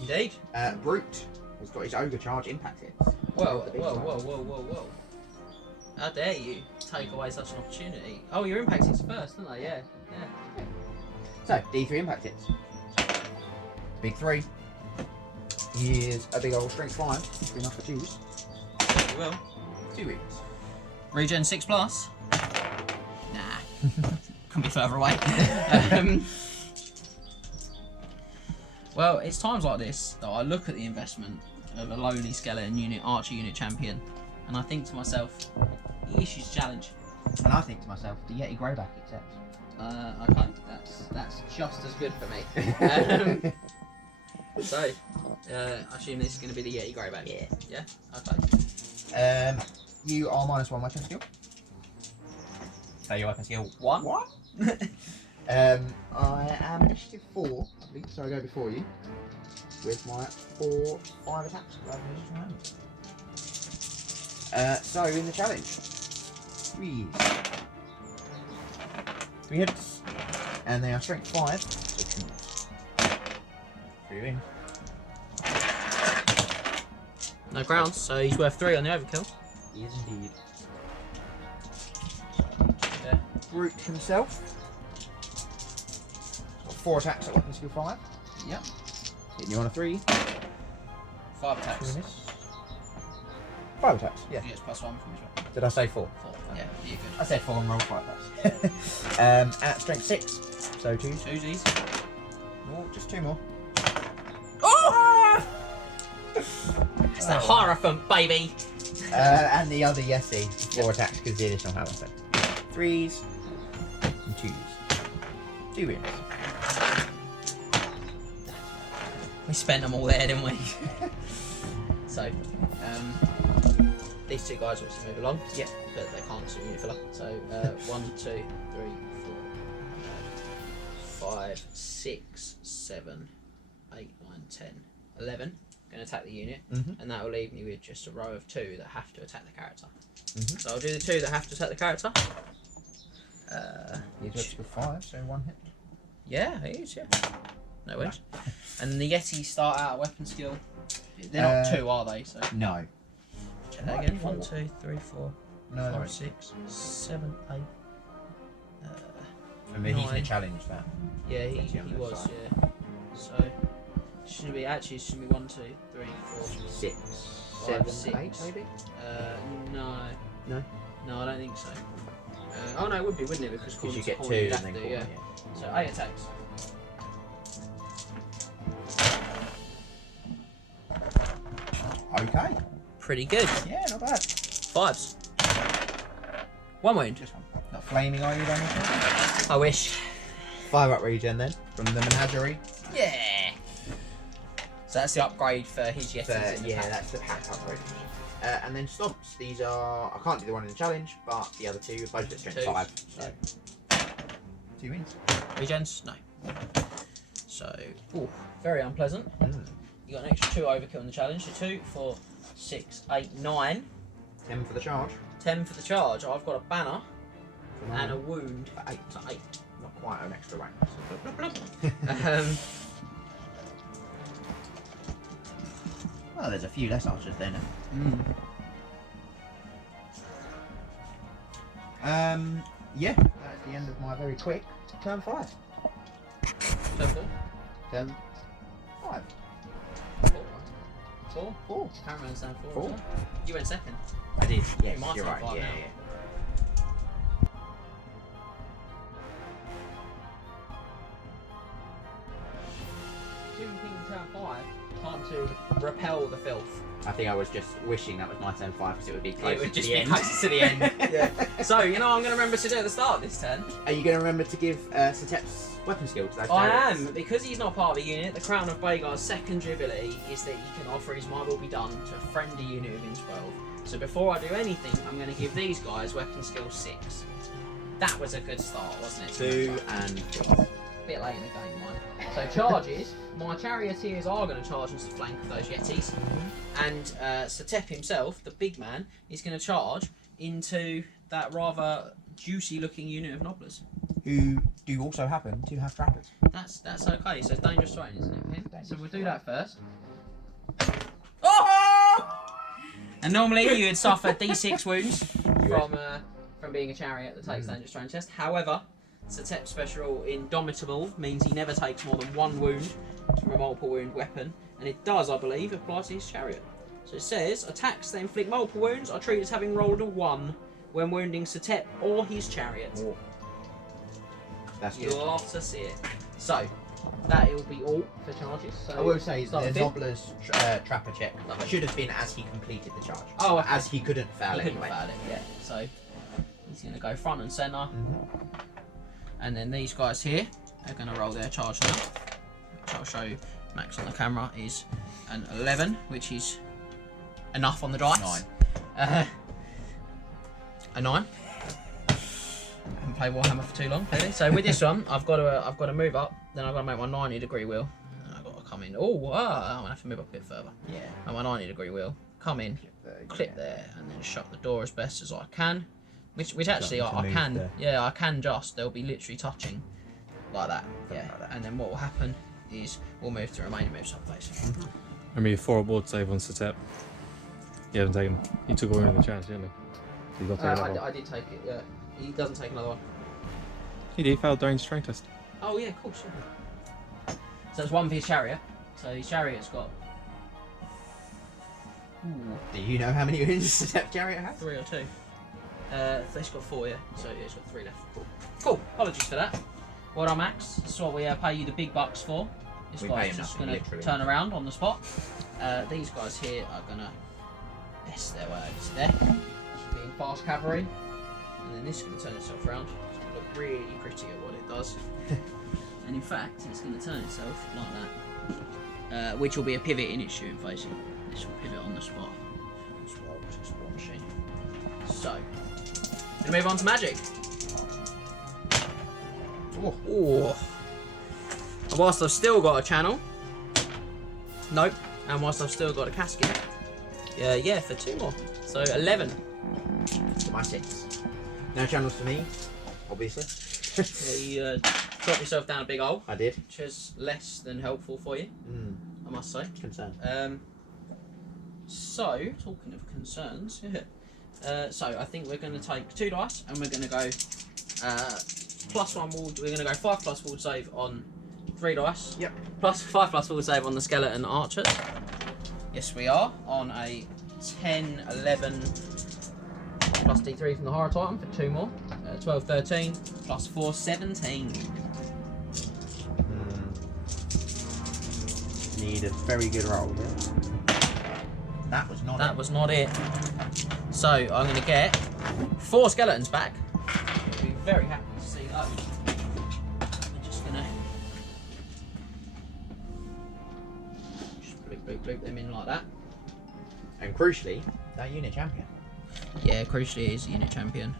Indeed. Brute has got his Ogre charge impact hits. Whoa. How dare you take away such an opportunity? Oh, your impact hits first, don't they? Yeah. So, D3 impact hits. Big 3. Here's a big old strength 5, if enough to choose. You will. 2 wounds. Regen 6 plus. Nah. Couldn't be further away. Well, it's times like this that I look at the investment of a lowly skeleton unit, archer unit champion, and I think to myself, he issues a challenge. And I think to myself, the Yeti Growback accepts. Okay, that's just as good for me. So, I assume this is going to be the Yeti Greyback. Yeah. Yeah? Okay. You are -1 weapon skill. So your weapon skill 1? What? I am initiative 4, I believe, so I go before you with my 5 attacks. So in the challenge, 3 hits, and they are strength 5. So 3 wins. No grounds, so he's worth 3 on the overkill. He is indeed. Yeah. Brute himself. Got 4 attacks at weapon skill 5. Yep. Hitting you on a 3. 5 attacks. 5 attacks, yeah. He gets +1 from his weapon. Did I say 4? 4. Yeah, you're good. I said 4 and rolled 5 dice. At strength 6, so 2. 2's easy. More, just 2 more. Oh! It's that Hierophant, baby! And the other Yeti, 4 attacks because the additional hammer effect. 3s and 2s. 2 wins. We spent them all there, didn't we? So, these 2 guys obviously move along. Yeah. But they can't see unit filler. So, 1, 2, 3, 4, 5, 6, 7, 8, 9, 10, 11. going to attack the unit, Mhm. and that will leave me with just a row of 2 that have to attack the character. Mhm. So I'll do the 2 that have to attack the character. He's up to 5, so 1 hit. Yeah, he is, yeah. No worries. And the Yetis start out at weapon skill. They're not 2, are they? So No. check that again. 1, 2, 3, 4, No. 5, 6, 7, 8. I mean, he's in a 9. challenge that. Yeah, he That's the other was, side. yeah. So, it should be 1, 2, 3, 4, 6, 5, 7, 8 6. maybe? No. No? No, I don't think so. Oh no, it would be, wouldn't it? Because Because you corners get corner, 2 you'd and have then to, corner, yeah. So 8 attacks. Okay. Pretty good. Yeah, not bad. 5s. 1 wound. Just one. Not flaming, are you, then? I wish. 5 up regen then, from the menagerie. Yeah. So that's the upgrade for his Yetis. in the Yeah, pack. that's the pack upgrade. And then stomps. These are, I can't do the one in the challenge, but the other 2 are both at strength 2s. 5. So 2 wins. Regens? No. So, ooh, very unpleasant. Mm. You got an extra 2 overkill in the challenge. So 2, 4, 6, 8, 9. 10 for the charge. 10 for the charge. I've got a banner For and a 9. wound For 8. to 8. Not quite an extra rank. Well, there's a few less archers there now. Yeah, that's the end of my very quick turn 5. So 4. Turn 5. 4. 4. Cameron's down 4. 4. You went second. I did, yes, might you're take right. 5 Yeah, now. yeah. King turn 5. Time to repel the filth. I think I was just wishing that was my turn 5 because it would be closer It would to just the be end. closer to the end. Yeah. So, you know, I'm going to remember to do at the start of this turn. Are you going to remember to give Setep's weapon skill to those I chariots? am, because he's not part of the unit. The Crown of Bhagar's secondary ability is that he can offer his might will be done to a friendly unit within 12. So before I do anything, I'm going to give these guys weapon skill 6. That was a good start, wasn't it? 2 and 6. A bit late in the game, mine. So charges, my charioteers are going to charge into the flank of those Yetis, and Setep himself, the big man, is going to charge into that rather juicy-looking unit of nobblers. Who do also happen to have trappers. That's okay. So it's dangerous terrain, isn't it, for him? So we'll do that first. Oh! And normally you would suffer D6 wounds from being a chariot that takes dangerous terrain test. However, Setep's special Indomitable means he never takes more than 1 wound from a multiple wound weapon, and it does, I believe, apply to his chariot. So it says, attacks that inflict multiple wounds are treated as having rolled a 1 when wounding Setep or his chariot. Oh. That's good. You'll love to see it. So, that will be all for charges. So I will say start the with him. Nobbler's trapper check should have been as he completed the charge. Oh, okay. As he couldn't fail He couldn't anyway. fail it, yeah. So, he's going to go front and centre. And then these guys here are going to roll their charge now, which I'll show Max on the camera is an 11, which is enough on the dice. 9. A 9. I haven't played Warhammer for too long, clearly. So with this one, I've got to move up. Then I've got to make my 90-degree wheel. And I've got to come in. Oh, I'm gonna have to move up a bit further. Yeah. And my 90-degree wheel. Come in, clip there, and then shut the door as best as I can. Which actually Something to I move can. there. Yeah, I can just. They'll be literally touching like that. Yeah. like that. And then what will happen is we'll move to remaining moves up facing. Remember your 4 board save on Setep. You haven't taken. You took away in the challenge, didn't you? So you got to take another one. I did take it. Yeah. He doesn't take another one. He did. He failed during strength test. Oh yeah, cool. Sure. So it's 1 for his chariot. So his chariot's got. Ooh. Do you know how many wounds Setep chariot has? 3 or 2. It's got 4, yeah. So yeah, it's got 3 left. Cool. Apologies for that. Well done, Max. This is what we pay you the big bucks for. This We pay guy's him just nothing, going to literally. turn around on the spot. These guys here are going to best their way over to there. Being fast cavalry. And then this is going to turn itself around. It's going to look really pretty at what it does. And in fact, it's going to turn itself like that. Which will be a pivot in its shooting facing. This will pivot on the spot. As well, which is War Machine. So, gonna move on to magic. Ooh. And whilst I've still got a channel, nope, And whilst I've still got a casket, yeah, for 2 more. So 11. For my 6. No channels for me, obviously. You dropped yourself down a big hole. I did. Which is less than helpful for you, I must say. Concern. So, talking of concerns, so I think we're going to take 2 dice and we're going to go +1 ward. We're going to go 5 plus ward save on 3 dice. Yep. Plus 5 plus ward save on the skeleton archers. Yes, we are on a 10, 11 plus D3 from the Hierotitan for 2 more. 12, 13 plus 4, 17. Need a very good roll here. That was not That was not it. So I'm going to get 4 skeletons back. I'll be very happy to see those. I'm just going to bloop them in like that. And crucially, that unit champion. Yeah, crucially it is unit champion.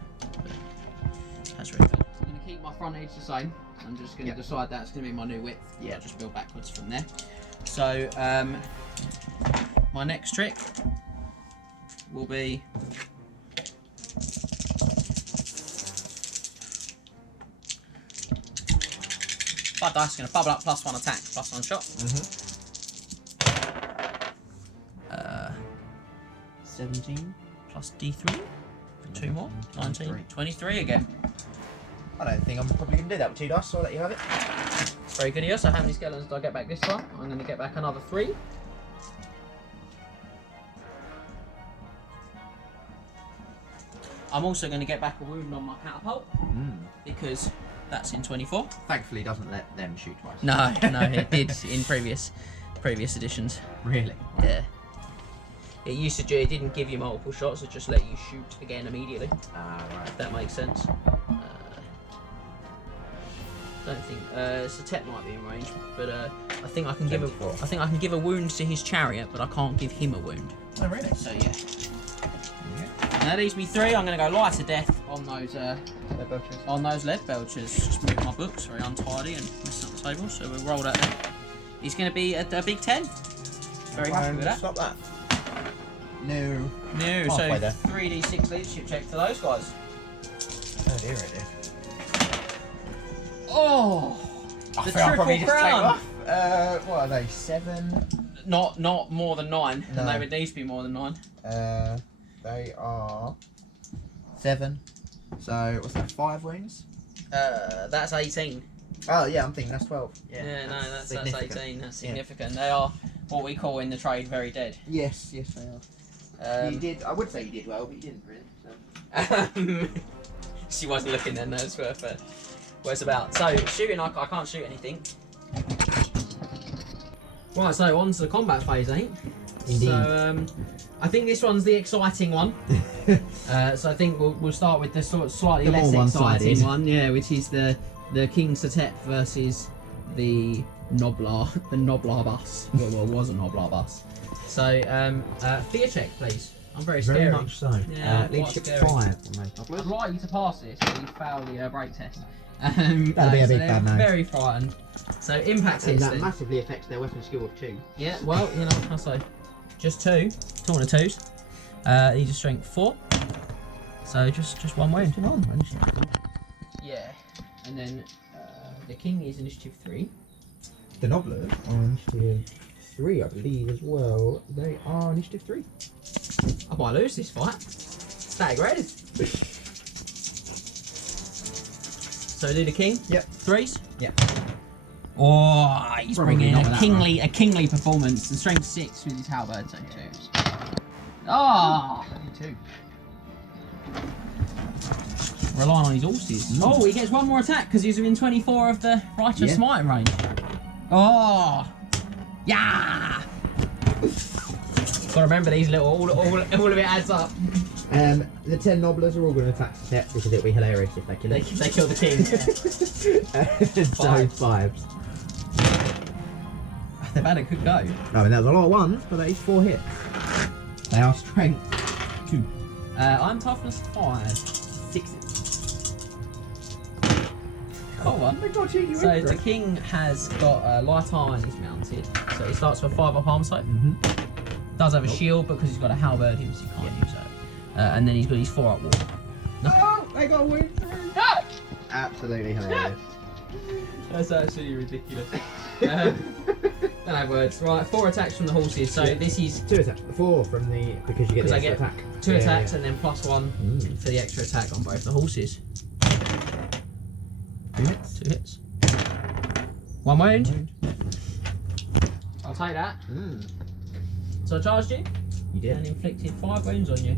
That's really good. I'm going to keep my front edge the same. I'm just going to decide that's going to be my new width. Yeah. I'll just build backwards from there. So my next trick will be five dice, going to bubble up +1 attack, +1 shot. 17 plus D3 for 2 more. 19, 23 again. I don't think I'm probably going to do that with 2 dice, so I'll let you have it. Very good here. So how many skeletons do I get back this time? I'm going to get back another 3. I'm also going to get back a wound on my catapult because that's in 24. Thankfully, doesn't let them shoot twice. No, it did in previous editions. Really? Yeah. It used to it didn't give you multiple shots, it just let you shoot again immediately. Ah, right. If that makes sense. Don't think Setep might be in range, but I think I can give a wound to his chariot, but I can't give him a wound. Oh, really? So yeah. And that leaves me 3. I'm going to go light to death on those lead belchers. Just moving my books, very untidy and messing up the table. So we'll roll that then. He's going to be a big 10. Very happy with that. Stop that. No. No. So Halfway there. 3d6 leadership check for those guys. Oh dear, oh dear. Oh, I the think I'll probably triple just take crown. off. What are they? 7? Not more than 9, No. and they would need to be more than 9. They are 7. So what's that? 5 wounds? That's 18. Oh yeah, I'm thinking that's 12. Yeah, no, that's significant. 18. That's significant. They are what we call in the trade very dead. Yes, they are. You did. I would say you did well, but you didn't really. So. She wasn't looking then. That's worth it. What it's about. So shooting, I can't shoot anything. Right, so on to the combat phase, I think. Indeed. So I think this one's the exciting one. So I think we'll start with the sort of slightly less exciting one, yeah, which is the King Setep versus the Noblar bus. Well, it was a Noblar bus. So fear check, please. I'm very scared. Very much so. Yeah, Leadership scary. 5. I'd like you to pass this, but you fail the break test. That'd be a big bad no. Very frightened. So impact hits that then. massively affects their weapon skill of 2. Yeah, well, you know, I'll say just 2. 2 on the 2s. He's a strength 4. So just 1 wound. Yeah. And then the king is initiative 3. The Nobblers are initiative 3, I believe, as well. They are initiative 3. I might lose this fight. Static red. So do the king. Yep. 3s. Yep. Oh, he's Probably bringing not a that kingly performance. The strength 6 with his halberd, so 2s. Ah, 2. Relying on his horses. Oh, he gets 1 more attack because he's within 24 of the righteous smite range. Oh, yeah. Gotta remember these little, all of it adds up. The 10 Nobblers are all going to attack Setep because it'll be hilarious if they kill him. They kill the king. So 5s. They've had a good go. I mean, that was a lot of 1s, but that is 4 hits. They are strength 2. I'm toughness 5. 6s. Oh, one. They got you So the king has got light iron is mounted. So So he starts with 5 up arm save. Does have a shield because he's got a halberd here, so he can't use that. And then he's got his 4 up wall. No, they got a wound through. Absolutely hilarious. That's actually ridiculous. Don't have words. Right, 4 attacks from the horses. So this is 2 attacks. 4 from the because you get the extra attack. 2 attacks and then +1 for the extra attack on both the horses. 2 hits. 2 hits. 1 wound. I'll take that. So I charged you. You did. And inflicted 5 wounds on you.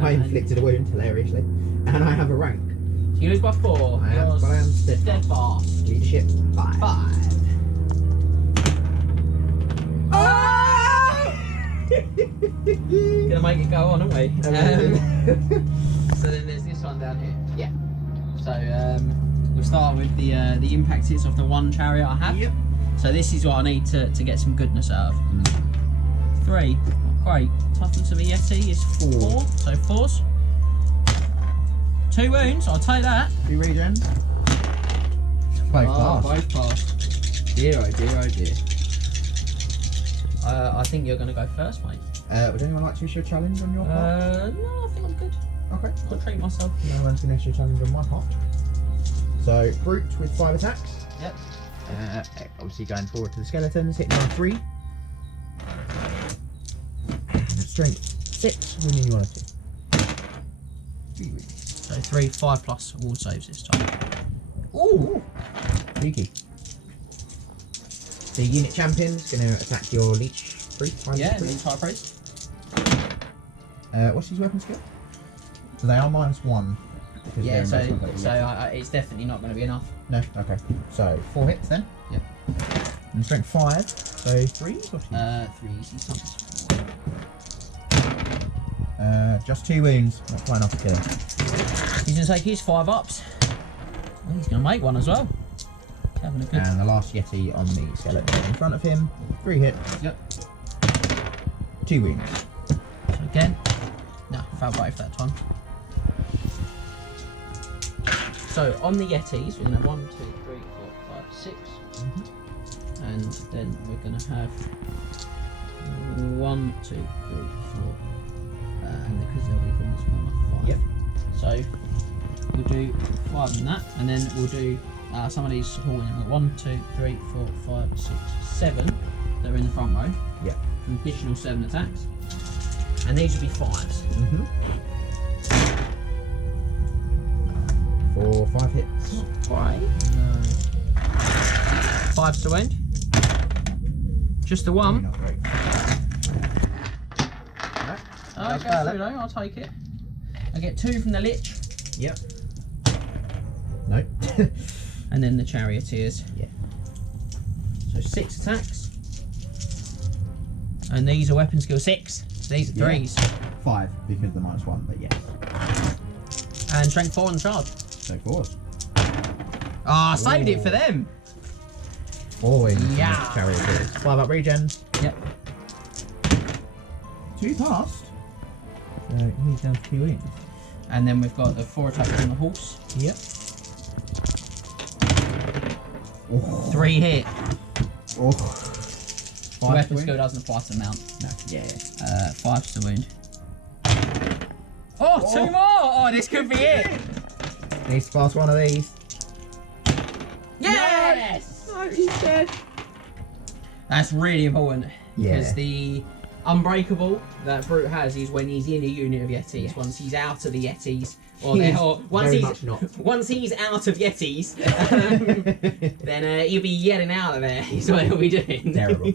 I inflicted a wound, hilariously. And I have a rank. So you lose by 4. I am steadfast. Leadership 5. 5. Gonna make it go on, aren't we? So then there's this one down here. Yeah. So we'll start with the impacts of the 1 chariot I have. Yep. So this is what I need to get some goodness out of. 3. Great. Toughness of a Yeti is 4. So 4s. 2 wounds. I'll take that. 2 regens. Both passed. Both passed. Dear oh dear oh dear. I think you're going to go first, mate. Would anyone like to issue a challenge on your part? No, I think I'm good. Okay. I'll treat myself. No one's going to issue a challenge on my part. So, Brute with 5 attacks. Yep. Obviously going forward to the skeletons, hitting on 3. And strength 6, winning you on a 2. 3 wins. So 3, 5 plus ward saves this time. Ooh! Cheeky. The unit champion's going to attack your leech priest. Yeah, the entire priest. What's his weapon skill? So they are -1. Yeah, so it's definitely not going to be enough. No, okay. So 4 hits then. Yep. And strength 5. So 3s or 2? 3 easy times 4. Just 2 wounds. Not quite enough to kill him. He's going to take his 5 ups. Well, he's going to make one as well. Having a good. And the last Yeti on the skeleton in front of him. 3 hits. Yep. 2 wounds. So again. No, failed both that time. So on the Yetis, we're going to have 1, 2, 3, 4, 5, 6. And then we're going to have 1, 2, 3, 4. And because there'll be almost 5. Yep. So we'll do 5 in that, and then we'll do some of these supporting them. 1, 2, 3, 4, 5, 6, 7 that are in the front row. Yep. An additional 7 attacks. And these will be 5s. 4, 5 hits. 5? No. 5's to wound. Just the 1. Not great. Okay, I'll take it. I get 2 from the Liche. Yep. No. And then the Charioteers. Yeah. So 6 attacks. And these are weapon skill 6. These are 3s. 5 because of the -1, but yes. And strength 4 on the charge. So 4s. Ah, I saved it for them. 4 wins. Yeah. Charioteers. 5 up regens. Yep. 2 passed. So he's down to 2 wins. And then we've got the 4 attacks on the horse. Yep. 3 hit. Oh. The weapon skill doesn't apply to the mount. No. Yeah. 5's to wound. Oh, 2 more! Oh, this could be it! Needs to pass one of these. Yes! No, he's dead. That's really important. Because Yeah. the unbreakable that Brute has is when he's in a unit of Yetis. Yes. Once he's out of the Yetis, Very much not. once he's out of Yetis, then he'll be yelling out of there. Is what he'll be doing. Terrible.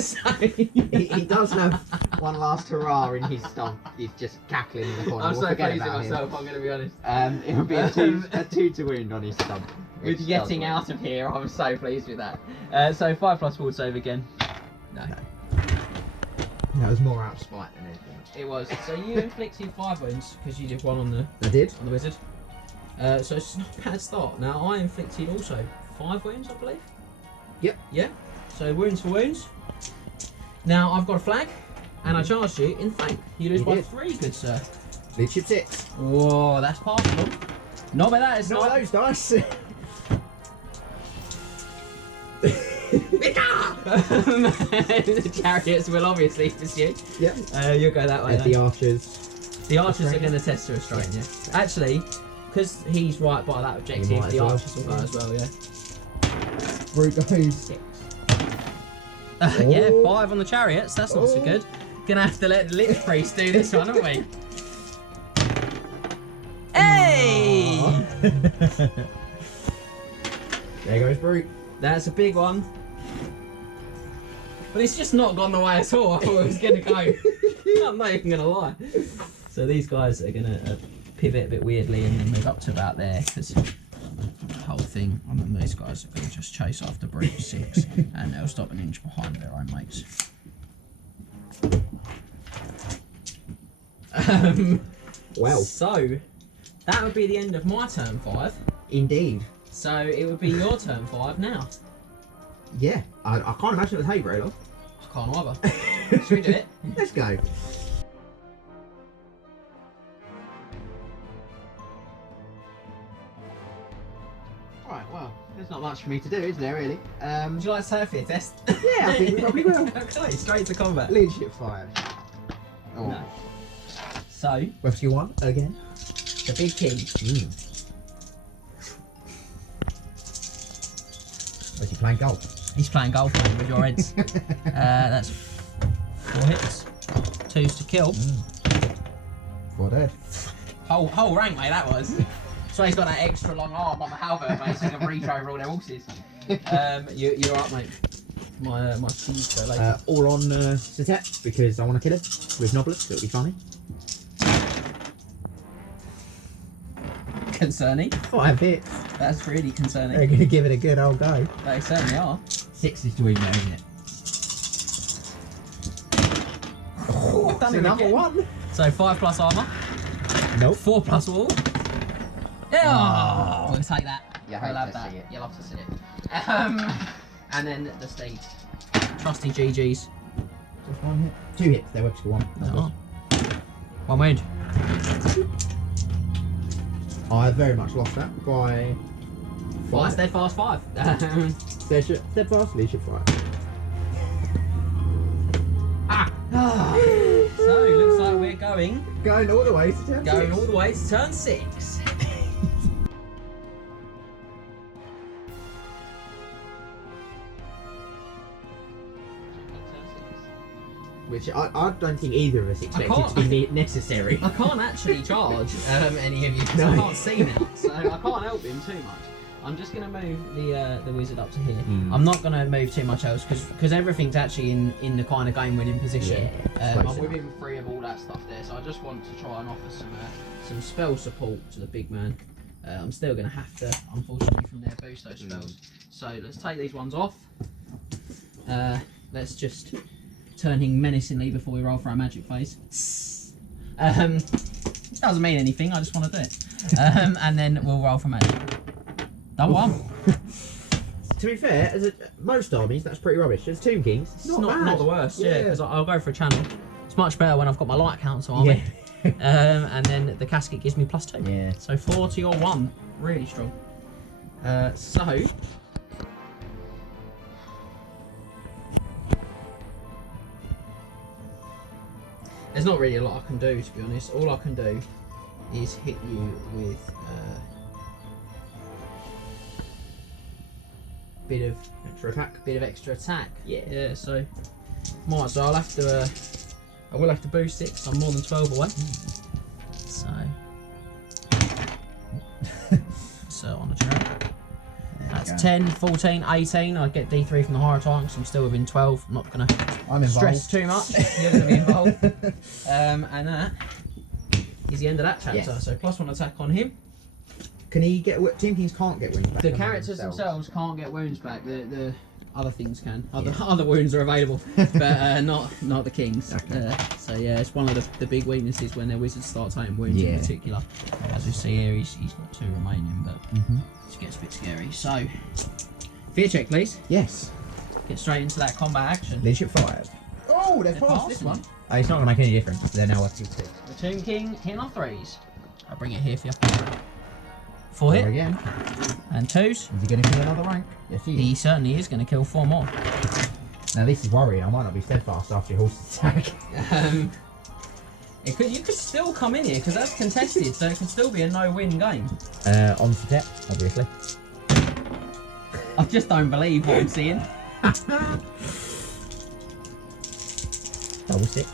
So he does have one last hurrah in his stomp. He's just cackling in the corner. I'm We'll so forget pleased with about him. myself. I'm going to be honest. It would be a 2 to wound on his stump. With which getting does out of here, I'm so pleased with that. So 5 plus ward save again. No. work. That was more out of spite than anything. It was. So you inflicted 5 wounds because you did 1 on the I did. wizard. So it's not a bad start. Now I inflicted also 5 wounds, I believe. Yep. Yeah. So wounds for wounds. Now I've got a flag, and I charged you in flank. You lose You by did. 3, good sir. Leadership 6. Whoa, that's passable. Not by that, it's Not not. those dice. The chariots will obviously pursue. Yep. You'll go that way. The archers. The archers are restrain. going to test to restrain, yeah. Actually, because he's right by that objective, might as the well. archers will go as well, yeah. Brute goes 6. Yeah, Oh. 5 on the chariots. That's not so Oh. good. Gonna have to let the Lich Priest do this one, aren't we? Hey! There goes Brute. That's a big one. But it's just not gone the way at all. I thought it was going to go. I'm not even going to lie. So these guys are going to pivot a bit weirdly and then move up to about there because the whole thing. And then these guys are going to just chase after Brute 6 and they'll stop an inch behind their own mates. Well, So that would be the end of my turn 5. indeed. So it would be your turn 5 now. Yeah, I can't imagine it would take very long. I can't either. Should we do it? Let's go. Right, well, there's not much for me to do, is there, really? Would you like to say a fear test? Yeah, I think we probably will. Okay, straight to combat. Leadership 5. Oh. No. So, Rescue 1 again. the big king. Where's he playing golf? He's playing golf with your heads. That's 4 hits. 2s to kill. 4 dead. Whole rank, mate, that was. So he's got that extra long arm on the halberd, mate, so he can reach over all their horses. You're up, mate. My keys go later. All on Setep because I want to kill him with Novelist. It'll be funny. Concerning. 5 hits. That's really concerning. They're going to give it a good old go. They certainly are. 6 is doing there, isn't it? Oh, Done another one. So 5 plus armour. Nope. 4 plus wall. Yeah. We'll take that. You We'll hate have to that. see it. You'll have to see it. And then the steed. Trusty GGs. Just 1 hit. 2 hits. They're Webster 1. Oh. 1 wound. I very much lost that by 5. Steadfast 5. Steadfast, leadership 5. So looks like we're going Going all the way to turn 6. all the way to turn 6. Which I don't think either of us expected can't- to be necessary. I can't actually charge any of you because I No. can't see now, so I can't help him too much. I'm just going to move the wizard up to here. Mm. I'm not going to move too much else because everything's actually in the kind of game winning position. Yeah, I'm close within 3 of all that stuff there, so I just want to try and offer some spell support to the big man. I'm still going to have to, unfortunately, from there boost those spells. So let's take these ones off. Let's just turn him menacingly before we roll for our magic phase. Doesn't mean anything, I just want to do it. And then we'll roll for magic. Done one. To be fair, most armies, that's pretty rubbish. As Tomb Kings, It's not the worst, yeah, Yeah. because I'll go for a channel. It's much better when I've got my light council army. And then the casket gives me +2. Yeah. So 40 or 1. Really strong. So there's not really a lot I can do, to be honest. All I can do is hit you with bit of extra attack. Yeah. So might as well. I'll have to. I will have to boost it. 'Cause I'm more than 12 away. So on the track. That's 10, 14, 18. I get D3 from the Hierotitan because I'm still within 12. I'm not gonna I'm involved. stress too much. You're gonna be involved. And that is the end of that chapter. Yes. So +1 attack on him. Can he get? Tomb Kings can't get wings back. The on characters themselves can't get wounds back. The other things can. Other wounds are available, but not the kings. Okay. So yeah, it's one of the big weaknesses when their wizards start taking wounds in Yeah. particular. As we see here, he's got 2 remaining, but it gets a bit scary. So, fear check, please. Yes. Get straight into that combat action. Leadership 5. Oh, they've They're passed this passing. one. It's not going to make any difference. They're now at 6. The Tomb King hitting on 3s. I'll bring it here for you. 4 hit again. and 2s. Is he going to kill another rank? Yes, he He is. certainly is going to kill 4 more. Now this is worrying. I might not be steadfast after your horse's attack. You could still come in here because that's contested, so it could still be a no-win game. On Setep, obviously. I just don't believe what I'm seeing. Double 6.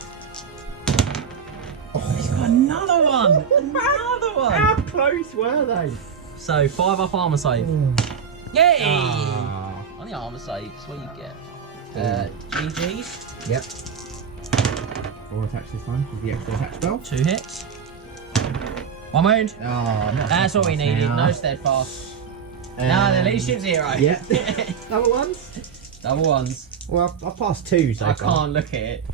Oh, he's got another one! Another one! How close were they? So 5 up armour save. Yay! Ah. On the armour saves, what you get? GG's. Yep. 4 attacks this time with the extra attack spell. 2 hits. 1 wound. Oh, not That's what we steadfast needed. now. No steadfast. Nah, the leadership 0. Yeah. Double 1s? Double 1s. Well, I've passed 2 so I far. can't look at it.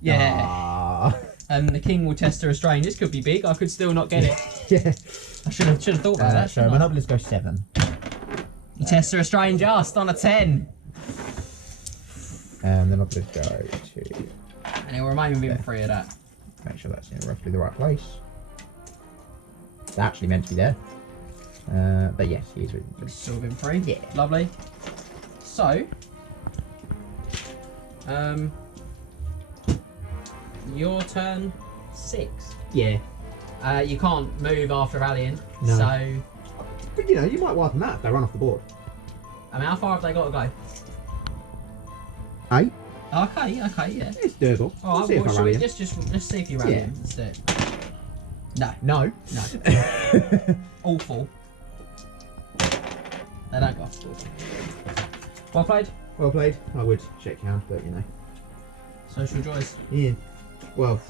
Yeah. Ah. And the king will test to restrain. This could be big. I could still not get it. Yeah. I should have thought about that. So shouldn't my I? novelist goes 7. You test to restrain just on a 10. And then I'll just go to And it will remain within 3 of that. make sure that's in roughly the right place. It's actually meant to be there. But yes, he is within 3. Still within 3. Yeah. Lovely. So, your turn 6. Yeah. You can't move after rallying. No. So, But you know, you might widen that if they run off the board. I mean, how far have they got to go? 8. Okay, yeah. It's doable. All right, see if well, I shall we rally just let's see if you rally Yeah. him. Let's do it. No, No. no. Awful. They don't go off the board. Well played. Well played. I would shake your hand, but you know. Social joys. Yeah. Well,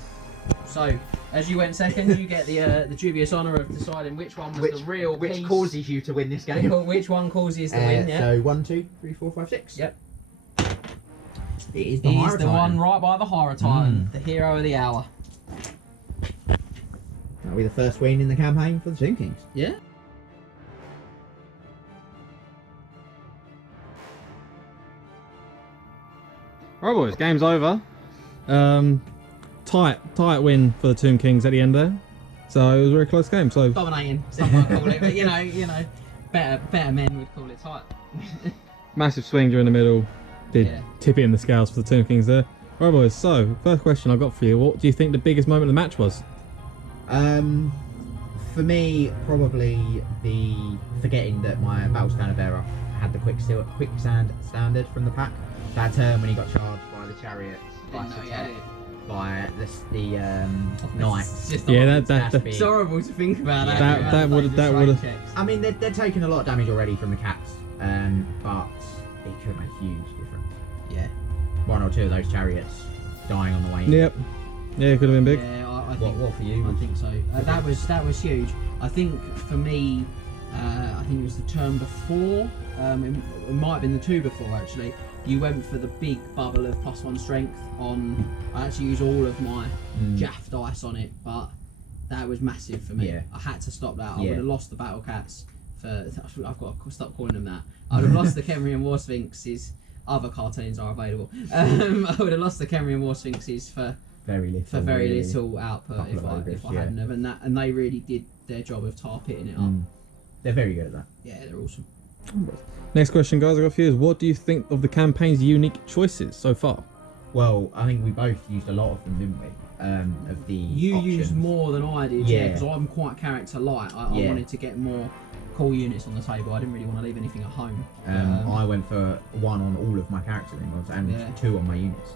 So, as you went second, you get the dubious honour of deciding which one was the real which piece. causes you to win this game. Which one causes the win, yeah. So 1, 2, 3, 4, 5, 6. Yep. It is the He's Hierotitan. the one right by the Hierotitan, the hero of the hour. That'll be the first win in the campaign for the Tomb Kings. Yeah. Alright boys, game's over. Tight win for the Tomb Kings at the end there. So it was a very close game. So Dominating, some might call it, but you know, better men would call it tight. massive swing during the middle. Did Yeah. tip it in the scales for the Tomb Kings there. Alright boys, so first question I've got for you. What do you think the biggest moment of the match was? For me, probably the forgetting that my battle standard bearer had the quick standard from the pack. That turn when he got charged by the Chariots, by Didn't know he Setep, had it. by the knights. It's just Yeah, horrible. that It's horrible to think about that. That would've- I mean, they're taking a lot of damage already from the cats, but it could make a huge difference. Yeah. 1 or 2 of those Chariots dying on the way in. Yep. Yeah, it could have been big. Yeah, I think. What for you? I think so. That was huge. I think for me, I think it was the turn before. It might have been the 2 before actually. You went for the big bubble of +1 strength on. I actually used all of my Djaf dice on it, but that was massive for me. Yeah. I had to stop that. I Yeah. would have lost the battle cats. I've got to stop calling them that. I would have lost the Khemrian Warsphinxes. Other cartoons are available. I would have lost the Khemrian Warsphinxes for Very little. for very really. little output Couple if of I ogres, if I yeah. hadn't have, and they really did their job of tar pitting it up. They're very good at that. Yeah, they're awesome. Next question, guys, I got for you is what do you think of the campaign's unique choices so far? Well, I think we both used a lot of them, didn't we? Of the You options. used more than I did, Yeah. because I'm quite character light. I Yeah. wanted to get more cool units on the table. I didn't really want to leave anything at home. I went for 1 on all of my character involves and Yeah. 2 on my units.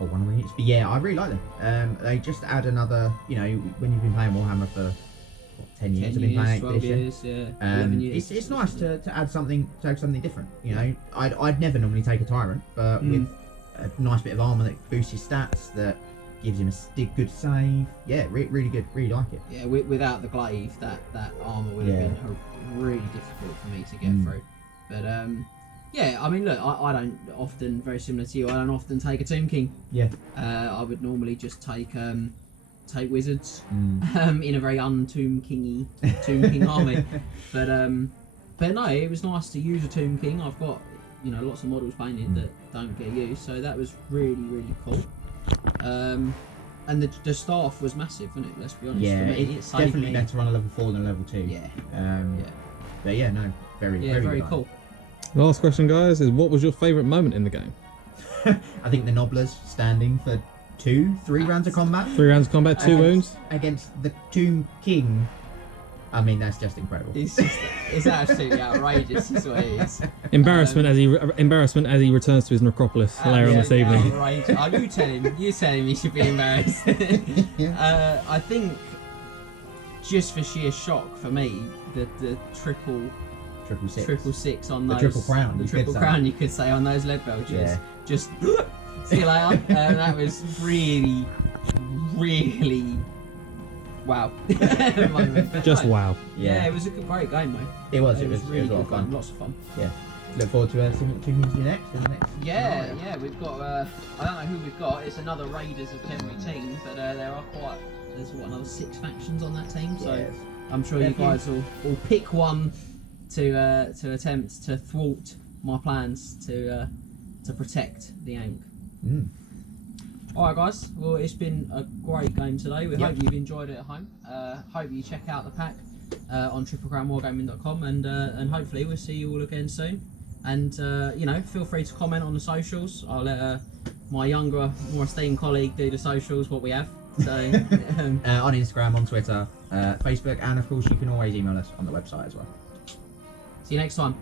Or 1 on my units. But yeah, I really like them. They just add another, you know, when you've been playing Warhammer for what, 10 years, 10 I've been playing 8th 12 edition. years, yeah. 11 years. It's nice to add something different. You know, I'd never normally take a Tyrant, but with a nice bit of armour that boosts his stats, that gives him a good save. Yeah, really good. Really like it. Yeah, without the glaive, that armour would have Yeah. been really difficult for me to get through. But yeah, I mean, look, I don't often, very similar to you, I don't often take a Tomb King. Yeah. I would normally just take wizards in a very un-Tomb King army. But no, it was nice to use a Tomb King. I've got, you know, lots of models painted that don't get used, so that was really cool. And the staff was massive, wasn't it? Let's be honest. Yeah, for me, it it's saved definitely me. better on a level 4 than a level 2. Yeah. But yeah, no, very Very good. cool. Last question, guys, is what was your favourite moment in the game? I think the Nobblers standing for 2-3 rounds of combat 3 rounds of combat, 2 wounds. against the Tomb King. I mean, that's just incredible. It's absolutely outrageous. Is what it is. Embarrassment as he returns to his necropolis later on this evening. Outrageous. Oh, you tell him he should be embarrassed. I think just for sheer shock for me, the triple six on those. The triple crown. The triple crown, you could say, on those lead belches. Yeah. Just see you later. That was really, really wow. Just wow. Yeah, it was a great game, though. It was really a lot good of fun. game, lots of fun. Yeah. Look forward to seeing what King do next in the next. Yeah, we've got. I don't know who we've got. It's another Raiders of Khemri team, but there's another 6 factions on that team. So Yes. I'm sure you guys will pick one to attempt to thwart my plans to protect the Ankh. Mm. Alright guys, well it's been a great game today. We hope you've enjoyed it at home. Hope you check out the pack on triplecrownwargaming.com and hopefully we'll see you all again soon. And feel free to comment on the socials. I'll let my younger, more esteemed colleague do the socials, what we have. So On Instagram, on Twitter, Facebook, and of course you can always email us on the website as well. see you next time.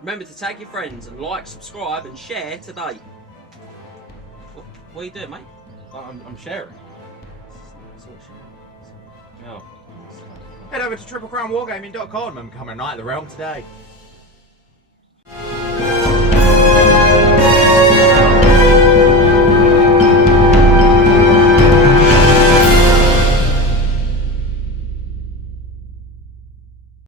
Remember to tag your friends and like, subscribe and share today. What are you doing, mate? I'm sharing. It's all sharing. Head over to triplecrownwargaming.com and become a Knight of the Realm today.